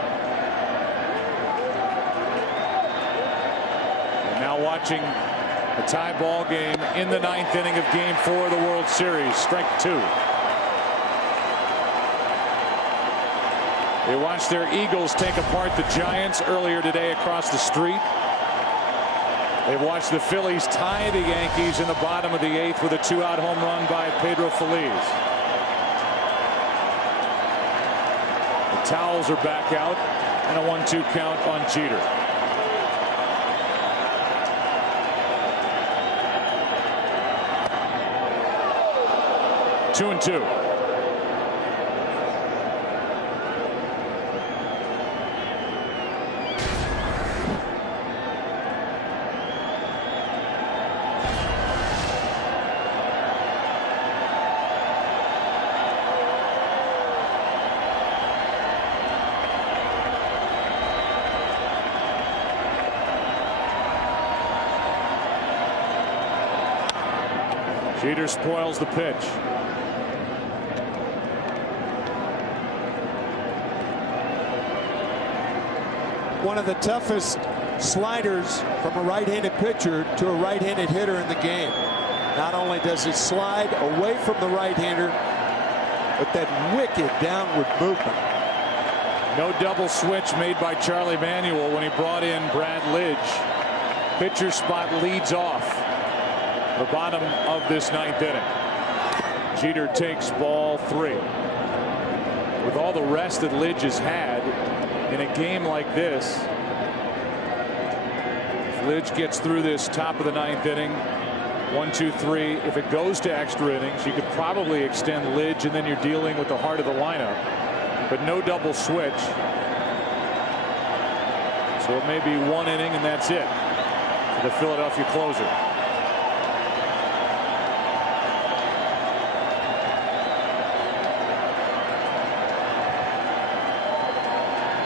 And now watching a tie ball game in the 9th inning of game 4 of the World Series. Strike 2. They watched their Eagles take apart the Giants earlier today across the street. They've watched the Phillies tie the Yankees in the bottom of the 8th with a 2-out home run by Pedro Feliz. Towels are back out, and a 1-2 count on Jeter. Two and 2. Jeter spoils the pitch. One of the toughest sliders from a right-handed pitcher to a right-handed hitter in the game. Not only does it slide away from the right-hander, but that wicked downward movement. No double switch made by Charlie Manuel when he brought in Brad Lidge. Pitcher spot leads off the bottom of this 9th inning. Jeter takes ball 3. With all the rest that Lidge has had in a game like this, if Lidge gets through this top of the 9th inning, 1, 2, 3, if it goes to extra innings, you could probably extend Lidge, and then you're dealing with the heart of the lineup. But no double switch. So it may be 1 inning, and that's it for the Philadelphia closer.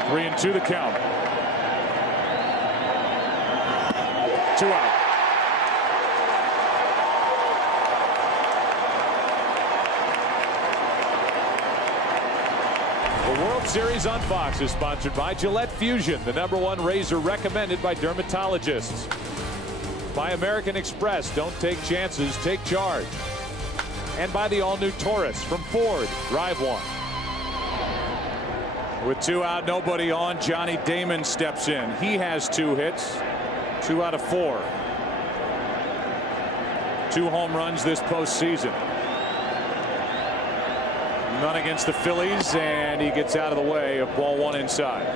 Three and 2 the count. 2 out. The World Series on Fox is sponsored by Gillette Fusion, the #1 razor recommended by dermatologists. By American Express, don't take chances, take charge. And by the all-new Taurus from Ford, drive one. With 2 out, nobody on, Johnny Damon steps in. He has 2 hits, 2 out of 4. 2 home runs this postseason. None against the Phillies, and he gets out of the way of ball 1 inside.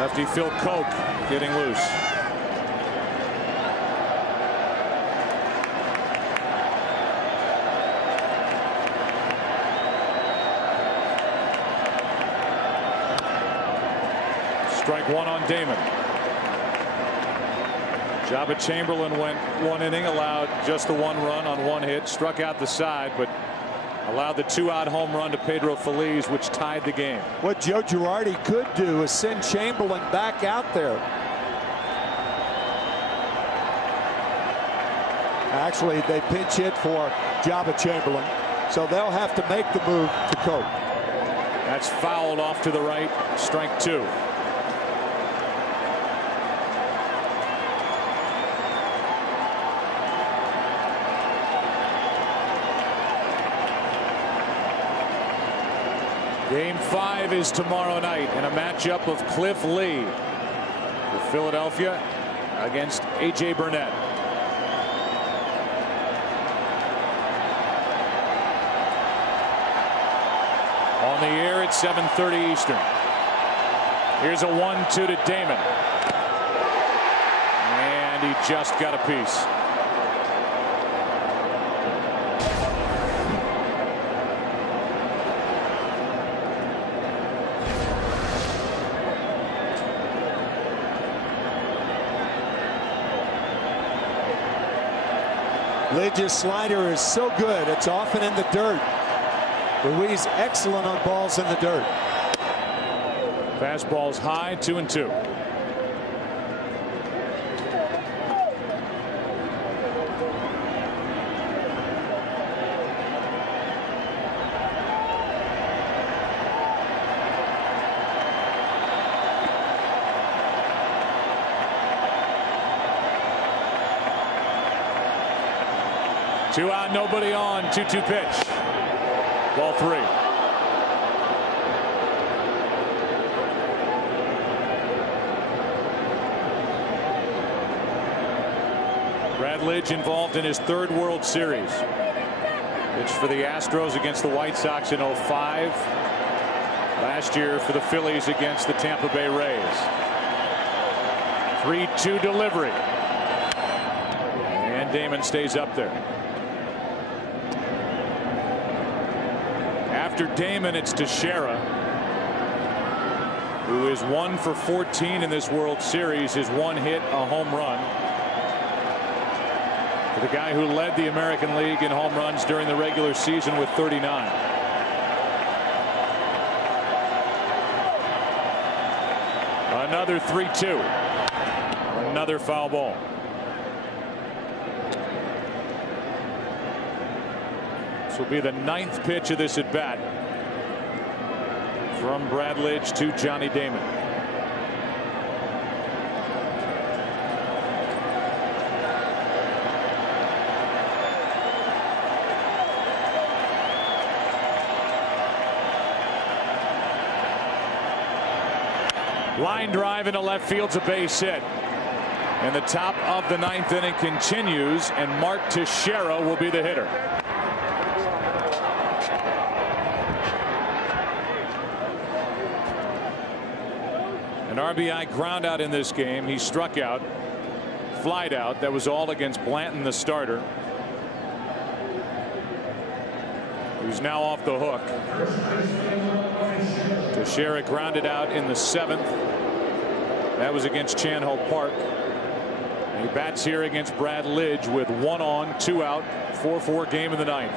Lefty Phil Koch getting loose. Strike 1 on Damon. Jabba Chamberlain went 1 inning, allowed just the 1 run on 1 hit, struck out the side, but allowed the 2-out home run to Pedro Feliz, which tied the game. What Joe Girardi could do is send Chamberlain back out there. Actually, they pinch hit for Jabba Chamberlain, so they'll have to make the move to Koch. That's fouled off to the right. Strike 2. Game 5 is tomorrow night in a matchup of Cliff Lee with Philadelphia against A.J. Burnett. On the air at 7:30 Eastern. Here's a 1-2 to Damon. And he just got a piece. Lidge's slider is so good, it's often in the dirt. Ruiz excellent on balls in the dirt. Fastball's high, 2-2. Two out, nobody on, 2-2 pitch. Ball 3. Brad Lidge involved in his 3rd World Series. Pitched for the Astros against the White Sox in 05. Last year for the Phillies against the Tampa Bay Rays. 3-2 delivery. And Damon stays up there. After Damon, it's Teixeira, who is 1 for 14 in this World Series. His 1 hit, a home run. For the guy who led the American League in home runs during the regular season with 39. Another 3-2. Another foul ball. This will be the 9th pitch of this at bat from Brad Lidge to Johnny Damon. Line drive into left field's a base hit. And the top of the 9th inning continues, and Mark Teixeira will be the hitter. An RBI ground out in this game. He struck out, flied out. That was all against Blanton, the starter, who's now off the hook. Teixeira grounded out in the 7th. That was against Chan-Ho Park. He bats here against Brad Lidge with 1 on, 2 out, 4-4 game in the 9th.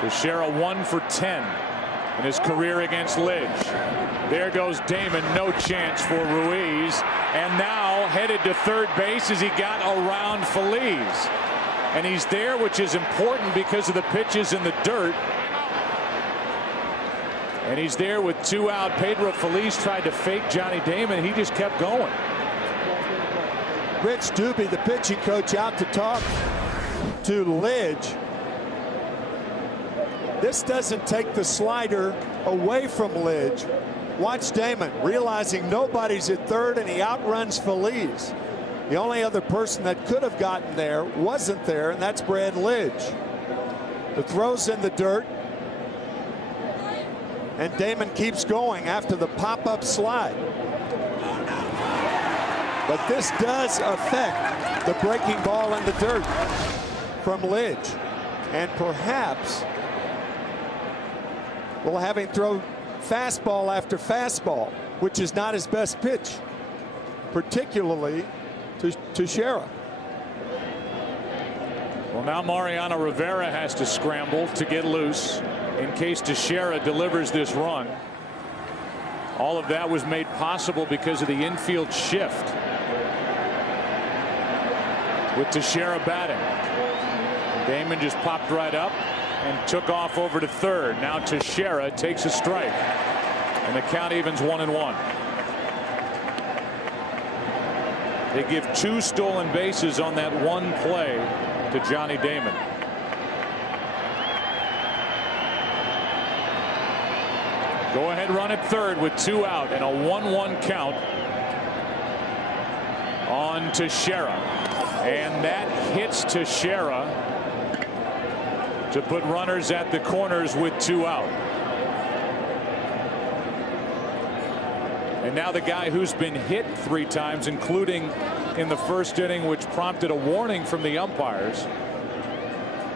Teixeira 1 for 10 in his career against Lidge. There goes Damon, no chance for Ruiz, and now headed to third base as he got around Phillies. And he's there, which is important because of the pitches in the dirt. And he's there with 2 out. Pedro Feliz tried to fake Johnny Damon. He just kept going. Rich Doobie, the pitching coach, out to talk to Lidge. This doesn't take the slider away from Lidge. Watch Damon, realizing nobody's at third, and he outruns Feliz. The only other person that could have gotten there wasn't there, and that's Brad Lidge. The throw's in the dirt, and Damon keeps going after the pop-up slide. But this does affect the breaking ball in the dirt from Lidge, and perhaps we'll have him throw fastball after fastball, which is not his best pitch, particularly to Teixeira. Well, now Mariano Rivera has to scramble to get loose in case Teixeira delivers this run. All of that was made possible because of the infield shift with Teixeira batting. Damon just popped right up and took off over to third. Now Teixeira takes a strike, and the count evens 1-1. They give 2 stolen bases on that one play to Johnny Damon. Go ahead run at third with 2 out and a 1-1 count on Teixeira, and that hits Teixeira to put runners at the corners with 2 out. And now the guy who's been hit 3 times, including in the first inning, which prompted a warning from the umpires,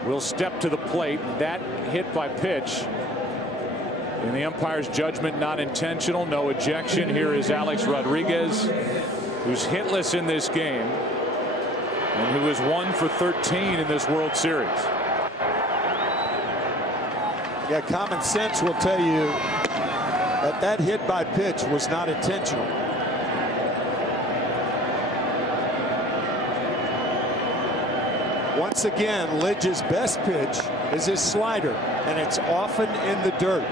will step to the plate. That hit by pitch, in the umpire's judgment, not intentional, no ejection. Here is Alex Rodriguez, who's hitless in this game and who is 1 for 13 in this World Series. Yeah, common sense will tell you that that hit by pitch was not intentional. Once again, Lidge's best pitch is his slider, and it's often in the dirt.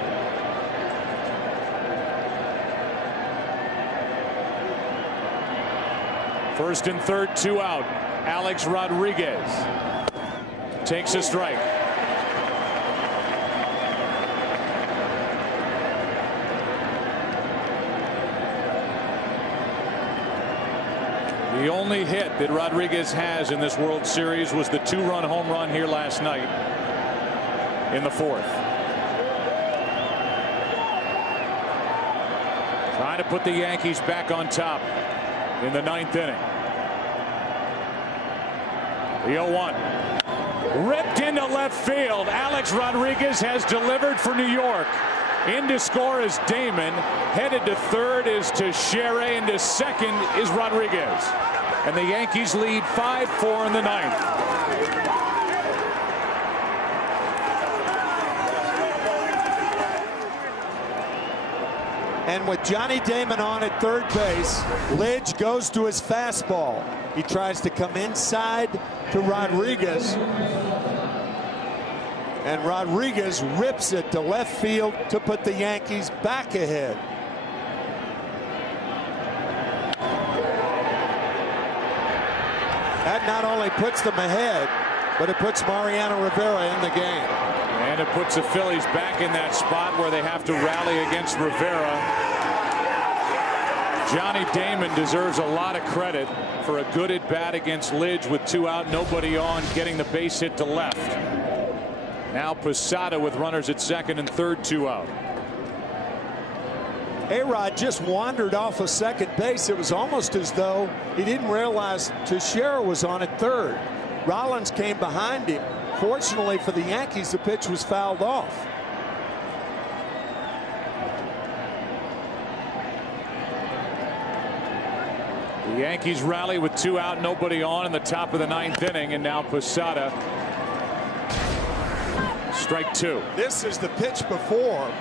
First and third, 2 out. Alex Rodriguez takes a strike. The only hit that Rodriguez has in this World Series was the 2-run home run here last night in the 4th. Trying to put the Yankees back on top in the 9th inning. The 0-1. Ripped into left field. Alex Rodriguez has delivered for New York. In to score is Damon. Headed to third is Teixeira. And to second is Rodriguez. And the Yankees lead 5-4 in the 9th. And with Johnny Damon on at third base, Lidge goes to his fastball. He tries to come inside to Rodriguez, and Rodriguez rips it to left field to put the Yankees back ahead. That not only puts them ahead, but it puts Mariano Rivera in the game. And it puts the Phillies back in that spot where they have to rally against Rivera. Johnny Damon deserves a lot of credit for a good at bat against Lidge with 2 out, nobody on, getting the base hit to left. Now Posada with runners at second and third, 2 out. A-Rod just wandered off of second base. It was almost as though he didn't realize Teixeira was on at third. Rollins came behind him. Fortunately for the Yankees, the pitch was fouled off. The Yankees rally with 2 out, nobody on in the top of the 9th inning, and now Posada. Strike 2. This is the pitch before.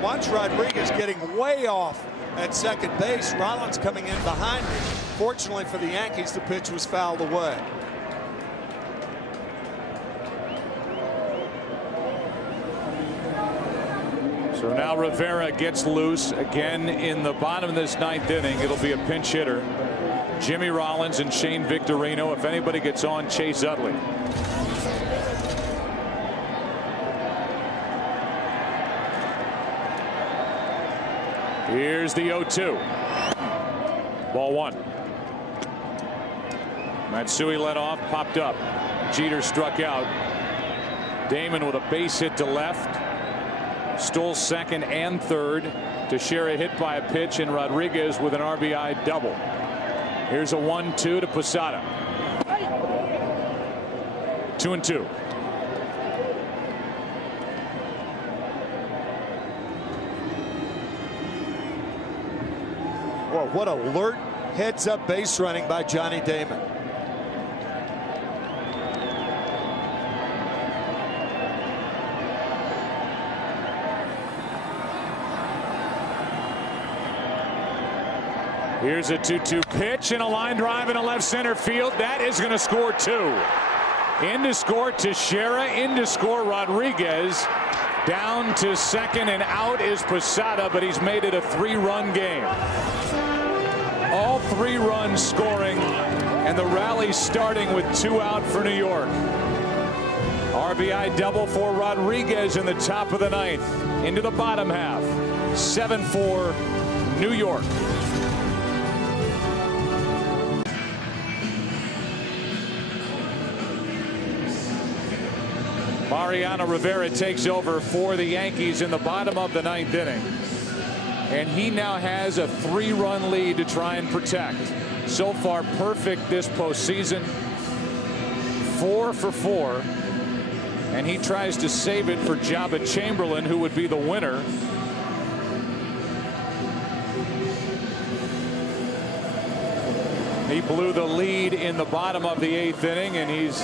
Watch Rodriguez getting way off at second base. Rollins coming in behind him. Fortunately for the Yankees, the pitch was fouled away. So now Rivera gets loose again in the bottom of this 9th inning. It'll be a pinch hitter. Jimmy Rollins and Shane Victorino. If anybody gets on, Chase Utley. Here's the 0-2. Ball 1. Matsui led off, popped up. Jeter struck out. Damon with a base hit to left. Stole second and third. Teixeira hit by a pitch, and Rodriguez with an RBI double. Here's a 1-2 to Posada. 2-2. Well, what alert heads-up base running by Johnny Damon. Here's a 2-2 pitch and a line drive in a left center field. That is going to score 2. In to score Teixeira, in to score Rodriguez. Down to second and out is Posada, but he's made it a 3-run game. All 3 runs scoring, and the rally starting with 2 out for New York. RBI double for Rodriguez in the top of the 9th. Into the bottom half. 7-4 New York. Mariano Rivera takes over for the Yankees in the bottom of the 9th inning. And he now has a 3-run lead to try and protect. So far, perfect this postseason. 4 for 4. And he tries to save it for Jabba Chamberlain, who would be the winner. He blew the lead in the bottom of the 8th inning, and he's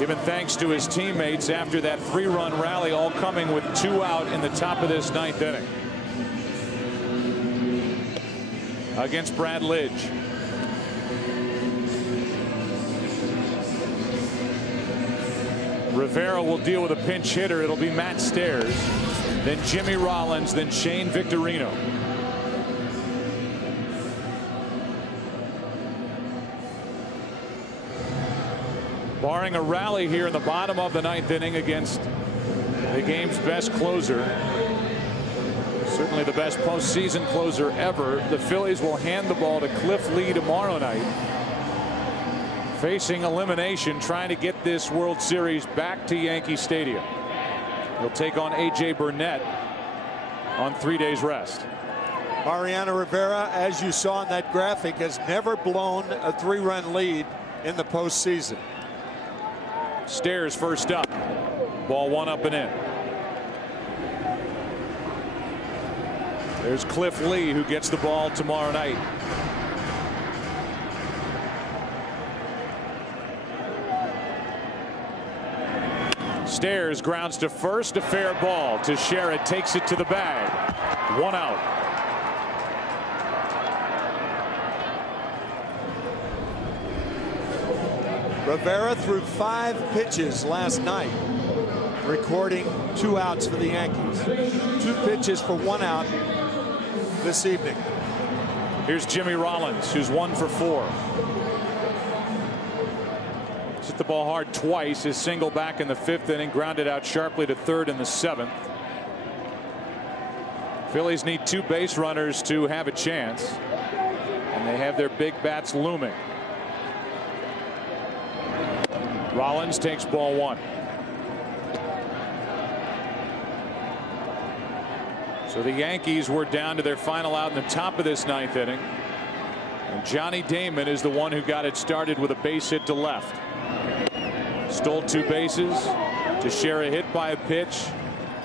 given thanks to his teammates after that 3-run rally, all coming with 2 out in the top of this 9th inning. Against Brad Lidge. Rivera will deal with a pinch hitter. It'll be Matt Stairs, then Jimmy Rollins, then Shane Victorino. Barring a rally here in the bottom of the 9th inning against the game's best closer, certainly the best postseason closer ever, the Phillies will hand the ball to Cliff Lee tomorrow night, facing elimination, trying to get this World Series back to Yankee Stadium. He'll take on A.J. Burnett on 3 days rest. Mariano Rivera, as you saw in that graphic, has never blown a 3-run lead in the postseason. Stairs first up. Ball 1 up and in. There's Cliff Lee, who gets the ball tomorrow night. Stairs grounds to first, a fair ball. Teixeira takes it to the bag. 1 out. Rivera threw 5 pitches last night, recording 2 outs for the Yankees. 2 pitches for 1 out this evening. Here's Jimmy Rollins, who's 1 for 4. Hit the ball hard twice. His single back in the 5th inning, grounded out sharply to 3rd in the 7th. Phillies need 2 base runners to have a chance, and they have their big bats looming. Rollins takes ball 1. So the Yankees were down to their final out in the top of this 9th inning. And Johnny Damon is the one who got it started with a base hit to left. Stole 2 bases. Teixeira hit by a pitch.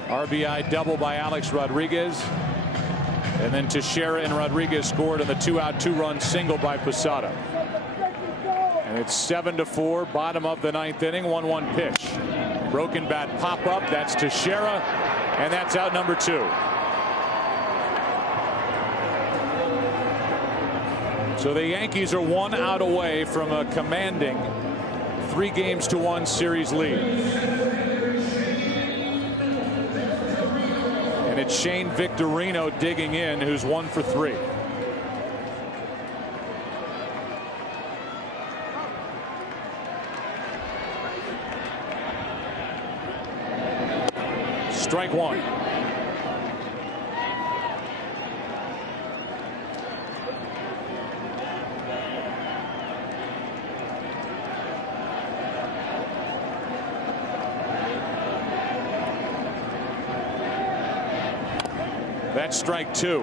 RBI double by Alex Rodriguez. And then Teixeira and Rodriguez scored on the 2-out 2-run single by Posada. And it's 7-4, bottom of the 9th inning, 1-1 pitch. Broken bat pop up. That's Teixeira, and that's out number 2. So the Yankees are 1 out away from a commanding 3-1 series lead. And it's Shane Victorino digging in, who's 1 for 3. Strike 1. That's strike 2.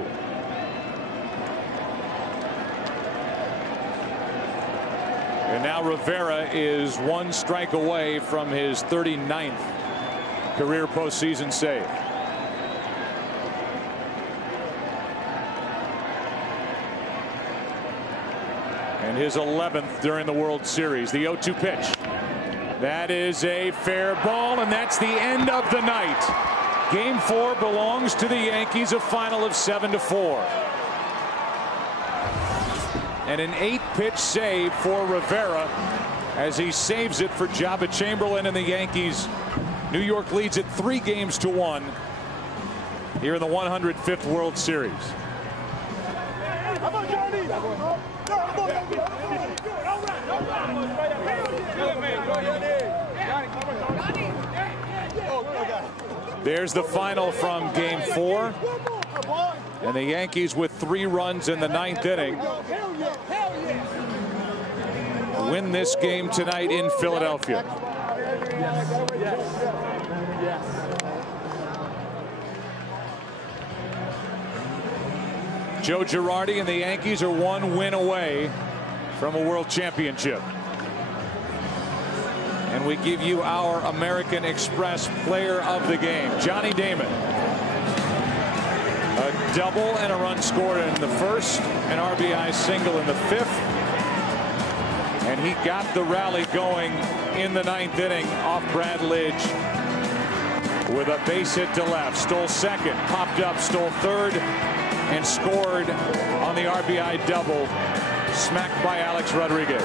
And now Rivera is 1 strike away from his 39th career postseason save. And his 11th during the World Series. The 0-2 pitch. That is a fair ball, and that's the end of the night. Game 4 belongs to the Yankees, a final of 7-4. And an 8-pitch save for Rivera as he saves it for Jabba Chamberlain, and the Yankees. New York leads it 3-1 here in the 105th World Series. There's the final from Game 4. And the Yankees with 3 runs in the 9th inning win this game tonight in Philadelphia. Joe Girardi and the Yankees are 1 win away from a world championship. And we give you our American Express player of the game, Johnny Damon. A double and a run scored in the 1st, an RBI single in the 5th. And he got the rally going in the 9th inning off Brad Lidge with a base hit to left. Stole 2nd, popped up, stole 3rd, and scored on the RBI double, smacked by Alex Rodriguez.